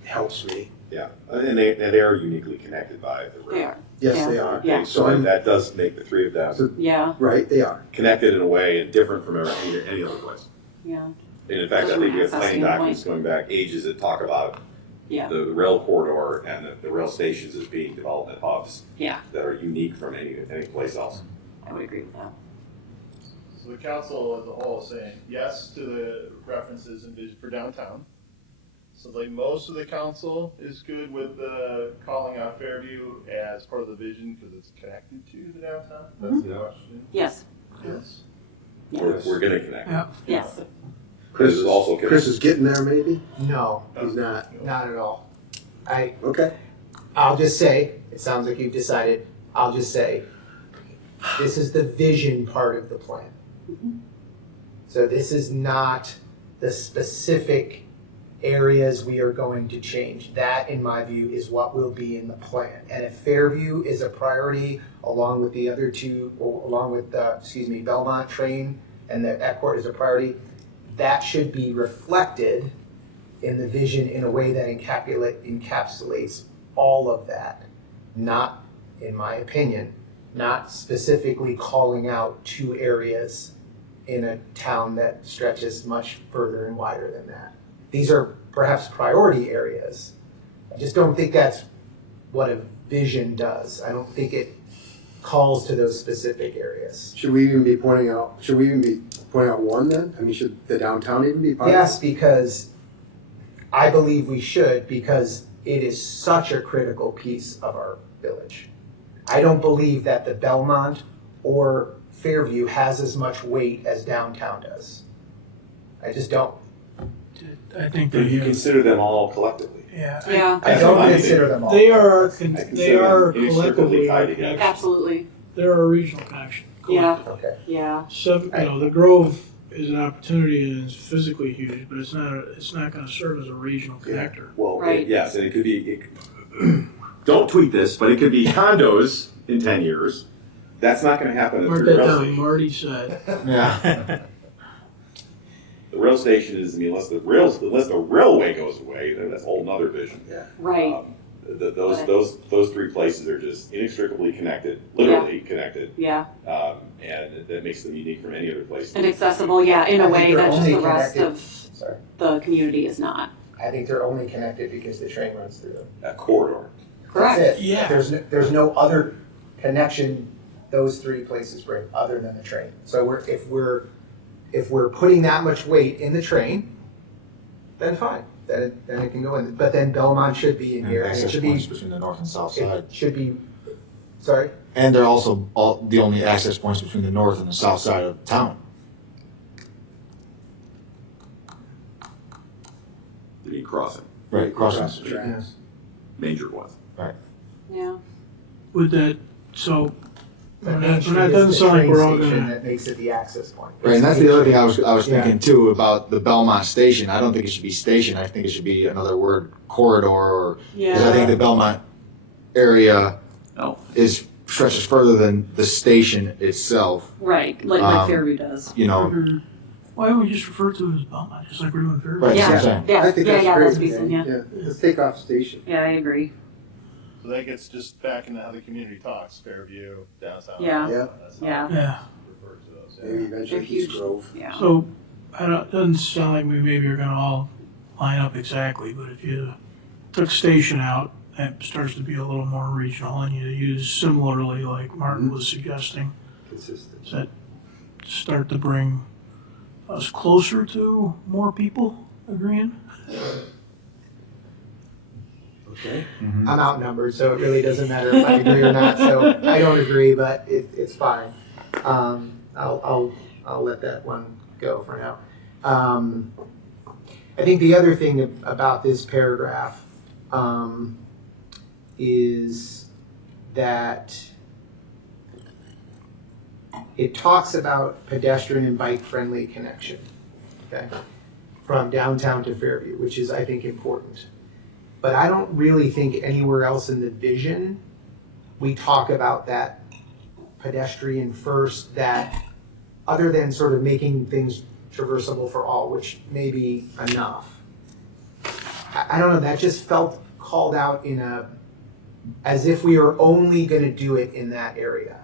helps me. Yeah, and they are uniquely connected by the rail. They are. Yes, Yeah. they are. Yeah. So that does make the three of them Yeah. Right, they are. connected in a way and different from any other place. Yeah. And in fact, I From think an we have access planning standpoint. documents going back ages that talk about Yeah. the rail corridor and the rail stations as being development hubs Yeah. that are unique from any place else. I would agree with that. So the council as a whole is saying yes to the references and vision for downtown. So like most of the council is good with calling out Fairview as part of the vision because it's connected to the downtown? That's the question? Yes. Yes. We're going to connect. Yeah. Yes. Chris is also connected. Chris is getting there, maybe? No, He's not. not at all. Okay. I'll just say, it sounds like you've decided, I'll just say, this is the vision part of the plan. So this is not the specific areas we are going to change. That, in my view, is what will be in the plan. And if Fairview is a priority, along with the other two, along with, Belmont Train and the Eckport is a priority, that should be reflected in the vision in a way that encapsulates all of that. Not, in my opinion, not specifically calling out two areas in a town that stretches much further and wider than that. These are perhaps priority areas. I just don't think that's what a vision does. I don't think it calls to those specific areas. Should we even be pointing out one then? I mean, should the downtown even be part of it? Yes, because I believe we should, because it is such a critical piece of our village. I don't believe that the Belmont or Fairview has as much weight as downtown does. I just don't. I think Do you consider them all collectively? Yeah. Yeah. I don't consider them all. They are consider them inextricably collectively. tied together. Absolutely. They're a regional connection. Yeah. Okay. Yeah. So, the Grove is an opportunity and it's physically huge, but it's not going to serve as a regional connector. Well, Right. yes, and it could be, don't tweet this, but it could be condos in 10 years. That's not going to happen at Mark the that rail down, station. Marty said. Yeah. The rail station is, unless the railway goes away, then that's a whole nother vision. Yeah. Right. Those three places are just inextricably connected, literally connected, Yeah. and that makes them unique from any other place. And accessible, yeah, in I a think way they're that just only the rest connected- of Sorry. the community is not. I think they're only connected because the train runs through them. That corridor. Correct. That's it. Yeah. There's no other connection those three places bring other than the train. So if we're putting that much weight in the train, then fine. Then it can go in. But then Belmont should be in And here. And it access should points be. between the north and south side. It should be. Sorry. And they're also the only access points between the north and the south side of town. You mean crossing, Right, crossing. Across the tracks. major ones. Right. Yeah. With that, so But that Main Street doesn't is the sound like train we're all station gonna. that makes it the access point. Right, and that's the other thing I was Yeah. thinking too about the Belmont station. I don't think it should be station. I think it should be another word, corridor, or because I think the Belmont area stretches further than the station itself. Right, like Fairview does. You know, Why don't we just refer to it as Belmont, just like we're doing Fairview? Right, Yeah, that's what I'm saying. yeah, I think yeah, that's yeah, great. that's decent, yeah. Let's take off station. Yeah, I agree. So that gets just back into how the community talks, Fairview, downtown. Yeah. Yeah. That's how Yeah. Yeah. we refer to those. Maybe They're eventually huge. East Grove. Yeah. So, it doesn't sound like we maybe are going to all line up exactly, but if you took station out that starts to be a little more regional, and you use similarly, like Martin was suggesting. Consistent. Does that start to bring us closer to more people agreeing? Okay. I'm outnumbered, so it really doesn't matter if I agree or not. So I don't agree, but it's fine. I'll let that one go for now. I think the other thing about this paragraph is that it talks about pedestrian and bike-friendly connection, okay, from downtown to Fairview, which is, I think, important. But I don't really think anywhere else in the vision we talk about that pedestrian first, that other than sort of making things traversable for all, which may be enough. I don't know, that just felt called out as if we are only going to do it in that area.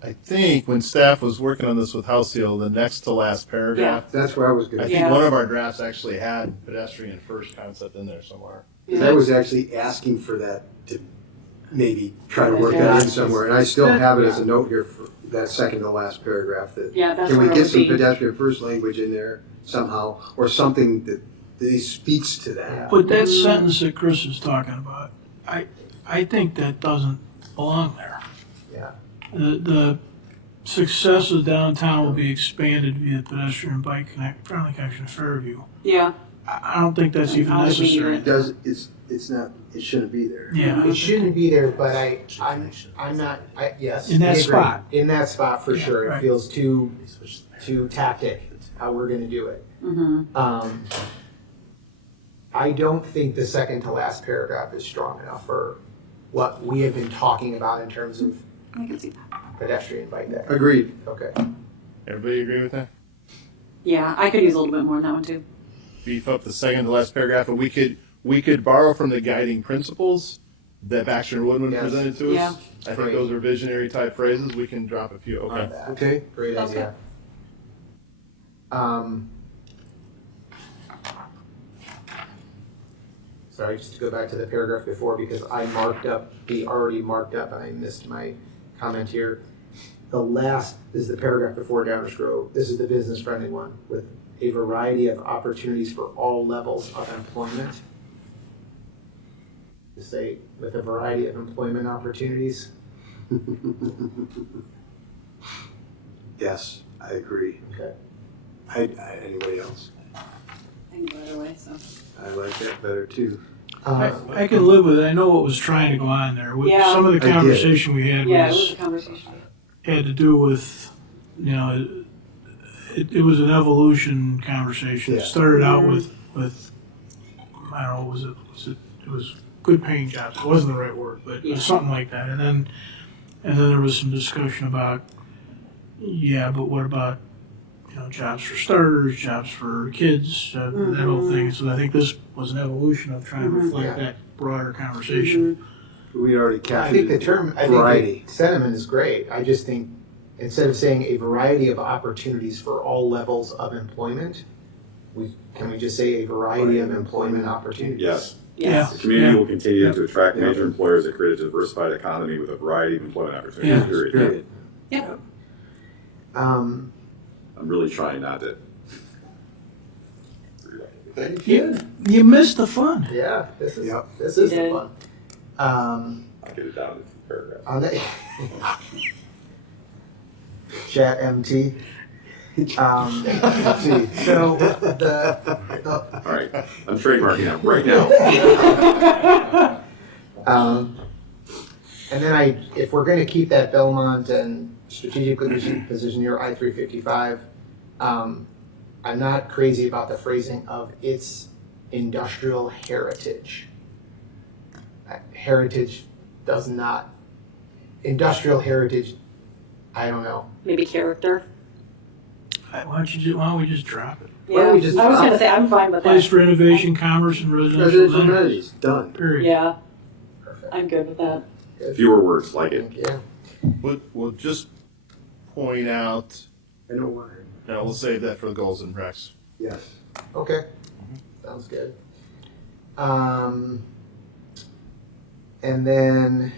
I think when staff was working on this with Halcyon, the next to last paragraph. Yeah. That's where I was gonna- I think Yeah. one of our drafts actually had pedestrian first concept in there somewhere. I was actually asking for that to maybe try to work that in somewhere, and I still have it as a note here for that second to last paragraph. That Yeah, that's can we where I get would some be. pedestrian first language in there somehow, or something that speaks to that? But that sentence that Chris is talking about, I think that doesn't belong there. Yeah. The success of downtown will be expanded via pedestrian bike friendly connection to Fairview. Yeah. I don't think that's even I don't think necessary. It does. It's not. It shouldn't be there. Yeah. It shouldn't be there, but I'm not. Yes. In that we agree. spot. In that spot for Yeah, sure. right. It feels too tactic how we're going to do it. I don't think the second to last paragraph is strong enough for what we have been talking about in terms of I can see that. pedestrian bike there. Agreed. Okay. Everybody agree with that? Yeah, I could use a little bit more on that one too. Beef up the second to last paragraph, and we could borrow from the guiding principles that Baxter and Woodman Yes. presented to us. Yeah. I think Great. those are visionary type phrases. We can drop a few. Okay. On that. Okay. Great idea. Sorry, just to go back to the paragraph before, because I already marked up, and I missed my comment here. The last is the paragraph before Downers Grove. This is the business-friendly one, with a variety of opportunities for all levels of employment. To say, with a variety of employment opportunities. Yes, I agree. Okay. Anybody else? I can go either way, so. I like that better too. I can live with it. I know what was trying to go on there. Yeah. Some of the I did. conversation we had Yeah, it was was a conversation. had to do with, it was an evolution conversation. It Yeah. started out with I don't know, it was good paying jobs. It wasn't the right word, but it Yeah. was something like that. And then there was some discussion about, but what about, jobs for starters, jobs for kids, that whole thing. So I think this was an evolution of trying to reflect Yeah. that broader conversation. We already I captured think the variety. sentiment is great. I just think instead of saying a variety of opportunities for all levels of employment, can we just say a variety of employment opportunities? Yes. Yes. The community Yeah. will continue to attract Yeah. major employers that create a diversified economy with a variety of employment opportunities, Yeah. period. Period. Yep. Um, I'm really trying not to. You missed the fun. yeah, this is Yep. this is You did. fun. I'll get it down to two paragraphs. On the Chat MT. Let's see. So the All right, I'm trademarking that right now. and then if we're going to keep that Belmont and strategically position near I-355, I'm not crazy about the phrasing of its industrial heritage. Heritage does not, industrial heritage, I don't know. Maybe character. Why don't we just drop it? Why don't we just I was drop gonna it? say, I'm fine with Place that. for innovation, commerce, and residential Residential amenities. amenities, done. Period. Yeah, Perfect. I'm good with that. Fewer words, like it. Yeah. We'll just point out. I know why. No, we'll save that for the goals and recs. Yes. Okay. Sounds good. And then,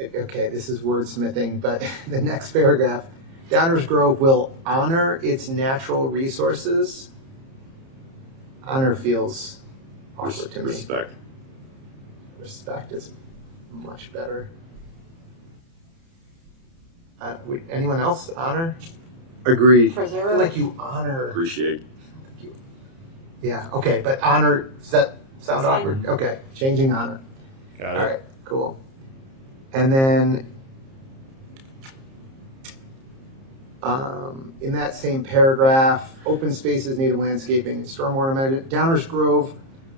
okay, this is wordsmithing, but the next paragraph, Downers Grove will honor its natural resources. Honor feels awkward to me. Respect. Respect is much better. Anyone else honor? Agreed. I feel like you honor. Appreciate. Yeah, okay, but honor, does that sound awkward? Okay, changing honor. Got it. All right, cool. And then, in that same paragraph, open spaces, native landscaping, stormwater management, Downers Grove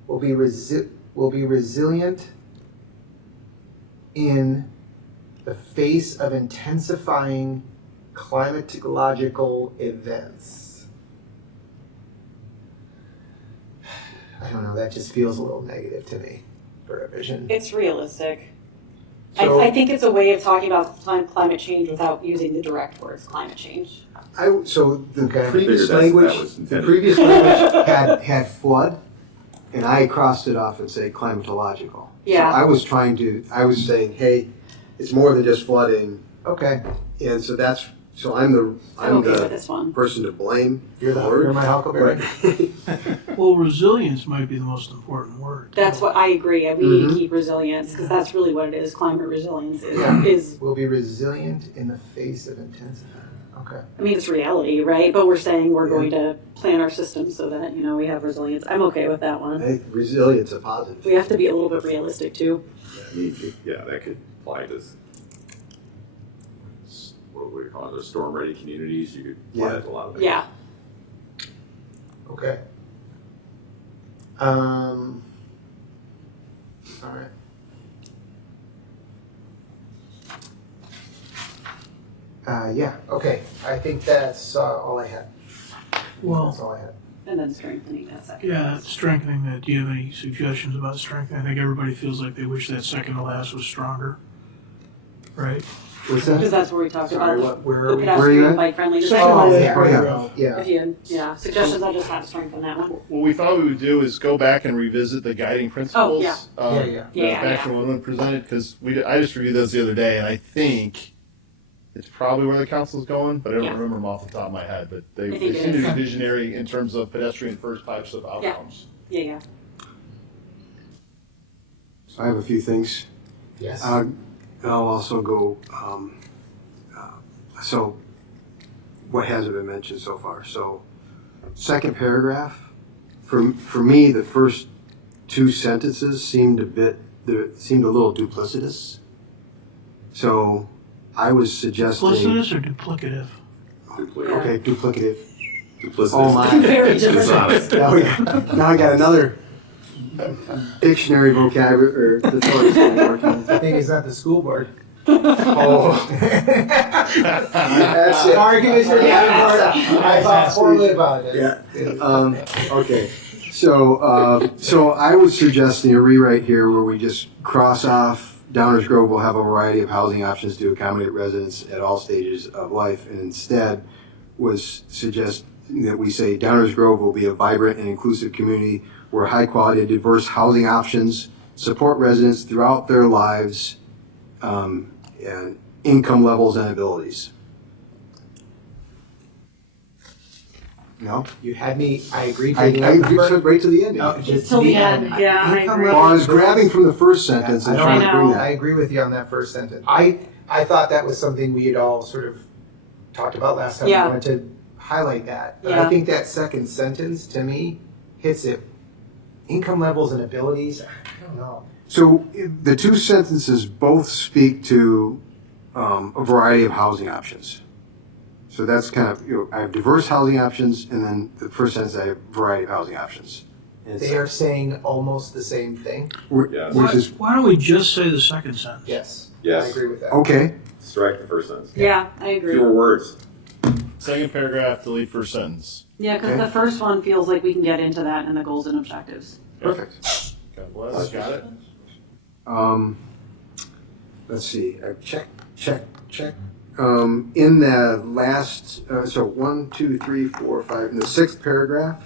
will be resilient in the face of intensifying climatological events. I don't know, that just feels a little negative to me for a vision. It's realistic. So- I think it's a way of talking about climate change without using the direct words climate change. So the Okay. previous I figured that was language, intended. had flood, and I crossed it off and said climatological. Yeah. So I was saying, hey, it's more than just flooding, Okay, and so I'm I'm okay with the this one. person to blame. you're my Huckleberry. Well, resilience might be the most important word. That's what I agree. We need to keep resilience because that's really what it is. Climate resilience is Will be resilient in the face of intensifying. Okay. I mean, it's reality, right? But we're saying we're going to plan our systems so that, we have resilience. I'm okay with that I one. think resilience is a positive. We have to be a little bit realistic too. Yeah, that could apply to, what do we call it, those storm-ready communities, you could apply that to a lot of things. Yeah. Okay. All right. Yeah, okay. I think that's all I had. Well, That's all I had. And then strengthening that second. yeah, strengthening that. Do you have any suggestions about strengthening? I think everybody feels like they wish that second to last was stronger, right? What's that? Because that's where we talked Sorry, about where the are we? Where are you pedestrian at? bike friendly. Just Oh, like- yeah. If you, suggestions on just how to strengthen that one. What we thought we would do is go back and revisit the guiding principles. yeah. Back from when we presented, because I just reviewed those the other day, and I think it's probably where the council's going, but I don't Yeah. remember them off the top of my head. But they I think it seem to is. be visionary in terms of pedestrian first types of outcomes. Yeah. So I have a few things. Yes. I'll also go, so what hasn't been mentioned so far? So second paragraph, for me, the first two sentences seemed a little duplicitous. So I was suggesting. Duplicitous or duplicative? Okay, duplicative. Duplicitous. Oh my. Very different. Now I got another dictionary vocabulary or thesaurus I'm working on. I think it's at the school board. Oh. That's it. Sorry, Commissioner. I thought poorly about it. Yeah. Okay. So I was suggesting a rewrite here where we just cross off Downers Grove will have a variety of housing options to accommodate residents at all stages of life, and instead was suggest that we say Downers Grove will be a vibrant and inclusive community where high quality and diverse housing options support residents throughout their lives and income levels and abilities. No? You had me, I agreed. I said right to the end. No, just Till the end, yeah, I agree. Well, I was grabbing from the first sentence and trying to bring I that. agree with you on that first sentence. I thought that was something we had all sort of talked about last time. Yeah. I wanted to highlight that. But Yeah. I think that second sentence, to me, hits it. Income levels and abilities, I don't know. So the two sentences both speak to a variety of housing options. So that's kind of, I have diverse housing options, and then the first sentence, I have variety of housing options. And They are saying almost the same thing. Yes. Which is, Why don't we just say the second sentence? Yes. Yes. I agree with that. okay, Strike the first sentence. Yeah, I agree. Fewer words. Second paragraph, delete first sentence. Yeah, because Okay. the first one feels like we can get into that in the goals and objectives. perfect. God bless. Got it? Let's see, check. In the last, so 1, 2, 3, 4, 5, in the sixth paragraph,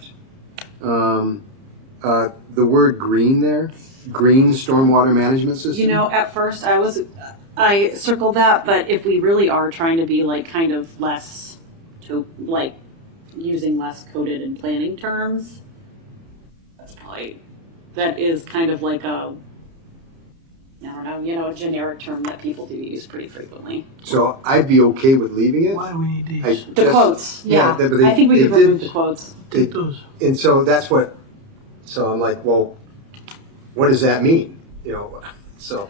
The word green there, green stormwater management system? You know, at first I circled that, but if we really are trying to be like kind of less to like using less coded and planning terms, that is kind of like a, I don't know, a generic term that people do use pretty frequently. So I'd be okay with leaving it. Why do we need these? The quotes, yeah. but I think we could remove the quotes. Take those. And so that's what, so I'm like, well, what does that mean? So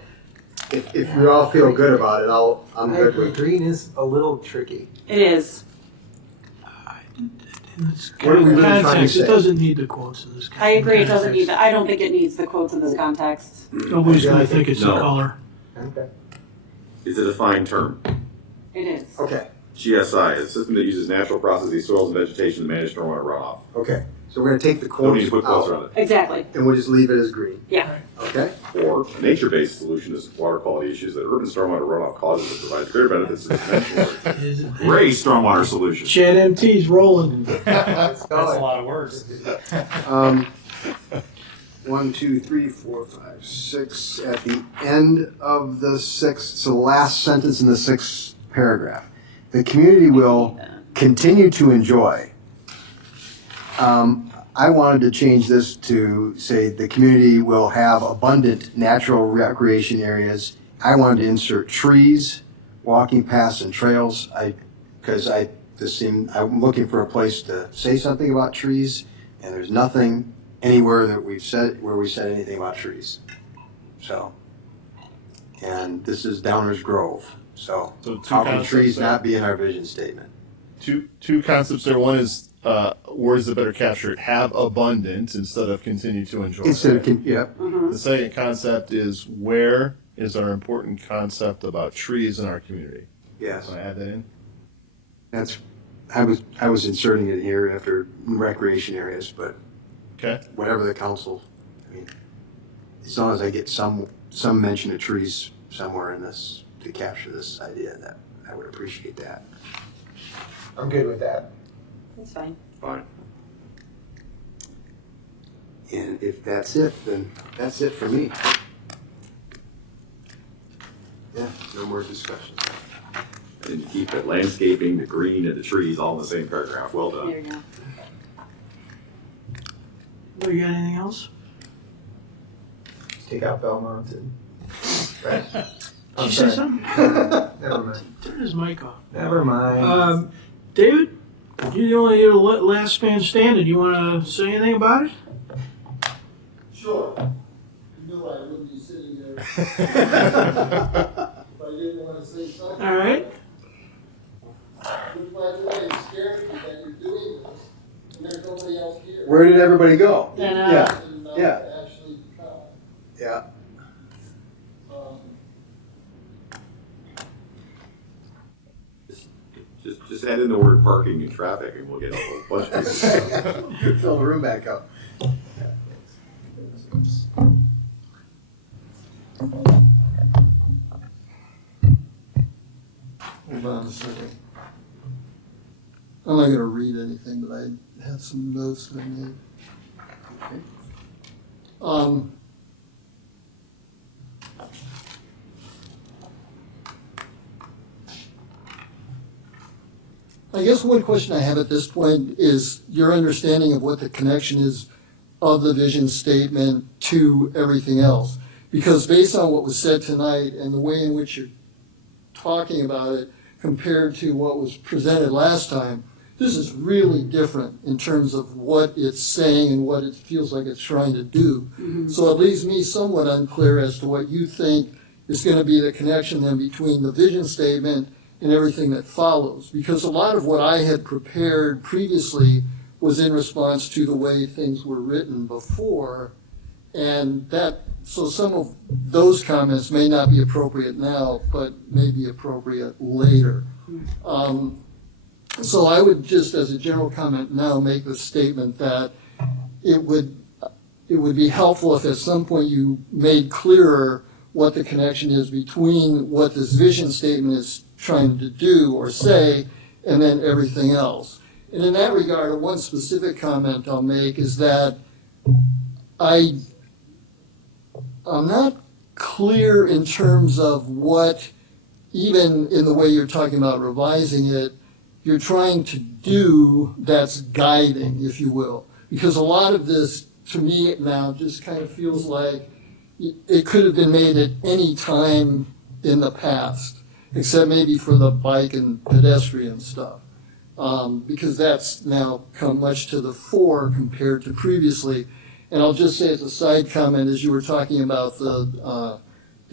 if we all feel good about it, I'm I good agree. with it. Green is a little tricky. It is. What are we really trying to Context, say? it doesn't need the quotes in this. I agree, it doesn't need that. I don't think it needs the quotes in this context. Nobody's gonna think it's the No. color. Okay. It's a defined term. It is. Okay. GSI, a system that uses natural processes, soils, and vegetation to manage stormwater runoff. Okay. So we're going to take the Don't need quotes to put quotes out, around it. Exactly. and we'll just leave it as green. Yeah. Okay. Or a nature-based solution to water quality issues that urban stormwater runoff causes that provides greater benefits to the conventional. Great stormwater solution. Chat MT's rolling. That's a lot of words. 1, 2, 3, 4, 5, 6. At the end of the sixth, so the last sentence in the sixth paragraph. The community will continue to enjoy. I wanted to change this to say the community will have abundant natural recreation areas. I wanted to insert trees, walking paths, and trails. Because I'm looking for a place to say something about trees, and there's nothing anywhere that we said anything about trees. So, and this is Downers Grove. So So two how can concepts trees there. not be in our vision statement? Two concepts there. One is words that better capture it. Have abundant instead of continue to enjoy. Instead of The second concept is where is our important concept about trees in our community. Yes. Want to add that in? I was inserting it here after recreation areas, but Okay. whatever the council, as long as I get some mention of trees somewhere in this to capture this idea, that I would appreciate that. I'm good with that. That's fine. Fine. And if that's it, then that's it for me. Yeah, no more discussions. And you keep the landscaping, the green, and the trees all in the same paragraph. Well done. There you go. Do you got anything else? Take out Belmont and. Right. Did you say something? Never mind. Turn his mic off. Never mind. David, you're the only last man standing. You want to say anything about it? Sure. You knew I wouldn't be sitting there if I didn't want to say something. All right. Which, by the way, it scares me that you're doing this, and there's nobody else here. Where did everybody go? Yeah. Yeah. Actually, Yeah. Just add in the word parking and traffic, and we'll get a whole bunch of people. Fill the room back up. Hold on a second. I'm not going to read anything, but I had some notes that I made. I guess one question I have at this point is your understanding of what the connection is of the vision statement to everything else. Because based on what was said tonight and the way in which you're talking about it compared to what was presented last time, this is really different in terms of what it's saying and what it feels like it's trying to do. So it leaves me somewhat unclear as to what you think is going to be the connection then between the vision statement and everything that follows. Because a lot of what I had prepared previously was in response to the way things were written before, and so some of those comments may not be appropriate now, but may be appropriate later. So I would just, as a general comment now, make the statement that it would be helpful if at some point you made clearer what the connection is between what this vision statement is trying to do or say and then everything else. And in that regard, one specific comment I'll make is that I'm not clear in terms of what, even in the way you're talking about revising it, you're trying to do that's guiding, if you will. Because a lot of this, to me now, just kind of feels like it could have been made at any time in the past, except maybe for the bike and pedestrian stuff. Because that's now come much to the fore compared to previously. And I'll just say as a side comment, as you were talking about the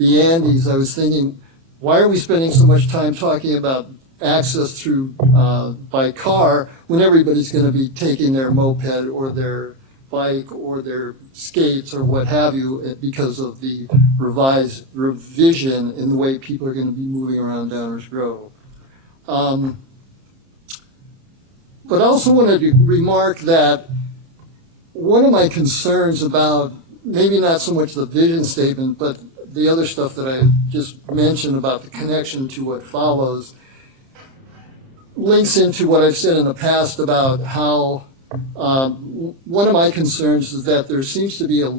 Andes, I was thinking, why are we spending so much time talking about access through by car when everybody's going to be taking their moped or their bike or their skates or what have you because of the revision in the way people are going to be moving around Downers Grove. But I also wanted to remark that one of my concerns about maybe not so much the vision statement, but the other stuff that I just mentioned about the connection to what follows links into what I've said in the past about how one of my concerns is that there seems to be a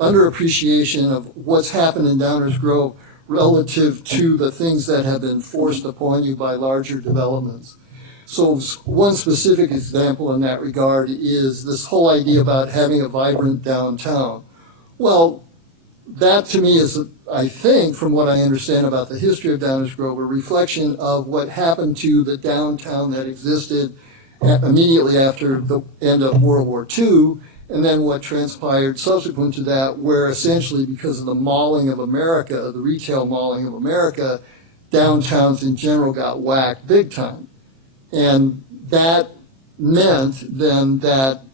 underappreciation of what's happened in Downers Grove relative to the things that have been forced upon you by larger developments. So one specific example in that regard is this whole idea about having a vibrant downtown. Well, that to me is, I think, from what I understand about the history of Downers Grove, a reflection of what happened to the downtown that existed immediately after the end of World War II, and then what transpired subsequent to that, where essentially because of the mauling of America, the retail mauling of America, downtowns in general got whacked big time. And that meant then that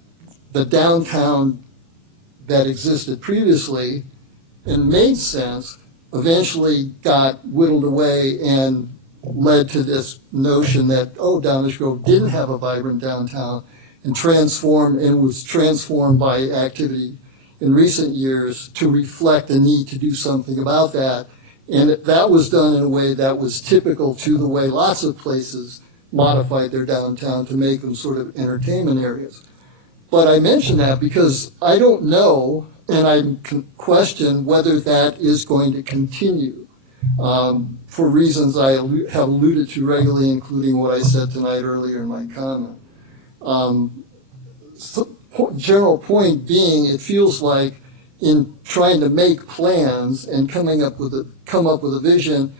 the downtown that existed previously and made sense eventually got whittled away and led to this notion that, oh, Downers Grove didn't have a vibrant downtown and was transformed by activity in recent years to reflect the need to do something about that. And that was done in a way that was typical to the way lots of places modified their downtown to make them sort of entertainment areas. But I mention that because I don't know, and I question whether that is going to continue for reasons I have alluded to regularly, including what I said tonight earlier in my comment. General point being, it feels like in trying to make plans and come up with a vision,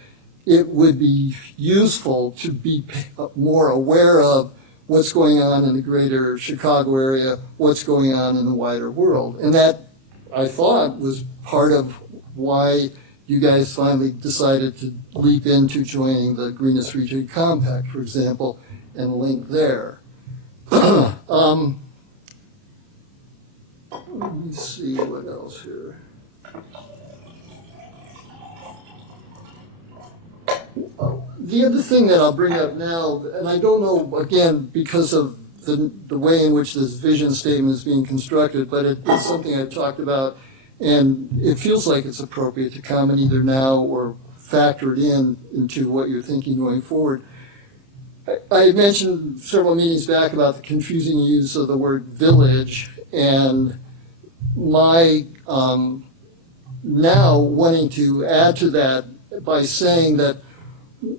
it would be useful to be more aware of what's going on in the greater Chicago area, what's going on in the wider world. And that, I thought, was part of why you guys finally decided to leap into joining the Greenest Region Compact, for example, and link there. Let me see what else here. The other thing that I'll bring up now, and I don't know, again, because of the way in which this vision statement is being constructed, but it's something I've talked about, and it feels like it's appropriate to comment either now or factor it into what you're thinking going forward. I mentioned several meetings back about the confusing use of the word village, and my now wanting to add to that by saying that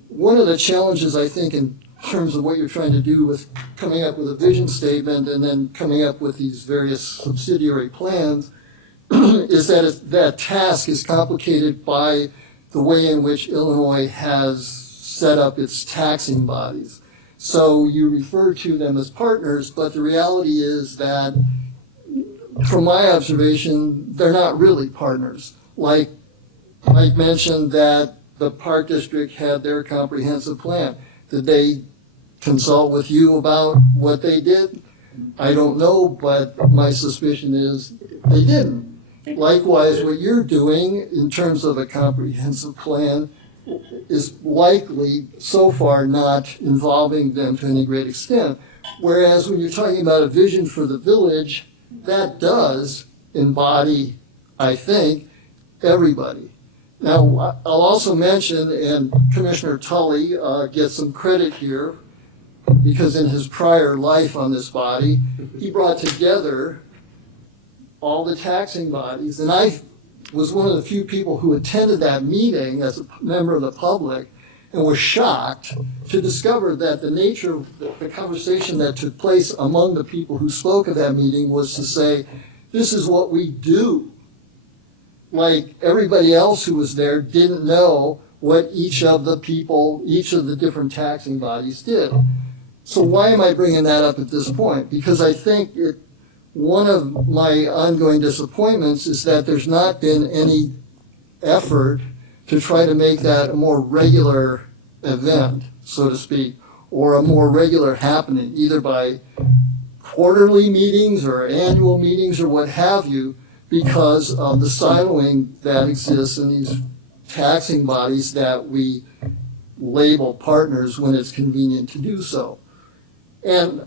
one of the challenges, I think, in terms of what you're trying to do with coming up with a vision statement and then coming up with these various subsidiary plans is that that task is complicated by the way in which Illinois has set up its taxing bodies. So you refer to them as partners, but the reality is that, from my observation, they're not really partners. Like I mentioned that the Park District had their comprehensive plan. Did they consult with you about what they did? I don't know, but my suspicion is they didn't. Likewise, what you're doing in terms of a comprehensive plan is likely so far not involving them to any great extent. Whereas when you're talking about a vision for the village, that does embody, I think, everybody. Now, I'll also mention, and Commissioner Tully gets some credit here, because in his prior life on this body, he brought together all the taxing bodies, and I was one of the few people who attended that meeting as a member of the public and was shocked to discover that the nature of the conversation that took place among the people who spoke at that meeting was to say, this is what we do. Like everybody else who was there didn't know what each of the people, each of the different taxing bodies did. So why am I bringing that up at this point? Because I think one of my ongoing disappointments is that there's not been any effort to try to make that a more regular event, so to speak, or a more regular happening, either by quarterly meetings or annual meetings or what have you, because of the siloing that exists in these taxing bodies that we label partners when it's convenient to do so. And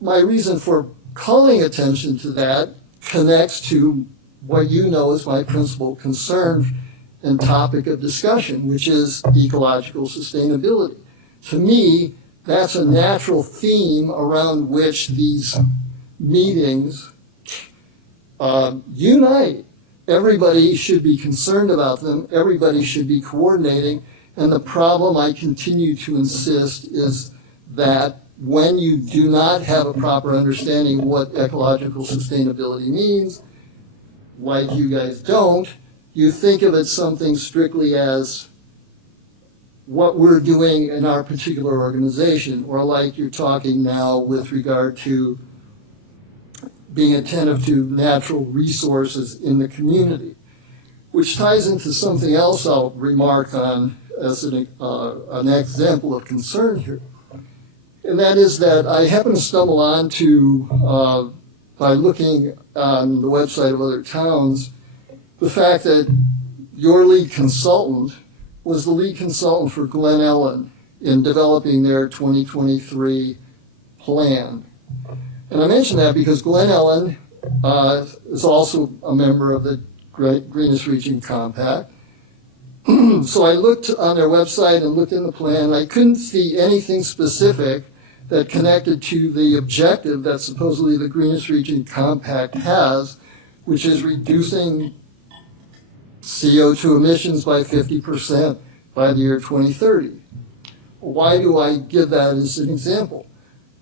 my reason for calling attention to that connects to what you know is my principal concern and topic of discussion, which is ecological sustainability. To me, that's a natural theme around which these meetings unite. Everybody should be concerned about them. Everybody should be coordinating. And the problem I continue to insist is that when you do not have a proper understanding of what ecological sustainability means, like you guys don't, you think of it something strictly as what we're doing in our particular organization, or like you're talking now with regard to being attentive to natural resources in the community, which ties into something else I'll remark on as an example of concern here. And that is that I happened to stumble onto, by looking on the website of other towns, the fact that your lead consultant was the lead consultant for Glen Ellen in developing their 2023 plan. And I mention that because Glen Ellen is also a member of the Greenest Region Compact. So I looked on their website and looked in the plan. I couldn't see anything specific that connected to the objective that supposedly the Greenest Region Compact has, which is reducing CO2 emissions by 50% by the year 2030. Why do I give that as an example?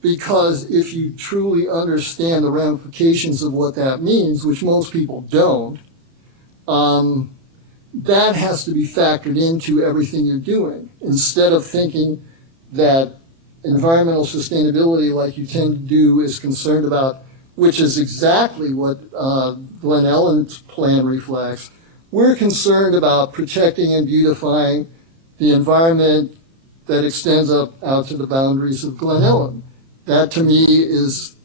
Because if you truly understand the ramifications of what that means, which most people don't, that has to be factored into everything you're doing. Instead of thinking that environmental sustainability, like you tend to do, is concerned about, which is exactly what Glen Ellen's plan reflects. We're concerned about protecting and beautifying the environment that extends out to the boundaries of Glen Ellen. That to me is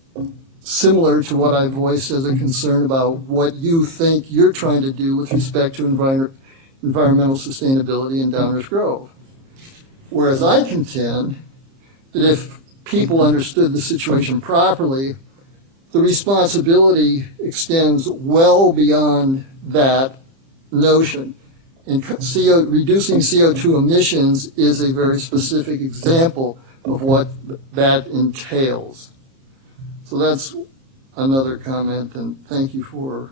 similar to what I voiced as a concern about what you think you're trying to do with respect to environmental sustainability in Downers Grove. Whereas I contend that if people understood the situation properly, the responsibility extends well beyond that notion. And reducing CO2 emissions is a very specific example of what that entails. So that's another comment, and thank you for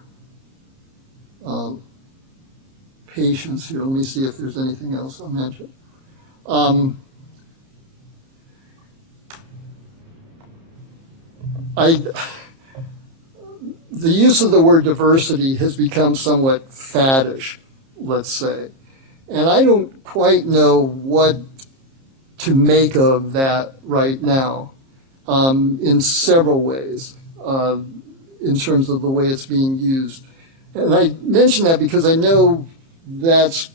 patience here. Let me see if there's anything else I'll mention. The use of the word diversity has become somewhat faddish, let's say. And I don't quite know what to make of that right now in several ways in terms of the way it's being used. And I mention that because I know it's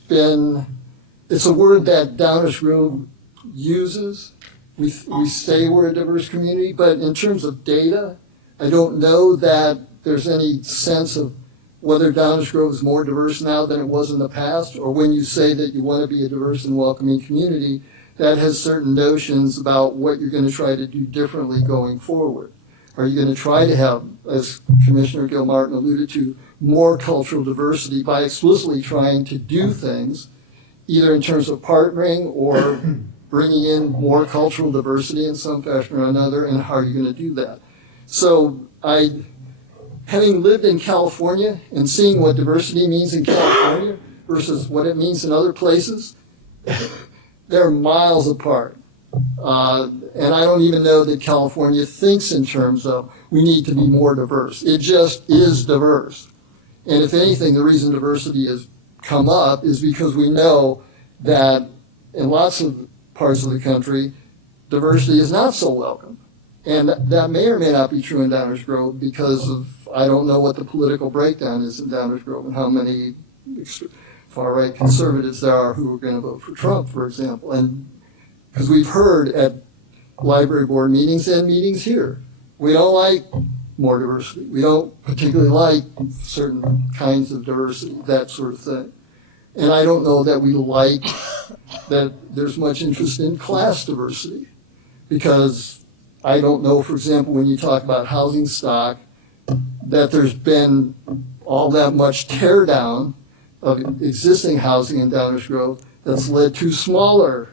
a word that Downers Grove uses. We say we're a diverse community, but in terms of data, I don't know that there's any sense of whether Downers Grove is more diverse now than it was in the past, or when you say that you want to be a diverse and welcoming community, that has certain notions about what you're going to try to do differently going forward. Are you going to try to have, as Commissioner Gilmartin alluded to, more cultural diversity by explicitly trying to do things, either in terms of partnering or bringing in more cultural diversity in some fashion or another, and how are you going to do that? So I having lived in California and seeing what diversity means in California versus what it means in other places, they're miles apart. And I don't even know that California thinks in terms of we need to be more diverse. It just is diverse. And if anything, the reason diversity has come up is because we know that in lots of parts of the country, diversity is not so welcome. And that may or may not be true in Downers Grove because of, I don't know what the political breakdown is in Downers Grove and how many far-right conservatives there are who are going to vote for Trump, for example. And because we've heard at library board meetings and meetings here, we don't like more diversity. We don't particularly like certain kinds of diversity, that sort of thing. And I don't know that we like that there's much interest in class diversity, because I don't know, for example, when you talk about housing stock, that there's been all that much tear down of existing housing in Downers Grove that's led to smaller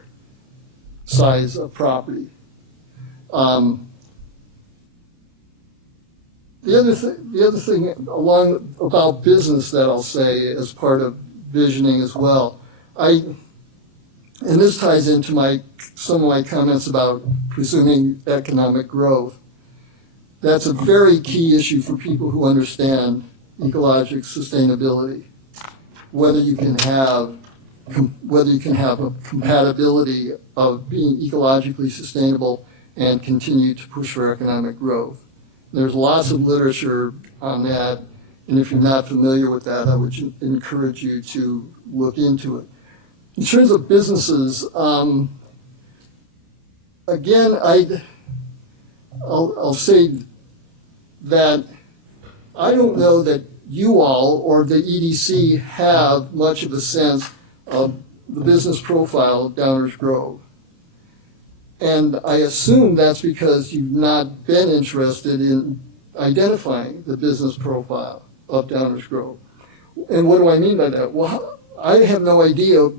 size of property. The other thing about business that I'll say as part of visioning as well, and this ties into some of my comments about presuming economic growth. That's a very key issue for people who understand ecologic sustainability. Whether you can have a compatibility of being ecologically sustainable and continue to push for economic growth. There's lots of literature on that, and if you're not familiar with that, I would encourage you to look into it. In terms of businesses, again, I'll say that I don't know that you all or the EDC have much of a sense of the business profile of Downers Grove. And I assume that's because you've not been interested in identifying the business profile of Downers Grove. And what do I mean by that? Well, I have no idea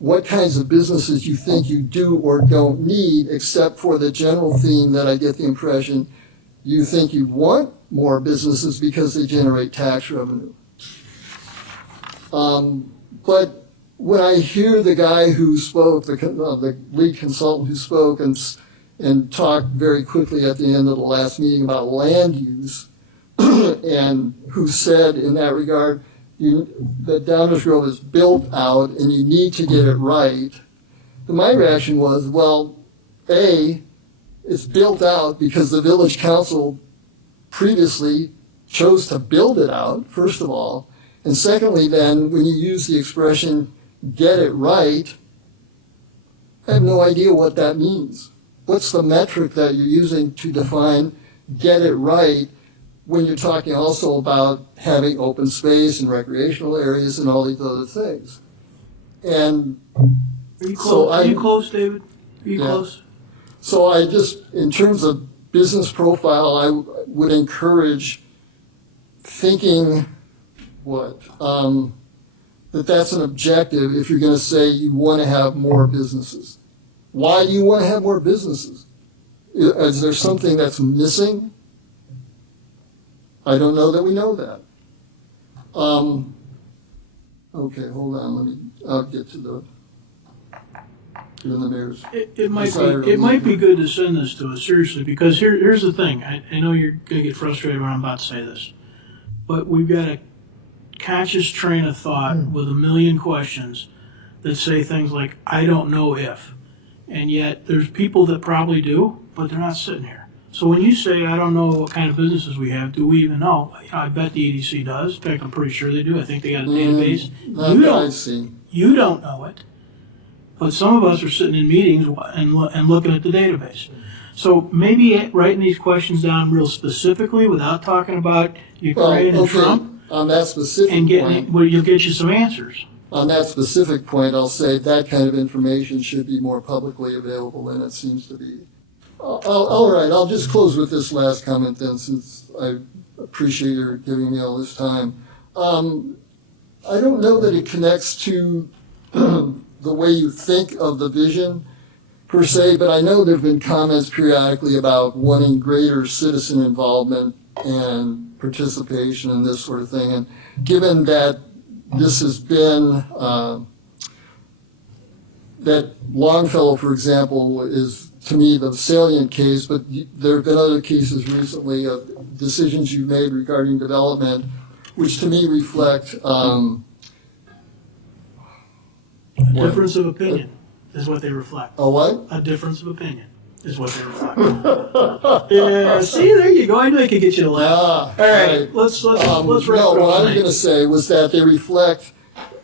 what kinds of businesses you think you do or don't need, except for the general theme that I get the impression you think you want more businesses because they generate tax revenue. But when I hear the guy who spoke, the lead consultant who spoke and talked very quickly at the end of the last meeting about land use, and who said in that regard that Downers Grove is built out and you need to get it right, my reaction was, well, A, it's built out because the village council previously chose to build it out, first of all. And secondly, then, when you use the expression, get it right, I have no idea what that means. What's the metric that you're using to define get it right when you're talking also about having open space and recreational areas and all these other things? And Are you close, David? Are you close? So I just, in terms of business profile, I would encourage thinking that's an objective if you're going to say you want to have more businesses. Why do you want to have more businesses? Is there something that's missing? I don't know that we know that. Okay, hold on. I'll get to the mayor's. It might be good to send this to us, seriously, because here's the thing. I know you're going to get frustrated when I'm about to say this, but we've got a conscious train of thought with a million questions that say things like, I don't know if. And yet there's people that probably do, but they're not sitting here. So when you say, I don't know what kind of businesses we have, do we even know? I bet the EDC does. In fact, I'm pretty sure they do. I think they got a database. You don't know it. But some of us are sitting in meetings and looking at the database. So maybe writing these questions down real specifically without talking about Ukraine and Trump. On that specific point, you'll get you some answers. On that specific point, I'll say that kind of information should be more publicly available than it seems to be. All right, I'll just close with this last comment then, since I appreciate your giving me all this time. I don't know that it connects to the way you think of the vision per se, but I know there have been comments periodically about wanting greater citizen involvement and participation and this sort of thing. And given that this has been, that Longfellow, for example, is to me the salient case, but there have been other cases recently of decisions you've made regarding development, which to me reflect A difference of opinion is what they reflect. A what? A difference of opinion is what they reflect. Yeah, see, there you go. I knew I could get you to laugh. All right, let's wrap no, up what I was tonight. going to say was that they reflect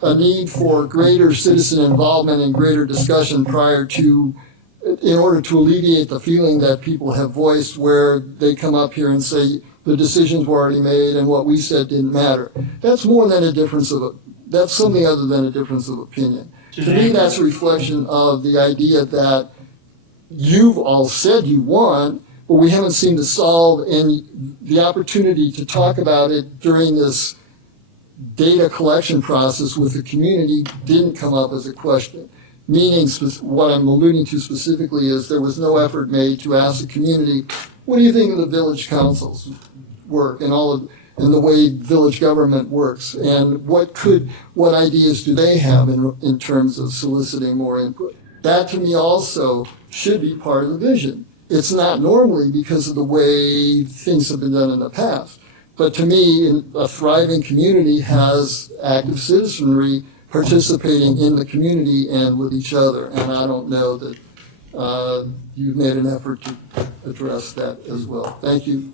a need for greater citizen involvement and greater discussion prior to, in order to alleviate the feeling that people have voiced where they come up here and say the decisions were already made and what we said didn't matter. That's more than a difference of, that's something other than a difference of opinion. To me, that's a reflection of the idea that you've all said you want, but we haven't seemed to solve, and the opportunity to talk about it during this data collection process with the community didn't come up as a question. Meaning, what I'm alluding to specifically is there was no effort made to ask the community, what do you think of the village council's work and and the way village government works, and what ideas do they have in terms of soliciting more input? That to me also should be part of the vision. It's not normally because of the way things have been done in the past. But to me, a thriving community has active citizenry participating in the community and with each other. And I don't know that you've made an effort to address that as well. Thank you.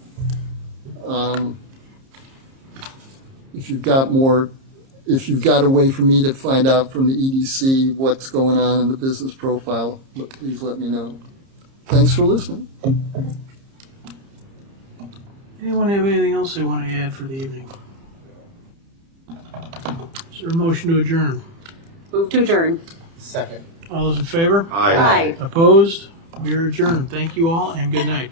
If you've got a way for me to find out from the EDC what's going on in the business profile, please let me know. Thanks for listening. Anyone have anything else they want to add for the evening? Is there a motion to adjourn? Move to adjourn. Second. All those in favor? Aye. Opposed? We are adjourned. Thank you all and good night.